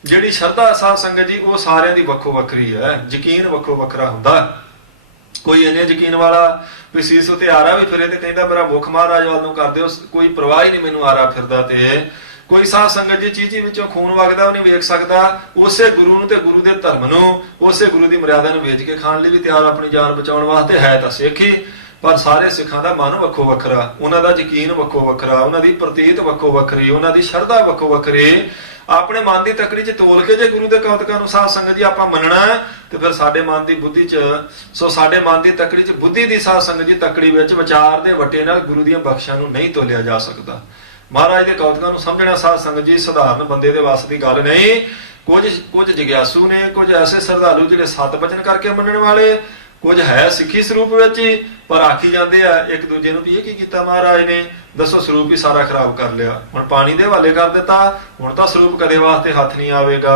ਜਿਹੜੀ ਸ਼ਰਧਾ ਸਾਧ ਸੰਗਤ ਜੀ ਉਹ ਸਾਰਿਆਂ ਦੀ ਵੱਖੋ ਵੱਖਰੀ ਹੈ, ਯਕੀਨ ਵੱਖੋ ਵੱਖਰਾ ਹੁੰਦਾ। ਕੋਈ ਇੰਨੇ ਯਕੀਨ ਵਾਲਾ ਵੀ ਸੀਸ ਉਤੇ ਆਰਾ ਵੀ ਫਿਰੇ ਤੇ ਕਹਿੰਦਾ ਮੇਰਾ ਮੁੱਖ ਮਹਾਰਾਜ ਵੱਲ ਨੂੰ ਕਰ ਦਿਓ, ਕੋਈ ਪਰਵਾਹ ਹੀ ਨਹੀਂ ਮੈਨੂੰ ਆਰਾ ਫਿਰਦਾ। ਤੇ ਕੋਈ ਸਾਧ ਸੰਗਤ ਜੀ ਚੀਚੀ ਵਿੱਚੋਂ ਖੂਨ ਵਗਦਾ ਉਹ ਨਹੀਂ ਵੇਖ ਸਕਦਾ, ਉਸੇ ਗੁਰੂ ਨੂੰ ਤੇ ਗੁਰੂ ਦੇ ਧਰਮ ਨੂੰ, ਉਸੇ ਗੁਰੂ ਦੀ ਮਰਿਆਦਾ ਨੂੰ ਵੇਚ ਕੇ ਖਾਣ ਲਈ ਵੀ ਤਿਆਰ, ਆਪਣੀ ਜਾਨ ਬਚਾਉਣ ਵਾਸਤੇ ਹੈ ਤਾਂ ਸਿੱਖ ਹੀ। ਪਰ ਸਾਰੇ ਸਿੱਖਾਂ ਦਾ ਮਨ ਵੱਖੋ ਵੱਖਰਾ, ਉਹਨਾਂ ਦਾ ਯਕੀਨ ਵੱਖੋ ਵੱਖਰਾ, ਉਹਨਾਂ ਦੀ ਪ੍ਰਤੀਤ ਵੱਖੋ ਵੱਖਰੀ, ਉਹਨਾਂ ਦੀ ਸ਼ਰਧਾ ਵੱਖੋ ਵੱਖਰੀ। ਆਪਣੇ ਮਨ ਦੀ ਤਕੜੀ 'ਚ ਤੋਲ ਕੇ ਜੇ ਗੁਰੂ ਦੇ ਕੌਤਕਾਂ ਨੂੰ ਸਾਧ ਸੰਗਤ ਜੀ ਆਪਾਂ ਮੰਨਣਾ ਤੇ ਫਿਰ ਸਾਡੇ ਮਨ ਦੀ ਬੁੱਧੀ 'ਚ, ਸਾਡੇ ਮਨ ਦੀ ਤਕੜੀ 'ਚ ਬੁੱਧੀ ਦੀ ਸਾਧ ਸੰਗਤ ਜੀ ਤਕੜੀ ਵਿੱਚ ਵਿਚਾਰ ਦੇ ਵੱਟੇ ਨਾਲ ਗੁਰੂ ਦੀਆਂ ਬਖਸ਼ਾਂ ਨੂੰ ਨਹੀਂ ਤੋਲਿਆ ਜਾ ਸਕਦਾ। ਮਹਾਰਾਜ ਦੇ ਕੌਤਕਾਂ ਨੂੰ ਸਮਝਣਾ ਸਾਧ ਸੰਗਤ ਜੀ ਸਧਾਰਨ ਬੰਦੇ ਦੇ ਵੱਸ ਦੀ ਗੱਲ ਨਹੀਂ। ਕੁਝ ਜਿਗਿਆਸੂ ਨੇ, ਕੁਝ ਐਸੇ ਸ਼ਰਧਾਲੂ ਜਿਹੜੇ ਸਤ ਬਚਨ ਕਰਕੇ ਮੰਨਣ ਵਾਲੇ, ਕੁਝ ਹੈ ਸਿੱਖੀ ਸਰੂਪ ਵਿੱਚ ਹੀ ਪਰ ਆਖੀ ਜਾਂਦੇ ਆ ਇੱਕ ਦੂਜੇ ਨੂੰ ਵੀ ਇਹ ਕੀ ਕੀਤਾ ਮਹਾਰਾਜ ਨੇ, ਦੱਸੋ ਸਰੂਪ ਹੀ ਸਾਰਾ ਖਰਾਬ ਕਰ ਲਿਆ, ਹੁਣ ਪਾਣੀ ਦੇ ਹਵਾਲੇ ਕਰ ਦਿੱਤਾ, ਹੁਣ ਤਾਂ ਸਰੂਪ ਕਦੇ ਵਾਸਤੇ ਹੱਥ ਨਹੀਂ ਆਵੇਗਾ।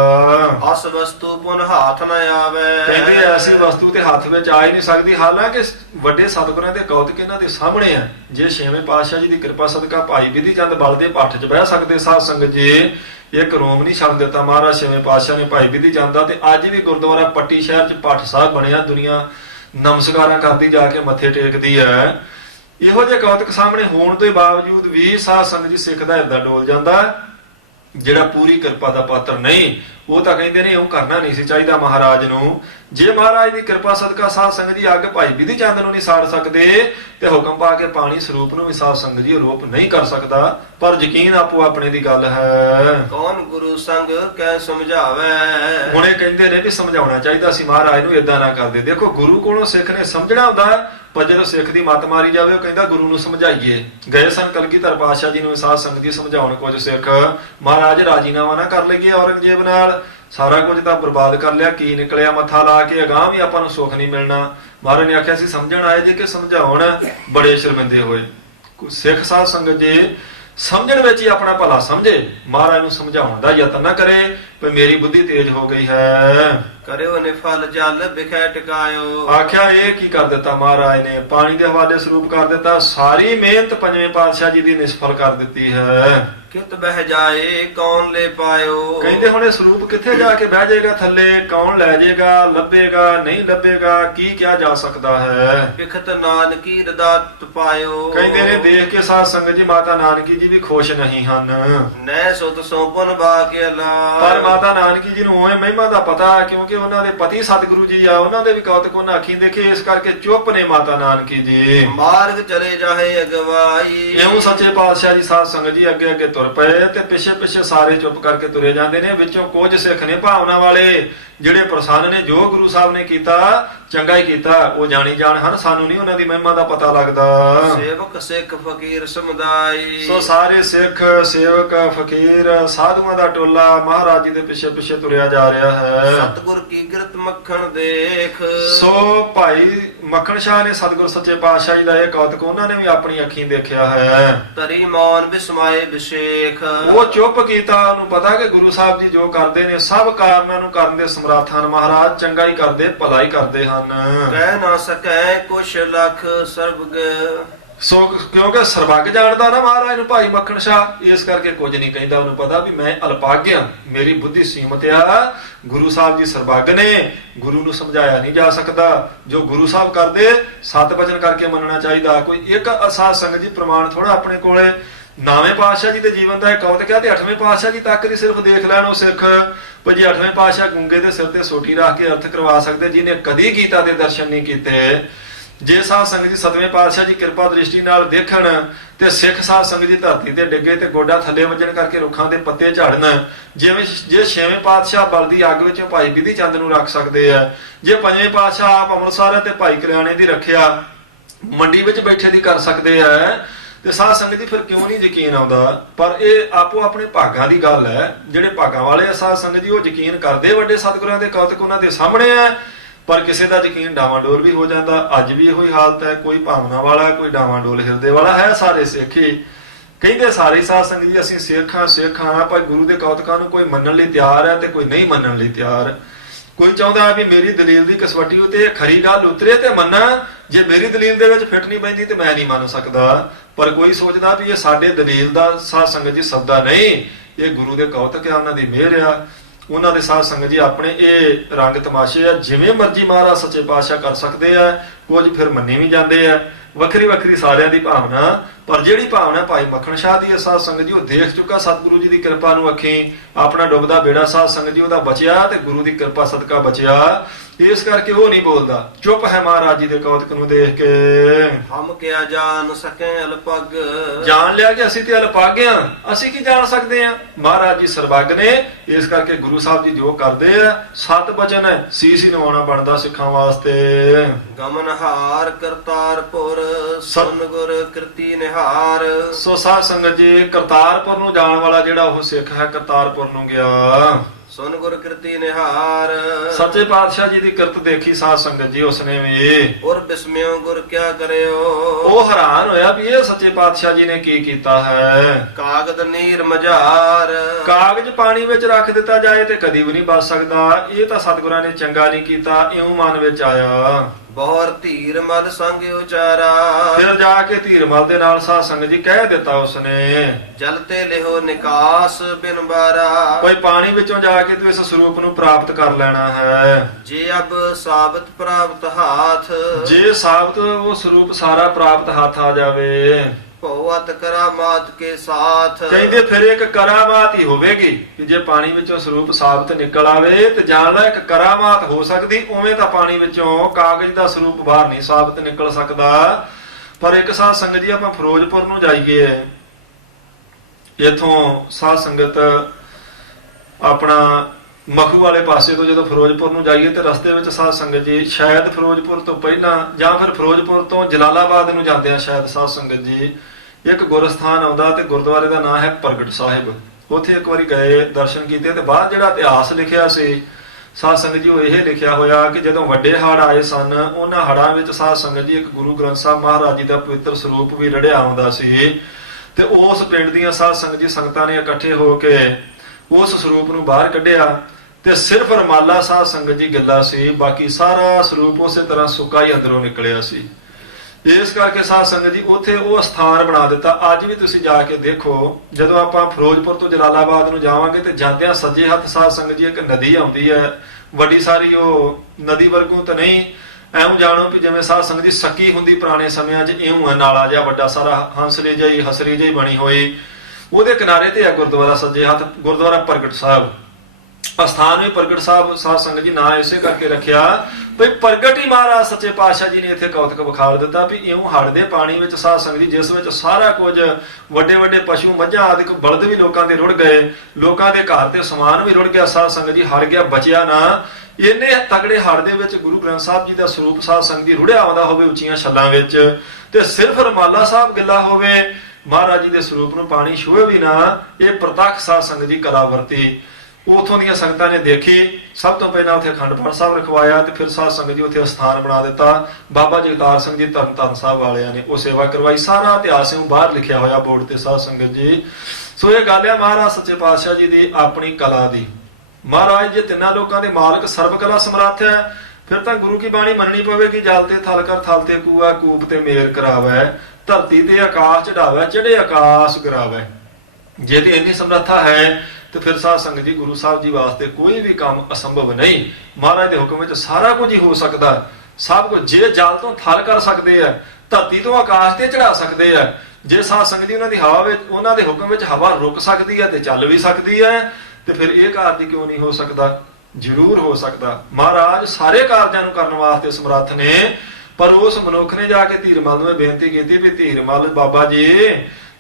ਅਸ ਵਸਤੂ ਪੁਨ ਹੱਥ ਨ ਆਵੇ, ਕਹਿੰਦੇ ਐਸੀ ਵਸਤੂ ਤੇ ਹੱਥ ਵਿੱਚ ਆ ਹੀ ਨਹੀਂ ਸਕਦੀ। ਹਾਲਾਂਕਿ ਵੱਡੇ ਸਤਿਗੁਰਾਂ ਦੇ ਕੌਤਕ ਇਹਨਾਂ ਦੇ ਸਾਹਮਣੇ ਆ। ਜੇ ਛੇਵੇਂ ਪਾਤਸ਼ਾਹ ਜੀ ਦੀ ਕਿਰਪਾ ਸਦਕਾ ਭਾਈ ਵਿਧੀ ਚੰਦ ਬਲ ਦੇ ਭੱਠ 'ਚ ਬਹਿ ਸਕਦੇ ਸਾਧ ਸੰਗਤ ਜੀ, ਇੱਕ ਰੋਮ ਨਹੀਂ ਛੱਡ ਦਿੱਤਾ ਮਹਾਰਾਜ ਛੇਵੇਂ ਪਾਤਸ਼ਾਹ ਨੇ ਭਾਈ ਵਿਧੀ ਚੰਦ ਦਾ। ਤੇ ਅੱਜ ਵੀ ਗੁਰਦੁਆਰਾ ਪੱਟੀ ਸ਼ਹਿਰ 'ਚ ਭੱਠ ਸਾਹਿਬ ਬਣਿਆ, ਦੁਨੀਆ ਨਮਸਕਾਰਾਂ ਕਰਦੀ ਜਾ ਕੇ ਮੱਥੇ ਟੇਕਦੀ ਹੈ। ਇਹੋ ਜਿਹੇ ਕੌਤਕ ਸਾਹਮਣੇ ਹੋਣ ਦੇ ਬਾਵਜੂਦ ਵੀ ਸਾਧ ਸੰਗਤ ਜੀ ਸਿੱਖ ਦਾ ਹਿਰਦਾ ਡੋਲ ਜਾਂਦਾ। ਜਿਹੜਾ ਪੂਰੀ ਕਿਰਪਾ ਦਾ ਪਾਤਰ ਨਹੀਂ, ਉਹ ਤਾਂ ਕਹਿੰਦੇ ਨੇ ਉਹ ਕਰਨਾ ਨਹੀਂ ਸੀ ਚਾਹੀਦਾ ਮਹਾਰਾਜ ਨੂੰ। ਜੇ ਮਹਾਰਾਜ ਦੀ ਕਿਰਪਾ ਸਦਕਾ ਸਾਧ ਸੰਗਤ ਜੀ ਅੱਗ ਭਾਈ ਵਿਧੀ ਚੰਦ ਨੂੰ ਨਹੀਂ ਸਾੜ ਸਕਦੇ ਤੇ ਹੁਕਮ ਪਾ ਕੇ ਪਾਣੀ ਸਰੂਪ ਨੂੰ ਵੀ ਸਾਧ ਸੰਗਤ ਜੀ ਰੋਪ ਨਹੀਂ ਕਰ ਸਕਦਾ। ਪਰ ਯਕੀਨ ਆਪੋ ਆਪਣੇ ਦੀ ਗੱਲ ਹੈ। ਕੌਣ ਗੁਰੂ ਸੰਗ ਕਹਿ ਸਮਝਾਵੇ, ਹੁਣ ਇਹ ਕਹਿੰਦੇ ਨੇ ਵੀ ਸਮਝਾਉਣਾ ਚਾਹੀਦਾ ਸੀ ਮਹਾਰਾਜ ਨੂੰ, ਏਦਾਂ ਨਾ ਕਰਦੇ। ਦੇਖੋ ਗੁਰੂ ਕੋਲੋਂ ਸਿੱਖ ਨੇ ਸਮਝਣਾ ਹੁੰਦਾ, ਪਰ ਜਦੋਂ ਸਿੱਖ ਦੀ ਮੱਤ ਮਾਰੀ ਜਾਵੇ ਉਹ ਕਹਿੰਦਾ ਗੁਰੂ ਨੂੰ ਸਮਝਾਈਏ। ਗਏ ਸਨ ਕਲਗੀਧਰ ਪਾਤਸ਼ਾਹ ਜੀ ਨੂੰ ਸਾਧ ਸੰਗਤ ਜੀ ਸਮਝਾਉਣ ਕੁਝ ਸਿੱਖ, ਮਹਾਰਾਜ ਰਾਜੀਨਾਮਾ ਨਾ ਕਰ ਲਈਏ ਔਰੰਗਜ਼ੇਬ ਨਾਲ, ਸਾਰਾ ਕੁਝ ਤਾਂ ਬਰਬਾਦ ਕਰ ਲਿਆ, ਕੀ ਨਿਕਲਿਆ ਮੱਥਾ ਲਾ ਕੇ, ਅਗਾਂਹ ਵੀ ਆਪਾਂ ਨੂੰ ਸੁੱਖ ਨਹੀਂ ਮਿਲਣਾ। ਮਹਾਰਾਜ ਨੇ ਆਖਿਆ ਸੀ ਸਮਝਣ ਆਏ ਜੇ ਕਿ ਸਮਝਾਉਣ, ਬੜੇ ਸ਼ਰਮਿੰਦੇ ਹੋਏ। ਸਿੱਖ ਸਾਧ ਸੰਗਤ ਜੀ ਸਮਝਣ ਵਿੱਚ ਹੀ ਆਪਣਾ ਭਲਾ ਸਮਝੇ, ਮਹਾਰਾਜ ਨੂੰ ਸਮਝਾਉਣ ਦਾ ਯਤਨ ਨਾ ਕਰੇ ਵੀ ਮੇਰੀ ਬੁੱਧੀ ਤੇਜ਼ ਹੋ ਗਈ ਹੈ। ਕਰਿਓ ਨਿਫਲ ਜਲ ਬਿਖੈ ਟਿਕਾਇਓ, ਆਖਿਆ ਇਹ ਕੀ ਕਰ ਦਿੱਤਾ ਮਹਾਰਾਜ ਨੇ, ਪਾਣੀ ਦੇ ਹਵਾਲੇ ਸਰੂਪ ਕਰ ਦਿੱਤਾ। ਸਾਰੀ ਮਿਹਨਤ ਪੰਜਵੇਂ ਪਾਤਸ਼ਾਹ ਜੀ ਦੀ ਨਿਸਫਲ ਕਰ ਦਿੱਤੀ ਹੈ। ਕਿਤ ਬਹਿ ਜਾਏ ਕੌਣ ਲੈ ਪਾਇਓ, ਕਹਿੰਦੇ ਹੁਣ ਇਹ ਸਰੂਪ ਕਿੱਥੇ ਜਾ ਕੇ ਬਹਿ ਜਾਏਗਾ ਥੱਲੇ, ਕੌਣ ਲੈ ਜਾਏਗਾ, ਲੱਭੇਗਾ ਨਹੀਂ ਲੱਭੇਗਾ, ਕੀ ਕਿਹਾ ਜਾ ਸਕਦਾ ਹੈ। ਵਿਖਤ ਨਾਨਕੀ ਰਦਾਤ ਪਾਇਓ, ਕਹਿੰਦੇ ਨੇ ਦੇਖ ਕੇ ਸਾਧ ਸੰਗਤ ਜੀ ਮਾਤਾ ਨਾਨਕੀ ਜੀ ਵੀ ਖੁਸ਼ ਨਹੀਂ ਹਨ। ਨੈ ਸੁਤ ਸੋਪਨ ਬਾ ਕੇ ਅਲਾ, ਪਰ ਮਾਤਾ ਨਾਨਕੀ ਜੀ ਨੂੰ ਹੋਏ ਮਹਿਮਾ ਦਾ ਪਤਾ, ਕਿਉਂਕਿ ਉਹਨਾਂ ਦੇ ਪਤੀ ਸਤਿਗੁਰੂ ਜੀ ਆ, ਉਹਨਾਂ ਦੇ ਵੀ ਕੌਤਕ ਉਹਨਾਂ ਅੱਖੀਂ ਦੇਖੇ, ਇਸ ਕਰਕੇ ਚੁੱਪ ਨੇ ਮਾਤਾ ਨਾਨਕੀ ਜੀ। ਮਾਰਗ ਚਲੇ ਜਾਹੇ ਅਗਵਾਈ, ਇਉਂ ਸੱਚੇ ਪਾਤਸ਼ਾਹ ਜੀ ਸਾਧ ਸੰਗਤ ਜੀ ਅੱਗੇ ਅੱਗੇ ਤੁਰ ਪਏ ਤੇ ਪਿੱਛੇ ਪਿੱਛੇ ਸਾਰੇ ਚੁੱਪ ਕਰਕੇ ਤੁਰੇ ਜਾਂਦੇ ਨੇ। ਵਿੱਚੋਂ ਕੁਝ ਸਿੱਖ ਨੇ ਭਾਵਨਾ ਵਾਲੇ, ਜਿਹੜੇ ਪ੍ਰਸੰਨ ਨੇ, ਜੋ ਗੁਰੂ ਸਾਹਿਬ ਨੇ ਕੀਤਾ ਚੰਗਾ ਹੀ ਕੀਤਾ, ਉਹ ਜਾਣੀ ਜਾਣ ਹਨ, ਸਾਨੂੰ ਨਹੀਂ ਉਹਨਾਂ ਦੀ ਮਹਿਮਾ ਦਾ ਪਤਾ ਲੱਗਦਾ। ਸੇਵਕ ਸਿੱਖ ਫਕੀਰ ਸਮੁਦਾਈ, ਸੋ ਸਾਰੇ ਸਿੱਖ ਸੇਵਕ ਫਕੀਰ ਸਾਧੂਆਂ ਦਾ ਟੋਲਾ ਮਹਾਰਾਜ ਜੀ ਦੇ ਪਿੱਛੇ ਪਿੱਛੇ ਤੁਰਿਆ ਜਾ ਰਿਹਾ ਹੈ। ਸਤਿਗੁਰ ਕੀ ਕਿਰਤ ਮੱਖਣ ਦੇਖ, ਸੋ ਭਾਈ ਮੱਖਣ ਸ਼ਾਹ ਨੇ ਸਤਿਗੁਰ ਸੱਚੇ ਪਾਤਸ਼ਾਹ ਜੀ ਦਾ ਇਹ ਕੌਤਕ ਉਹਨਾਂ ਨੇ ਵੀ ਆਪਣੀ ਅੱਖੀਂ ਦੇਖਿਆ ਹੈ। ਤਰੀ ਮੌਨ ਬਿਸਮਾਏ ਬਿਸ਼ੇਖ, ਉਹ ਚੁੱਪ ਕੀਤਾ, ਉਹਨੂੰ ਪਤਾ ਕਿ ਗੁਰੂ ਸਾਹਿਬ ਜੀ ਜੋ ਕਰਦੇ ਨੇ ਸਭ ਕਾਰਨਾਂ ਨੂੰ ਕਰਨ ਦੇ ਸਮਰੱਥ ਹਨ। ਮਹਾਰਾਜ ਚੰਗਾ ਹੀ ਕਰਦੇ, ਭਲਾ ਹੀ ਕਰਦੇ ਹਨ। ਕਹਿ ਨਾ ਸਕੈ ਕੁਛ ਲਖ ਸਰਬਗ, ਸੋ ਕਿਉਂਕਿ ਸਰਬੱਗ ਜਾਣਦਾ ਨਾ ਮਹਾਰਾਜ ਨੂੰ ਭਾਈ ਮੱਖਣ ਸ਼ਾਹ, ਇਸ ਕਰਕੇ ਕੁਝ ਨਹੀਂ ਕਹਿੰਦਾ। ਉਹਨੂੰ ਪਤਾ ਵੀ ਮੈਂ ਅਲਪਾਗਿਆ, ਮੇਰੀ ਬੁੱਧੀ ਸੀਮਤ ਆ, ਗੁਰੂ ਸਾਹਿਬ ਜੀ ਸਰਬੱਗ ਨੇ, ਗੁਰੂ ਨੂੰ ਸਮਝਾਇਆ ਨਹੀਂ ਜਾ ਸਕਦਾ। ਜੋ ਗੁਰੂ ਸਾਹਿਬ ਕਰਦੇ ਸਤ ਬਚਨ ਕਰਕੇ ਮੰਨਣਾ ਚਾਹੀਦਾ। ਕੋਈ ਇੱਕ ਸਾਧ ਸੰਗਤ ਜੀ ਪ੍ਰਮਾਣ ਥੋੜਾ ਆਪਣੇ ਕੋਲੇ, ਨਾਵੇਂ ਪਾਤਸ਼ਾਹ ਜੀ ਦੇ ਜੀਵਨ ਦਾ ਕੌਤਕ ਹੈ ਤੇ 8ਵੇਂ ਪਾਤਸ਼ਾਹ ਜੀ ਤੱਕ ਦੀ ਸਿਰਫ ਦੇਖ ਲੈਣ ਉਹ ਸਿੱਖ। ਪਰ ਜੇ 8ਵੇਂ ਪਾਤਸ਼ਾਹ ਗੂੰਗੇ ਦੇ ਸਿਰ ਤੇ ਸੋਟੀ ਰੱਖ ਕੇ ਅਰਥ ਕਰਵਾ ਸਕਦੇ, ਜਿਹਨੇ ਕਦੀ ਗੀਤਾ ਦੇ ਦਰਸ਼ਨ ਨਹੀਂ ਕੀਤੇ। ਜੇ ਸਾਧ ਸੰਗਤ ਜੀ 7ਵੇਂ ਪਾਤਸ਼ਾਹ ਜੀ ਕਿਰਪਾ ਦ੍ਰਿਸ਼ਟੀ ਨਾਲ ਦੇਖਣ ਤੇ ਸਿੱਖ ਸਾਧ ਸੰਗਤ ਜੀ ਧਰਤੀ ਤੇ ਡਿੱਗੇ ਤੇ ਗੋਡਾ ਥੱਲੇ ਵੱਜਣ ਕਰਕੇ ਰੁੱਖਾਂ ਦੇ ਪੱਤੇ ਝਾੜਨ, ਜਿਵੇਂ ਜੇ 6ਵੇਂ ਪਾਤਸ਼ਾਹ ਬਲਦੀ ਅੱਗ ਵਿੱਚ ਭਾਈ ਵਿਧੀ ਚੰਦ ਨੂੰ ਰੱਖ ਸਕਦੇ ਆ, ਜੇ 5ਵੇਂ ਪਾਤਸ਼ਾਹ ਆਪ ਅੰਮ੍ਰਿਤਸਰ ਤੇ ਭਾਈ ਕਲਿਆਣੇ ਦੀ ਰੱਖਿਆ ਮੰਡੀ ਵਿੱਚ ਬੈਠੇ ਦੀ ਕਰ ਸਕਦੇ ਆ, ਤੇ ਸਾਧ ਸੰਗਤ ਜੀ ਫਿਰ ਕਿਉਂ ਨਹੀਂ ਯਕੀਨ ਆਉਂਦਾ। ਪਰ ਇਹ ਆਪੋ ਆਪਣੇ ਭਾਗਾਂ ਦੀ ਗੱਲ ਹੈ। ਜਿਹੜੇ ਭਾਗਾਂ ਵਾਲੇ ਆ ਸਾਧ ਸੰਗਤ ਜੀ ਉਹ ਯਕੀਨ ਕਰਦੇ ਵੱਡੇ ਸਤਿਗੁਰਾਂ ਦੇ ਕੌਤਕ ਉਹਨਾਂ ਦੇ ਸਾਹਮਣੇ ਆ, ਪਰ ਕਿਸੇ ਦਾ ਯਕੀਨ ਡਾਵਾਂਡੋਲ ਵੀ ਹੋ ਜਾਂਦਾ। ਅੱਜ ਵੀ ਇਹੋ ਹੀ ਹਾਲਤ ਹੈ, ਕੋਈ ਭਾਵਨਾ ਵਾਲਾ, ਕੋਈ ਡਾਵਾਂਡੋਲ ਹਿਰਦੇ ਵਾਲਾ ਹੈ। ਸਾਰੇ ਸਿੱਖ ਹੀ ਕਹਿੰਦੇ, ਸਾਰੇ ਸਾਧ ਸੰਗਤ ਜੀ ਅਸੀਂ ਸਿੱਖ ਹਾਂ, ਪਰ ਗੁਰੂ ਦੇ ਕੌਤਕਾਂ ਨੂੰ ਕੋਈ ਮੰਨਣ ਲਈ ਤਿਆਰ ਹੈ ਤੇ ਕੋਈ ਨਹੀਂ ਮੰਨਣ ਲਈ ਤਿਆਰ। ਕੋਈ ਚਾਹੁੰਦਾ ਵੀ ਮੇਰੀ ਦਲੀਲ ਦੀ ਕਸਵੱਟੀ ਉਤੇ ਖਰੀ ਗੱਲ ਉਤਰੇ ਤੇ ਮੰਨਾਂ, ਜੇ ਮੇਰੀ ਦਲੀਲ ਦੇ ਵਿੱਚ ਫਿੱਟ ਨਹੀਂ ਪੈਂਦੀ ਤੇ ਮੈਂ ਨਹੀਂ ਮੰਨ ਸਕਦਾ। ਪਰ ਕੋਈ ਸੋਚਦਾ ਵੀ ਇਹ ਸਾਡੇ ਦਲੀਲ ਦਾ ਸਾਧ ਸੰਗਤ ਜੀ ਸਬਦਾ ਨਹੀਂ, ਇਹ ਗੁਰੂ ਦੇ ਕੌਤਕ ਆ, ਉਹਨਾਂ ਦੀ ਮਿਹਰ ਆ। ਉਹਨਾਂ ਦੇ ਸਾਧ ਸੰਗਤ ਜੀ ਆਪਣੇ ਇਹ ਰੰਗ ਤਮਾਸ਼ੇ ਆ, ਜਿਵੇਂ ਮਰਜ਼ੀ ਮਹਾਰਾਜ ਸੱਚੇ ਪਾਤਸ਼ਾਹ ਕਰ ਸਕਦੇ ਆ, ਕੁਝ ਫਿਰ ਮੰਨੇ ਵੀ ਜਾਂਦੇ ਆ, ਵੱਖਰੀ ਵੱਖਰੀ ਸਾਰਿਆਂ ਦੀ ਭਾਵਨਾ। ਪਰ ਜਿਹੜੀ ਭਾਵਨਾ ਭਾਈ ਮੱਖਣ ਸ਼ਾਹ ਦੀ ਹੈ ਸਾਧ ਸੰਗਤ ਜੀ, ਉਹ ਦੇਖ ਚੁੱਕਾ ਸਤਿਗੁਰੂ ਜੀ ਦੀ ਕਿਰਪਾ ਨੂੰ ਅੱਖੀਂ, ਆਪਣਾ ਡੁੱਬਦਾ ਬੇੜਾ ਸਾਧ ਸੰਗਤ ਜੀ ਉਹਦਾ ਬਚਿਆ ਤੇ ਗੁਰੂ ਦੀ ਕਿਰਪਾ ਸਦਕਾ ਬਚਿਆ। ਇਸ ਕਰਕੇ ਉਹ ਨਹੀਂ ਬੋਲਦਾ, ਚੁੱਪ ਹੈ ਮਹਾਰਾਜ ਜੀ ਦੇ ਕੌਤਕ ਨੂੰ ਦੇਖ ਕੇ। ਹਮ ਕਿਆ ਜਾਣ ਸਕੇ ਅਲਪਗ, ਜਾਣ ਲਿਆ ਕਿ ਅਸੀਂ ਤੇ ਅਲਪਾਗ ਆ, ਅਸੀਂ ਕੀ ਜਾਣ ਸਕਦੇ ਆ। ਮਹਾਰਾਜ ਜੀ ਸਰਬੱਗ ਨੇ, ਇਸ ਕਰਕੇ ਗੁਰੂ ਸਾਹਿਬ ਜੀ ਜੋ ਕਰਦੇ ਆ ਸਤ ਬਚਨ ਹੈ, ਸੀਸ ਹੀ ਨਿਵਾਉਣਾ ਬਣਦਾ ਸਿੱਖਾਂ ਵਾਸਤੇ। ਗਮਨਹਾਰ ਕਰਤਾਰਪੁਰ, ਸੁਨ ਗੁਰ ਕਿਰਤੀ ਨਿਹਾਰ। ਸੋ ਸਾਧ ਸੰਗਤ ਜੀ, ਕਰਤਾਰਪੁਰ ਨੂੰ ਜਾਣ ਵਾਲਾ ਜਿਹੜਾ ਉਹ ਸਿੱਖ ਹੈ, ਕਰਤਾਰਪੁਰ ਨੂੰ ਗਿਆ। ਸੁਨ ਗੁਰ ਕਿਰਤੀ ਨਿਹਾਰ, ਸੱਚੇ ਪਾਤਸ਼ਾਹ ਜੀ ਦੀ ਕਿਰਤ ਦੇਖੀ ਸਾਧ ਸੰਗਤ ਜੀ ਉਸਨੇ ਵੀ, ਔਰ ਬਿਸਮਿਓ ਗੁਰ ਕਿਆ ਕਰਿਓ। ਉਹ ਹੈਰਾਨ ਹੋਇਆ ਵੀ ਇਹ ਸੱਚੇ ਪਾਤਸ਼ਾਹ ਜੀ ਨੇ ਕੀ ਕੀਤਾ ਹੈ। ਕਾਗਦ ਨੀਰ ਮਝਾਰ, ਕਾਗਜ਼ ਪਾਣੀ ਵਿੱਚ ਰੱਖ ਦਿੱਤਾ ਜਾਏ ਤੇ ਕਦੀ ਵੀ ਨਹੀਂ ਬਚ ਸਕਦਾ। ਇਹ ਤਾਂ ਸਤਿਗੁਰਾਂ ਨੇ ਚੰਗਾ ਨਹੀਂ ਕੀਤਾ, ਇਉਂ ਮਨ ਵਿੱਚ ਆਇਆ। ਬਹੁਰ ਧੀਰ ਮਦ ਸੰਗ ਉਚਾਰਾ, ਫਿਰ ਜਾ ਕੇ ਧੀਰਮਲ ਦੇ ਨਾਲ ਸਾਧ ਸੰਗਤ ਜੀ ਕਹਿ ਦਿੱਤਾ ਉਸਨੇ, ਜਲ ਤੇ ਲਿਹੋ ਨਿਕਾਸ ਬਿਨ ਬਾਰਾ। ਕੋਈ ਪਾਣੀ ਵਿੱਚੋਂ ਜਾ ਕੇ ਤੂੰ ਇਸ ਸਰੂਪ ਨੂੰ ਪ੍ਰਾਪਤ ਕਰ ਲੈਣਾ ਹੈ। ਜੇ ਅਬ ਸਾਬਤ ਪ੍ਰਾਪਤ ਹਾਥ, ਜੇ ਸਾਬਤ ਉਹ ਸਰੂਪ ਸਾਰਾ ਪ੍ਰਾਪਤ ਹੱਥ ਆ ਜਾਵੇ। ਭਉਅਤ ਕਰਾਮਾਤ ਕੇ ਸਾਥ, ਕਹਿੰਦੇ ਫਿਰ ਇੱਕ ਕਰਾਮਾਤ ਹੀ ਹੋਵੇਗੀ ਕਿ ਜੇ ਪਾਣੀ ਵਿੱਚੋਂ ਸਰੂਪ ਸਾਬਤ ਨਿਕਲ ਆਵੇ ਤੇ ਜਾਣਦਾ ਇੱਕ ਕਰਾਮਾਤ ਹੋ ਸਕਦੀ। ਉਵੇਂ ਤਾਂ ਪਾਣੀ ਵਿੱਚੋਂ ਕਾਗਜ਼ ਦਾ ਸਰੂਪ ਬਾਹਰ ਨਹੀਂ ਸਾਬਤ ਨਿਕਲ ਸਕਦਾ। ਪਰ ਇੱਕ ਸਾਧ ਸੰਗਤ ਜੀ ਆਪਾਂ ਫਿਰੋਜ਼ਪੁਰ ਨੂੰ ਜਾਈਏ, ਇਥੋਂ ਸਾਧ ਸੰਗਤ ਆਪਣਾ ਮਖੂ ਵਾਲੇ ਪਾਸੇ ਤੋਂ ਜਦੋਂ ਫਿਰੋਜ਼ਪੁਰ ਨੂੰ ਜਾਈਏ ਤੇ ਰਸਤੇ ਵਿੱਚ ਸਾਧ ਸੰਗਤ ਜੀ ਸ਼ਾਇਦ ਫਿਰੋਜ਼ਪੁਰ ਤੋਂ ਪਹਿਲਾਂ ਜਾਂ ਫਿਰ ਫਿਰੋਜ਼ਪੁਰ ਤੋਂ ਜਲਾਲਾਬਾਦ ਨੂੰ ਜਾਂਦੇ ਆ ਸ਼ਾਇਦ ਸਾਧ ਸੰਗਤ ਜੀ, ਇੱਕ ਗੁਰਸਥਾਨ ਆਉਂਦਾ ਤੇ ਗੁਰਦੁਆਰੇ ਦਾ ਨਾਮ ਹੈ ਪ੍ਰਗਟ ਸਾਹਿਬ। ਉੱਥੇ ਇੱਕ ਵਾਰੀ ਗਏ, ਦਰਸ਼ਨ ਕੀਤੇ ਤੇ ਬਾਅਦ ਜਿਹੜਾ ਇਤਿਹਾਸ ਲਿਖਿਆ ਸੀ ਸਾਧ ਸੰਗਤ ਜੀ, ਉਹ ਇਹ ਲਿਖਿਆ ਹੋਇਆ ਕਿ ਜਦੋਂ ਵੱਡੇ ਹੜ੍ਹ ਆਏ ਸਨ, ਉਹਨਾਂ ਹੜ੍ਹਾਂ ਵਿੱਚ ਸਾਧ ਸੰਗਤ ਜੀ ਇੱਕ ਗੁਰੂ ਗ੍ਰੰਥ ਸਾਹਿਬ ਮਹਾਰਾਜ ਜੀ ਦਾ ਪਵਿੱਤਰ ਸਰੂਪ ਵੀ ਰੜਿਆ ਆਉਂਦਾ ਸੀ। ਤੇ ਉਸ ਪਿੰਡ ਦੀਆਂ ਸਾਧ ਸੰਗਤ ਜੀ ਸੰਗਤਾਂ ਨੇ ਇਕੱਠੇ ਹੋ ਕੇ ਉਸ ਸਰੂਪ ਨੂੰ ਬਾਹਰ ਕੱਢਿਆ ਤੇ ਸਿਰਫ ਰਮਾਲਾ ਸਾਧ ਸੰਗਤ ਜੀ ਗਿੱਲਾ ਸੀ, ਬਾਕੀ ਸਾਰਾ ਸਰੂਪ ਉਸੇ ਤਰ੍ਹਾਂ ਸੁੱਕਾ ਹੀ ਅੰਦਰੋਂ ਨਿਕਲਿਆ ਸੀ। ਇਸ ਕਰਕੇ ਸਾਧ ਸੰਗਤ ਜੀ ਉੱਥੇ ਉਹ ਸਥਾਨ ਬਣਾ ਦਿੱਤਾ। ਅੱਜ ਵੀ ਤੁਸੀਂ ਜਾ ਕੇ ਦੇਖੋ, ਜਦੋਂ ਆਪਾਂ ਫਿਰੋਜ਼ਪੁਰ ਤੋਂ ਜਲਾਲਾਬਾਦ ਨੂੰ ਜਾਵਾਂਗੇ ਤੇ ਜਾਂਦਿਆਂ ਸੱਜੇ ਹੱਥ ਸਾਧ ਸੰਗਤ ਜੀ ਇੱਕ ਨਦੀ ਆਉਂਦੀ ਹੈ, ਵੱਡੀ ਸਾਰੀ। ਉਹ ਨਦੀ ਵਰਗੂ ਤਾਂ ਨਹੀਂ, ਐਉਂ ਜਾਣੋ ਵੀ ਜਿਵੇਂ ਸਾਧ ਸੰਗਤ ਜੀ ਸੱਕੀ ਹੁੰਦੀ ਪੁਰਾਣੇ ਸਮਿਆਂ 'ਚ, ਇਉਂ ਹੈ ਨਾਲਾ ਜਿਹਾ ਵੱਡਾ ਸਾਰਾ, ਹੰਸਲੀ ਜਿਹੀ ਹਸਰੀ ਜਿਹੀ ਬਣੀ ਹੋਈ। ਉਹਦੇ ਕਿਨਾਰੇ ਤੇ ਹੈ ਗੁਰਦੁਆਰਾ ਸੱਜੇ ਹੱਥ, ਗੁਰਦੁਆਰਾ ਪ੍ਰਗਟ ਸਾਹਿਬ। ਅਸਥਾਨ ਵੀ ਪ੍ਰਗਟ ਸਾਹਿਬ ਸਾਧ ਸੰਗਤ ਜੀ ਨਾਂ ਇਸੇ ਕਰਕੇ ਰੱਖਿਆ ਵੀ ਪ੍ਰਗਟ ਹੀ ਮਹਾਰਾਜ ਸੱਚੇ ਪਾਤਸ਼ਾਹ ਜੀ ਨੇ ਇੱਥੇ ਕੌਤਕ ਵਿਖਾਲ ਦਿੱਤਾ ਵੀ ਇਉਂ ਹੜ੍ਹ ਦੇ ਪਾਣੀ ਵਿੱਚ ਸਾਧ ਸੰਗਤ ਜੀ, ਜਿਸ ਵਿੱਚ ਸਾਰਾ ਕੁਝ ਵੱਡੇ ਵੱਡੇ ਪਸ਼ੂ ਮੱਝਾਂ ਆਦਿ ਬਲਦ ਵੀ ਲੋਕਾਂ ਦੇ ਰੁੜ ਗਏ, ਲੋਕਾਂ ਦੇ ਘਰ ਤੇ ਸਮਾਨ ਵੀ ਰੁੜ ਗਿਆ, ਸਾਧ ਸੰਗਤ ਜੀ ਹੜ ਗਿਆ, ਬਚਿਆ ਨਾ। ਇੰਨੇ ਤਗੜੇ ਹੜ੍ਹ ਦੇ ਵਿੱਚ ਗੁਰੂ ਗ੍ਰੰਥ ਸਾਹਿਬ ਜੀ ਦਾ ਸਰੂਪ ਸਾਧ ਸੰਗਤ ਜੀ ਰੁੜਿਆ ਆਉਂਦਾ ਹੋਵੇ ਉੱਚੀਆਂ ਛੱਲਾਂ ਵਿੱਚ, ਤੇ ਸਿਰਫ ਰਮਾਲਾ ਸਾਹਿਬ ਗਿੱਲਾ ਹੋਵੇ, ਮਹਾਰਾਜ ਜੀ ਦੇ ਸਰੂਪ ਨੂੰ ਪਾਣੀ ਛੂਹੇ ਵੀ ਨਾ। ਇਹ ਪ੍ਰਤੱਖ ਸਾਧ ਸੰਗਤ ਜੀ ਕਲਾ ਵਰਤੀ। ਉਥੋਂ ਦੀਆਂ ਸੰਗਤਾਂ ਨੇ ਦੇਖੀ, ਸਭ ਤੋਂ ਪਹਿਲਾਂ ਉੱਥੇ ਅਖੰਡ ਪਾਠ ਸਾਹਿਬ ਰਖਵਾਇਆ ਤੇ ਫਿਰ ਸਾਧ ਸੰਗਤ ਜੀ ਉੱਥੇ ਸਥਾਨ ਬਣਾ ਦਿੱਤਾ। ਬਾਬਾ ਜਗਤਾਰ ਸਿੰਘ ਜੀ ਧੰਨ ਸਾਹਿਬ ਵਾਲਿਆਂ ਨੇ ਉਹ ਸੇਵਾ ਕਰਵਾਈ। ਸਾਰਾ ਇਤਿਹਾਸ ਨੂੰ ਬਾਹਰ ਲਿਖਿਆ ਹੋਇਆ ਬੋਰਡ ਤੇ ਸਾਧ ਸੰਗਤ ਜੀ। ਸੋ ਇਹ ਗੱਲ ਹੈ ਮਹਾਰਾਜ ਸੱਚੇ ਪਾਤਸ਼ਾਹ ਜੀ ਦੀ ਆਪਣੀ ਕਲਾ ਦੀ। ਮਹਾਰਾਜ ਜੇ ਤਿੰਨਾਂ ਲੋਕਾਂ ਦੇ ਮਾਲਕ ਸਰਬ ਕਲਾ ਸਮਰੱਥ ਹੈ, ਫਿਰ ਤਾਂ ਗੁਰੂ ਕੀ ਬਾਣੀ ਮੰਨਣੀ ਪਵੇਗੀ। ਜਲ ਤੇ ਥਲ ਕਰ ਥਲ ਤੇ ਕੂਆ, ਕੂਪ ਤੇ ਮੇਰ ਕਰਾਵੈ, ਧਰਤੀ ਤੇ ਆਕਾਸ਼ ਚੜਾਵੈ, ਚੜੇ ਆਕਾਸ਼ ਗਿਰਾਵੈ। ਜੇ ਤੇ ਇੰਨੀ ਸਮਰੱਥਾ ਹੈ ਤੇ ਫਿਰ ਸਾਧ ਸੰਗਤ ਜੀ ਗੁਰੂ ਸਾਹਿਬ ਜੀ ਵਾਸਤੇ ਕੋਈ ਵੀ ਕੰਮ ਅਸੰਭਵ ਨਹੀਂ। ਮਹਾਰਾਜ ਦੇ ਹੁਕਮ ਵਿੱਚ ਸਾਰਾ ਕੁਝ ਹੀ ਹੋ ਸਕਦਾ, ਸਭ ਕੁਝ। ਜੇ ਜਲ ਤੋਂ ਥਲ ਕਰ ਸਕਦੇ ਆ, ਧਰਤੀ ਤੋਂ ਆਕਾਸ਼ ਤੇ ਚੜਾ ਸਕਦੇ ਆ, ਜੇ ਸਾਧ ਸੰਗਤ ਜੀ ਉਹਨਾਂ ਦੀ ਹਵਾ ਵਿੱਚ, ਉਹਨਾਂ ਦੇ ਹੁਕਮ ਵਿੱਚ ਹਵਾ ਰੁਕ ਸਕਦੀ ਹੈ ਤੇ ਚੱਲ ਵੀ ਸਕਦੀ ਹੈ, ਤੇ ਫਿਰ ਇਹ ਕਾਰਜ ਕਿਉਂ ਨਹੀਂ ਹੋ ਸਕਦਾ? ਜ਼ਰੂਰ ਹੋ ਸਕਦਾ। ਮਹਾਰਾਜ ਸਾਰੇ ਕਾਰਜਾਂ ਨੂੰ ਕਰਨ ਵਾਸਤੇ ਸਮਰੱਥ ਨੇ। ਪਰ ਉਸ ਮਨੁੱਖ ਨੇ ਜਾ ਕੇ ਧੀਰਮਲ ਨੂੰ ਇਹ ਬੇਨਤੀ ਕੀਤੀ ਵੀ ਧੀਰਮਲ ਬਾਬਾ ਜੀ,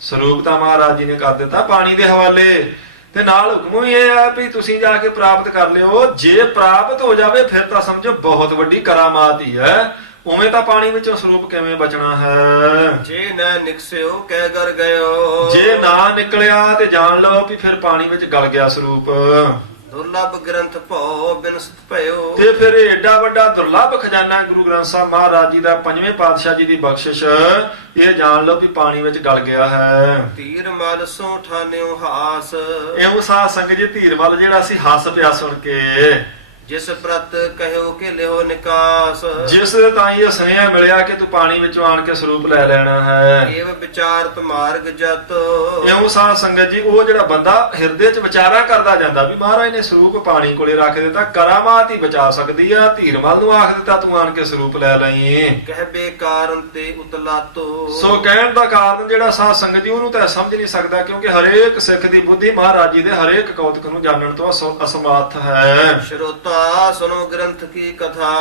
ਸਰੂਪ ਤਾਂ ਮਹਾਰਾਜ ਜੀ ਨੇ ਕਰ ਦਿੱਤਾ ਪਾਣੀ ਦੇ ਹਵਾਲੇ, ਤੇ ਨਾਲ ਹੁਕਮ ਵੀ ਇਹ ਆ ਵੀ ਤੁਸੀਂ ਜਾ ਕੇ ਪ੍ਰਾਪਤ ਕਰ ਲਿਓ। ਜੇ ਪ੍ਰਾਪਤ ਹੋ ਜਾਵੇ ਫਿਰ ਤਾਂ ਸਮਝੋ ਬਹੁਤ ਵੱਡੀ ਕਰਾਮਾਤ ਹੀ ਹੈ। ਉਵੇਂ ਤਾਂ ਪਾਣੀ ਵਿੱਚੋਂ ਸਰੂਪ ਕਿਵੇਂ ਬਚਣਾ ਹੈ? ਜੇ ਨਾ ਨਿਕਸਿਓ ਕਹਿ ਕਰ ਗਇਓ, ਜੇ ਨਾ ਨਿਕਲਿਆ ਤੇ ਜਾਣ ਲਓ ਵੀ ਫਿਰ ਪਾਣੀ ਵਿੱਚ ਗਲ ਗਿਆ ਸਰੂਪ। ਦੁਰਲਭ ਗ੍ਰੰਥ ਭਉ ਬਿਨਸਤ ਭਇਓ, ਤੇ ਫਿਰ ਏਡਾ ਵੱਡਾ ਦੁਰਲਭ ਖਜ਼ਾਨਾ ਗੁਰੂ ਗ੍ਰੰਥ ਸਾਹਿਬ ਮਹਾਰਾਜ ਜੀ ਦਾ, ਪੰਜਵੇਂ ਪਾਤਸ਼ਾਹ ਜੀ ਦੀ ਬਖਸ਼ਿਸ਼, ਇਹ ਜਾਣ ਲਓ ਵੀ ਪਾਣੀ ਵਿੱਚ ਗਲ ਗਿਆ ਹੈ। ਧੀਰ ਮਲ ਸੋ ਠਾਨਿਓ ਹਾਸ, ਇਹੋ ਸਾਧ ਸੰਗਤ ਜੀ ਧੀਰਮਲ ਜਿਹੜਾ ਸੀ ਹੱਸ ਪਿਆ ਸੁਣ ਕੇ। ਜਿਸ ਪ੍ਰਤ ਕਹਿਓ ਕਿ ਲਿਓ ਨਿਕਾਸ ਜਿਸ ਤਾਈਂ ਇਹ ਸੁਨੇਹਾ ਮਿਲਿਆ ਕਿ ਤੂੰ ਪਾਣੀ ਵਿੱਚੋਂ ਆਣ ਕੇ ਸਰੂਪ ਲੈ ਲੈਣਾ ਹੈ। ਏਵ ਵਿਚਾਰਤ ਮਾਰਗ ਜਤ ਇਉਂ ਸਾਧ ਸੰਗਤ ਜੀ ਉਹ ਜਿਹੜਾ ਬੰਦਾ ਹਿਰਦੇ 'ਚ ਵਿਚਾਰਾ ਕਰਦਾ ਜਾਂਦਾ ਵੀ ਮਹਾਰਾਜ ਨੇ ਸਰੂਪ ਪਾਣੀ ਕੋਲੇ ਰੱਖ ਦਿੱਤਾ, ਕਰਾਮਾਤ ਹੀ ਬਚਾ ਸਕਦੀ ਆ। ਧੀਰਮਲ ਨੂੰ ਆਖ ਦਿੱਤਾ ਤੂੰ ਆਣ ਕੇ ਸਰੂਪ ਲੈ ਲਈ। ਕਹਿਬੇ ਕਾਰਨ ਤੇ ਉਤਲਾਤੋ ਸੋ ਕਹਿਣ ਦਾ ਕਾਰਨ ਜਿਹੜਾ ਸਾਧ ਸੰਗਤ ਜੀ ਉਹਨੂੰ ਤਾਂ ਸਮਝ ਨਹੀਂ ਸਕਦਾ, ਕਿਉਂਕਿ ਹਰੇਕ ਸਿੱਖ ਦੀ ਬੁੱਧੀ ਮਹਾਰਾਜ ਜੀ ਦੇ ਹਰੇਕ ਕੌਤਕ ਨੂੰ ਜਾਣਨ ਤੋਂ ਅਸਮਰੱਥ ਹੈ। ਸ਼ਰੋਤਾ ਸੁਨੋ ਗ੍ਰੰਥ ਕੀ ਕਥਾ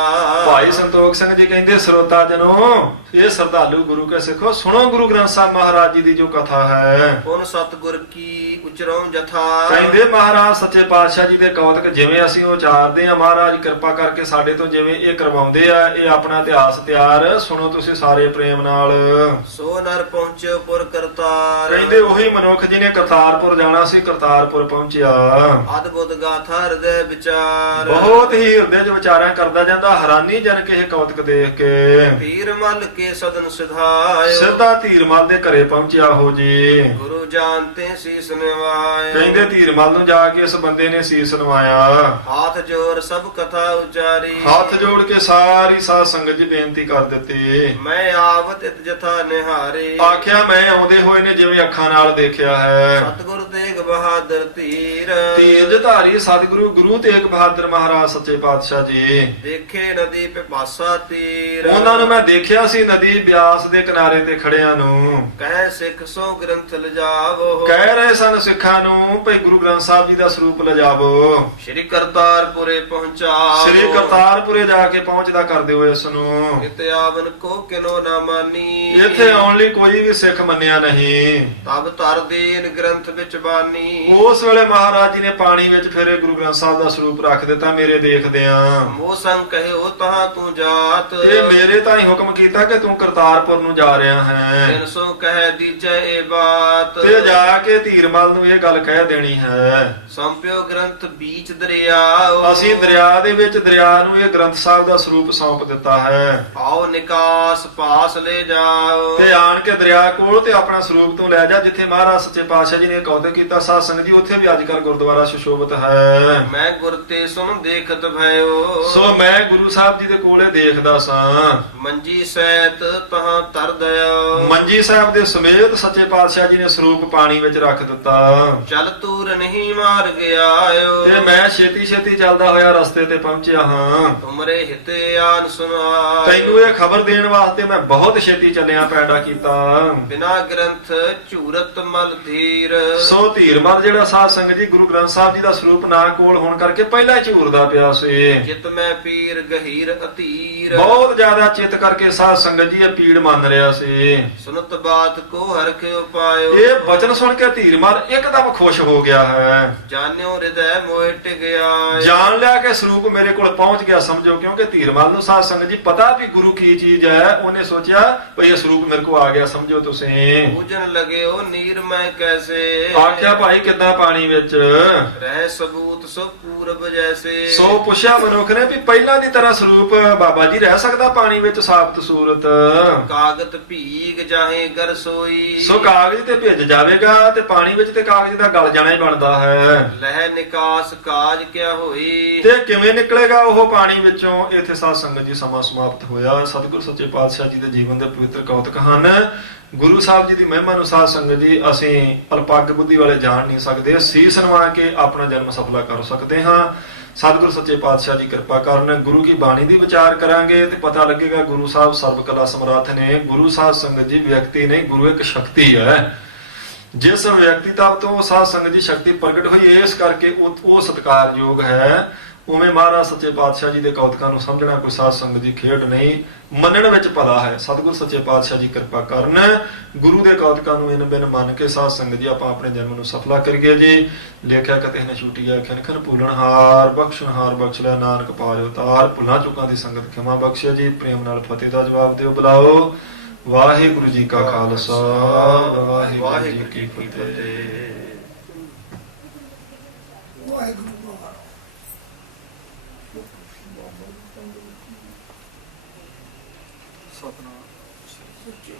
ਭਾਈ ਸੰਤੋਖ ਸਿੰਘ ਜੀ ਕਹਿੰਦੇ ਸਰੋਤਾ ਜਨੋ ਇਹ ਸ਼ਰਧਾਲੂ ਗੁਰੂ ਕੇ ਸਿੱਖੋ, ਸੁਣੋ ਗੁਰੂ ਗ੍ਰੰਥ ਸਾਹਿਬ ਮਹਾਰਾਜ ਜੀ ਦੀ ਜੋ ਕਥਾ ਹੈ। ਪੁਨ ਸਤਿਗੁਰ ਕੀ ਉਚਰੋਂ ਜਥਾ ਕਹਿੰਦੇ ਮਹਾਰਾਜ ਸੱਚੇ ਪਾਤਸ਼ਾਹ ਜੀ ਦੇ ਕੌਤਕ ਜਿਵੇਂ ਅਸੀਂ ਉਚਾਰਦੇ ਆ, ਮਹਾਰਾਜ ਕਿਰਪਾ ਕਰਕੇ ਸਾਡੇ ਤੋਂ ਜਿਵੇਂ ਇਹ ਕਰਵਾਉਂਦੇ ਆ, ਇਹ ਆਪਣਾ ਇਤਿਹਾਸ ਤਿਆਰ ਸੁਣੋ ਤੁਸੀਂ ਸਾਰੇ ਪ੍ਰੇਮ ਨਾਲ। ਸੋ ਨਰ ਪਹੁੰਚਿਓ ਪੁਰ ਕਰਤਾਰ ਕਹਿੰਦੇ ਉਹੀ ਮਨੁੱਖ ਜਿਹਨੇ ਕਰਤਾਰਪੁਰ ਜਾਣਾ ਸੀ, ਕਰਤਾਰਪੁਰ ਪਹੁੰਚਿਆ। ਅਦਭੁਤ ਗਾਥਾ ਹਿਰਦੈ ਵਿਚਾਰ ਬਹੁਤ ਹੀ ਹਿਰਦੇ 'ਚ ਵਿਚਾਰਾਂ ਕਰਦਾ ਜਾਂਦਾ, ਹੈਰਾਨੀ ਜਨ ਕੇ ਇਹ ਕੌਤਕ ਦੇਖ ਕੇ। ਧੀਰ ਮਲ ਕੇ ਸਦਨ ਸਿਧਾਇਓ ਸਿੱਧਾ ਧੀਰਮਲ ਦੇ ਘਰੇ ਪਹੁੰਚਿਆ ਹੋ ਜੀ। ਗੁਰੂ ਜਾਣਤੇ ਸੀਸ ਨਿਵਾਇਓ ਕਹਿੰਦੇ ਧੀਰਮਲ ਨੂੰ ਜਾ ਕੇ ਇਸ ਬੰਦੇ ਨੇ ਸੀਸ ਨਵਾਇਆ। ਹਾਥ ਜੋੜ ਸਭ ਕਥਾ ਉਚਾਰੀ ਹੱਥ ਜੋੜ ਕੇ ਸਾਰੀ ਸਾਧ ਸੰਗਤ ਜੀ ਬੇਨਤੀ ਕਰ ਦਿੱਤੀ। ਮੈਂ ਆਵਤ ਇਤ ਜਥਾ ਨਿਹਾਰੇ ਆਖਿਆ ਮੈਂ ਆਉਂਦੇ ਹੋਏ ਨੇ ਜਿਵੇਂ ਅੱਖਾਂ ਨਾਲ ਦੇਖਿਆ ਹੈ। ਸਤਿਗੁਰ ਤੇਗ ਬਹਾਦਰ ਧੀਰ ਤੇਜ ਧਾਰੀ ਸਤਿਗੁਰੂ ਗੁਰੂ ਤੇਗ ਬਹਾਦਰ ਮਹਾਰਾਜ ਸੱਚੇ ਪਾਤਸ਼ਾਹ ਜੀ। ਦੇਖੇ ਨਦੀ ਪਿਪਾਸਾ ਤੀਰ ਉਹਨਾਂ ਨੂੰ ਮੈਂ ਦੇਖਿਆ ਸੀ ਨਦੀ ਬਿਆਸ ਦੇ ਕਿਨਾਰੇ ਤੇ ਖੜਿਆਂ ਨੂੰ। ਕਹਿ ਸਿੱਖ ਸੋ ਗ੍ਰੰਥ ਲਿਜਾਵੋ ਕਹਿ ਰਹੇ ਸਨ ਸਿੱਖਾਂ ਨੂੰ ਭਈ ਗੁਰੂ ਗ੍ਰੰਥ ਸਾਹਿਬ ਜੀ ਦਾ ਸਰੂਪ ਲਿਜਾਵੋ। ਸ਼੍ਰੀ ਕਰਤਾਰਪੁਰੇ ਪਹੁੰਚਾ ਸ੍ਰੀ ਕਰਤਾਰਪੁਰੇ ਜਾ ਕੇ ਪਹੁੰਚਦਾ ਕਰ ਦਿਓ ਇਸ ਨੂੰ। ਇਤੇ ਆਵਨ ਕੋ ਕਿਨੋ ਨਾ ਮਾਨੀ ਇੱਥੇ ਆਉਣ ਲਈ ਕੋਈ ਵੀ ਸਿੱਖ ਮੰਨਿਆ ਨਹੀਂ। ਤਬ ਧਰ ਦੇਨ ਗ੍ਰੰਥ ਵਿੱਚ ਬਾਨੀ ਉਸ ਵੇਲੇ ਮਹਾਰਾਜ ਜੀ ਨੇ ਪਾਣੀ ਵਿੱਚ ਫਿਰ ਗੁਰੂ ਗ੍ਰੰਥ ਸਾਹਿਬ ਦਾ ਸਰੂਪ ਰੱਖ ਦਿੱਤਾ ਮੇਰੇ ਦੇਖਦਿਆਂ। ਮੋ ਸੰਗ ਕਹਿਓ ਤਾਂ ਤੂੰ ਜਾਤ ਇਹ ਮੇਰੇ ਤਾਂ ਹੀ ਹੁਕਮ ਕੀਤਾ ਕਿ ਤੂੰ ਕਰਤਾਰਪੁਰ ਨੂੰ ਜਾ ਰਿਹਾ ਹੈ। ਤਿਨ ਸੋ ਕਹਿ ਦੀਜੈ ਇਹ ਬਾਤ ਤੇ ਜਾ ਕੇ ਧੀਰਮਲ ਨੂੰ ਇਹ ਗੱਲ ਕਹਿ ਦੇਣੀ ਹੈ। ਸੰਪਿਓ ਗ੍ਰੰਥ ਬੀਚ ਦਰਿਆ ਅਸੀਂ ਦਰਿਆ ਦੇ ਵਿੱਚ ਦਰਿਆ ਨੂੰ ਇਹ ਗ੍ਰੰਥ ਸਾਹਿਬ ਦਾ ਸਰੂਪ ਸੌਂਪ ਦਿੱਤਾ ਹੈ। ਆਓ ਨਿਕਾਸ ਪਾਸ ਲੈ ਜਾਓ ਤੇ ਆਣ ਕੇ ਦਰਿਆ ਕੋਲ ਤੇ ਆਪਣਾ ਸਰੂਪ ਤੋਂ ਲੈ ਜਾ ਜਿੱਥੇ ਮਹਾਰਾਜ ਸੱਚੇ ਪਾਤਸ਼ਾਹ ਜੀ ਨੇ ਕੌਤਕ ਕੀਤਾ। ਸਾਧ ਸੰਗਤ ਜੀ ਉੱਥੇ ਵੀ ਅੱਜ ਕੱਲ ਗੁਰਦੁਆਰਾ ਸੁਸ਼ੋਭਿਤ ਹੈ। ਮੈਂ ਗੁਰ ਤੇ ਸੁਣ ਦੇਖਤ ਭਇਓ ਸੋ ਮੈਂ ਗੁਰੂ ਸਾਹਿਬ ਜੀ ਦੇ ਕੋਲੇ ਦੇਖਦਾ ਸਾਂ। ਮੰਜੀ ਸੈਤ ਤਹਾਂ ਤਰ ਦਇਓ ਮੰਜੀ ਸਾਹਿਬ ਦੇ ਸਮੇਤ ਸੱਚੇ ਪਾਤਸ਼ਾਹ ਜੀ ਨੇ ਸਰੂਪ ਪਾਣੀ ਵਿੱਚ ਰੱਖ ਦਿੱਤਾ। ਚਲ ਤੂਰ ਨਹੀਂ ਮਾਰ ਗਿਆਇਓ ਤੇ ਮੈਂ ਛੇਤੀ ਛੇਤੀ ਚੱਲਦਾ ਹੋਇਆ ਰਸਤੇ ਤੇ ਪਹੁੰਚਿਆ ਹਾਂ। ਤੁਮਰੇ ਹਿਤੇ ਆਨ ਸੁਨਾਇਓ ਤੈਨੂੰ ਇਹ ਖਬਰ ਦੇਣ ਵਾਸਤੇ ਮੈਂ ਬਹੁਤ ਛੇਤੀ ਚੱਲਿਆ ਪੈਂਡਾ ਕੀਤਾ। ਬਿਨਾ ਗ੍ਰੰਥ ਝੂਰਤ ਮਲ ਧੀਰ ਸੋ ਧੀਰਮਲ ਜਿਹੜਾ ਸਾਧ ਸੰਗਤ ਜੀ ਗੁਰੂ ਗ੍ਰੰਥ ਸਾਹਿਬ ਜੀ ਦਾ ਸਰੂਪ ਨਾ ਕੋਲ ਹੋਣ ਕਰਕੇ ਪਹਿਲਾਂ ਹੀ ਝੂਰਦਾ ਪਿਆ ਸੀ। ਜਿਤ ਮੈਂ ਪੀਰ ਗਹੀਰ ਅਤੀਰ ਬਹੁਤ ਜ਼ਿਆਦਾ ਚਿੱਤ ਕਰਕੇ ਸਾਧ ਸੰਗਤ ਜੀ ਇਹ ਪੀੜ ਮੰਨ ਰਿਹਾ ਸੀ। ਸੁਨਤ ਬਾਤ ਕੋ ਹਰਖਿਓ ਪਾਇਓ ਇਹ ਬਚਨ ਸੁਣ ਕੇ ਧੀਰਮਲ ਇੱਕਦਮ ਖੁਸ਼ ਹੋ ਗਿਆ ਹੈ। ਜਾਣਿਓ ਹਿਰਦੈ ਮੋਹਿ ਟਿਗਿਆ ਜਾਣ ਲਿਆ ਕਿ ਸਰੂਪ ਮੇਰੇ ਕੋਲ ਪਹੁੰਚ ਗਿਆ ਸਮਝੋ, ਕਿਉਂਕਿ ਧੀਰਮਲ ਨੂੰ ਸਾਧ ਸੰਗਤ ਜੀ ਪਤਾ ਵੀ ਗੁਰੂ ਕੀ ਚੀਜ਼ ਹੈ। ਉਹਨੇ ਸੋਚਿਆ ਭਈ ਇਹ ਸਰੂਪ ਮੇਰੇ ਕੋਲ ਆ ਗਿਆ ਸਮਝੋ ਤੁਸੀਂ। ਪੂਜਨ ਲਗਿਓ ਨੀਰ ਮੈਂ ਕੈਸੇ ਆਖਿਆ ਭਾਈ ਕਿੱਦਾਂ ਪਾਣੀ ਵਿੱਚ ਰਹਿ ਸਬੂਤ ਸੋ ਪੂਰਬ ਜੈਸੇ ਸੋ ਪੁੱਛਿਆ ਮਨੁੱਖ ਨੇ ਵੀ ਪਹਿਲਾਂ ਦੀ ਤਰ੍ਹਾਂ ਸਰੂਪ ਬਾਬਾ ਜੀ ਰਹਿ ਸਕਦਾ ਪਾਣੀ ਵਿੱਚ ਸਾਬਤ ਸੂਰਤ। ਕਾਗਤ ਭੀਗ ਜਾਹੇ ਗਰ ਸੋਈ ਸੋ ਕਾਗਜ਼ ਤੇ ਭਿੱਜ ਜਾਵੇਗਾ ਤੇ ਪਾਣੀ ਵਿੱਚ ਤੇ ਕਾਗਜ਼ ਦਾ ਗਲ ਜਾਣਾ ਹੀ ਬਣਦਾ ਹੈ। ਲਹਿ ਨਿਕਾਸ ਕਾਜ ਕਿਆ ਹੋਈ ਤੇ ਕਿਵੇਂ ਨਿਕਲੇਗਾ ਉਹ ਪਾਣੀ ਵਿੱਚੋਂ। ਇੱਥੇ ਸਾਧ ਸੰਗਤ ਜੀ ਸਮਾਂ ਸਮਾਪਤ ਹੋਇਆ। ਸਤਿਗੁਰ ਸੱਚੇ ਪਾਤਸ਼ਾਹ ਜੀ ਦੇ ਜੀਵਨ ਦੇ ਪਵਿੱਤਰ ਕੌਤਕ ਹਨ। ਗੁਰੂ ਸਾਹਿਬ ਜੀ ਦੀ ਮਹਿਮਾ ਨੂੰ ਸਾਧ ਸੰਗਤ ਜੀ ਅਸੀਂ ਅਲਪੱਗ ਬੁੱਧੀ ਵਾਲੇ ਜਾਣ ਨਹੀਂ ਸਕਦੇ। ਸੀਸ ਨਵਾ ਕੇ ਆਪਣਾ ਜਨਮ ਸਫਲਾ ਕਰ ਸਕਦੇ ਹਾਂ। ਸਤਿਗੁਰ ਸੱਚੇ ਪਾਤਸ਼ਾਹ ਜੀ ਕਿਰਪਾ ਕਰਨ। ਗੁਰੂ ਕੀ ਬਾਣੀ ਦੀ ਵਿਚਾਰ ਕਰਾਂਗੇ ਤੇ ਪਤਾ ਲੱਗੇਗਾ ਗੁਰੂ ਸਾਹਿਬ ਸਰਬ ਕਲਾ ਸਮਰੱਥ ਨੇ। ਗੁਰੂ ਸਾਹਿਬ ਸੰਗਤ ਜੀ ਵਿਅਕਤੀ ਨਹੀਂ, ਗੁਰੂ ਇੱਕ ਸ਼ਕਤੀ ਹੈ। ਜਿਸ ਵਿਅਕਤੀ ਤੱਕ ਤੋਂ ਸਾਧ ਸੰਗਤ ਦੀ ਸ਼ਕਤੀ ਪ੍ਰਗਟ ਹੋਈ ਇਸ ਕਰਕੇ ਉਹ ਸਤਿਕਾਰਯੋਗ ਹੈ। ਉਵੇਂ ਮਹਾਰਾਜ ਸੱਚੇ ਪਾਤਸ਼ਾਹ ਜੀ ਦੇ ਕੌਤਕਾਂ ਨੂੰ ਸਮਝਣਾ ਕੋਈ ਸਾਧ ਸੰਗਤ ਦੀ ਖੇਡ ਨਹੀਂ, ਮੰਨਣ ਵਿੱਚ ਭਲਾ ਹੈ। ਸਤਿਗੁਰ ਸੱਚੇ ਪਾਤਸ਼ਾਹ ਜੀ ਕਿਰਪਾ ਕਰਨ। ਗੁਰੂ ਦੇ ਕੌਤਕਾਂ ਨੂੰ ਇਨ ਬਿਨ ਮੰਨ ਕੇ ਸਾਧ ਸੰਗਤ ਜੀ ਆਪਾਂ ਆਪਣੇ ਜਨਮ ਨੂੰ ਸਫਲਾ ਕਰੀਏ ਜੀ। ਲੇਖਿਆ ਕਤੇ ਨ ਛੂਟੀਆ ਖਨ ਖਨ ਭੁੱਲਣਹਾਰ ਬਖਸ਼ਣਹਾਰ ਬਖਸ਼ ਲੈ ਨਾਨਕ ਪਾਜ ਉਤਾਰ। ਭੁੱਲਾਂ ਚੁੱਕਾਂ ਦੀ ਸੰਗਤ ਖਿਮਾ ਬਖਸ਼ਿਆ ਜੀ। ਪ੍ਰੇਮ ਨਾਲ ਫਤਿਹ ਦਾ ਜਵਾਬ ਦਿਓ ਬੁਲਾਓ। ਵਾਹਿਗੁਰੂ ਜੀ ਕਾ ਖਾਲਸਾ ਵਾਹਿਗੁਰੂ ਜੀ ਕੀ ਫਤਿਹ। ਸਤਿਨਾਮ ਸ੍ਰੀ ਗੁਰੂ ਜੀ।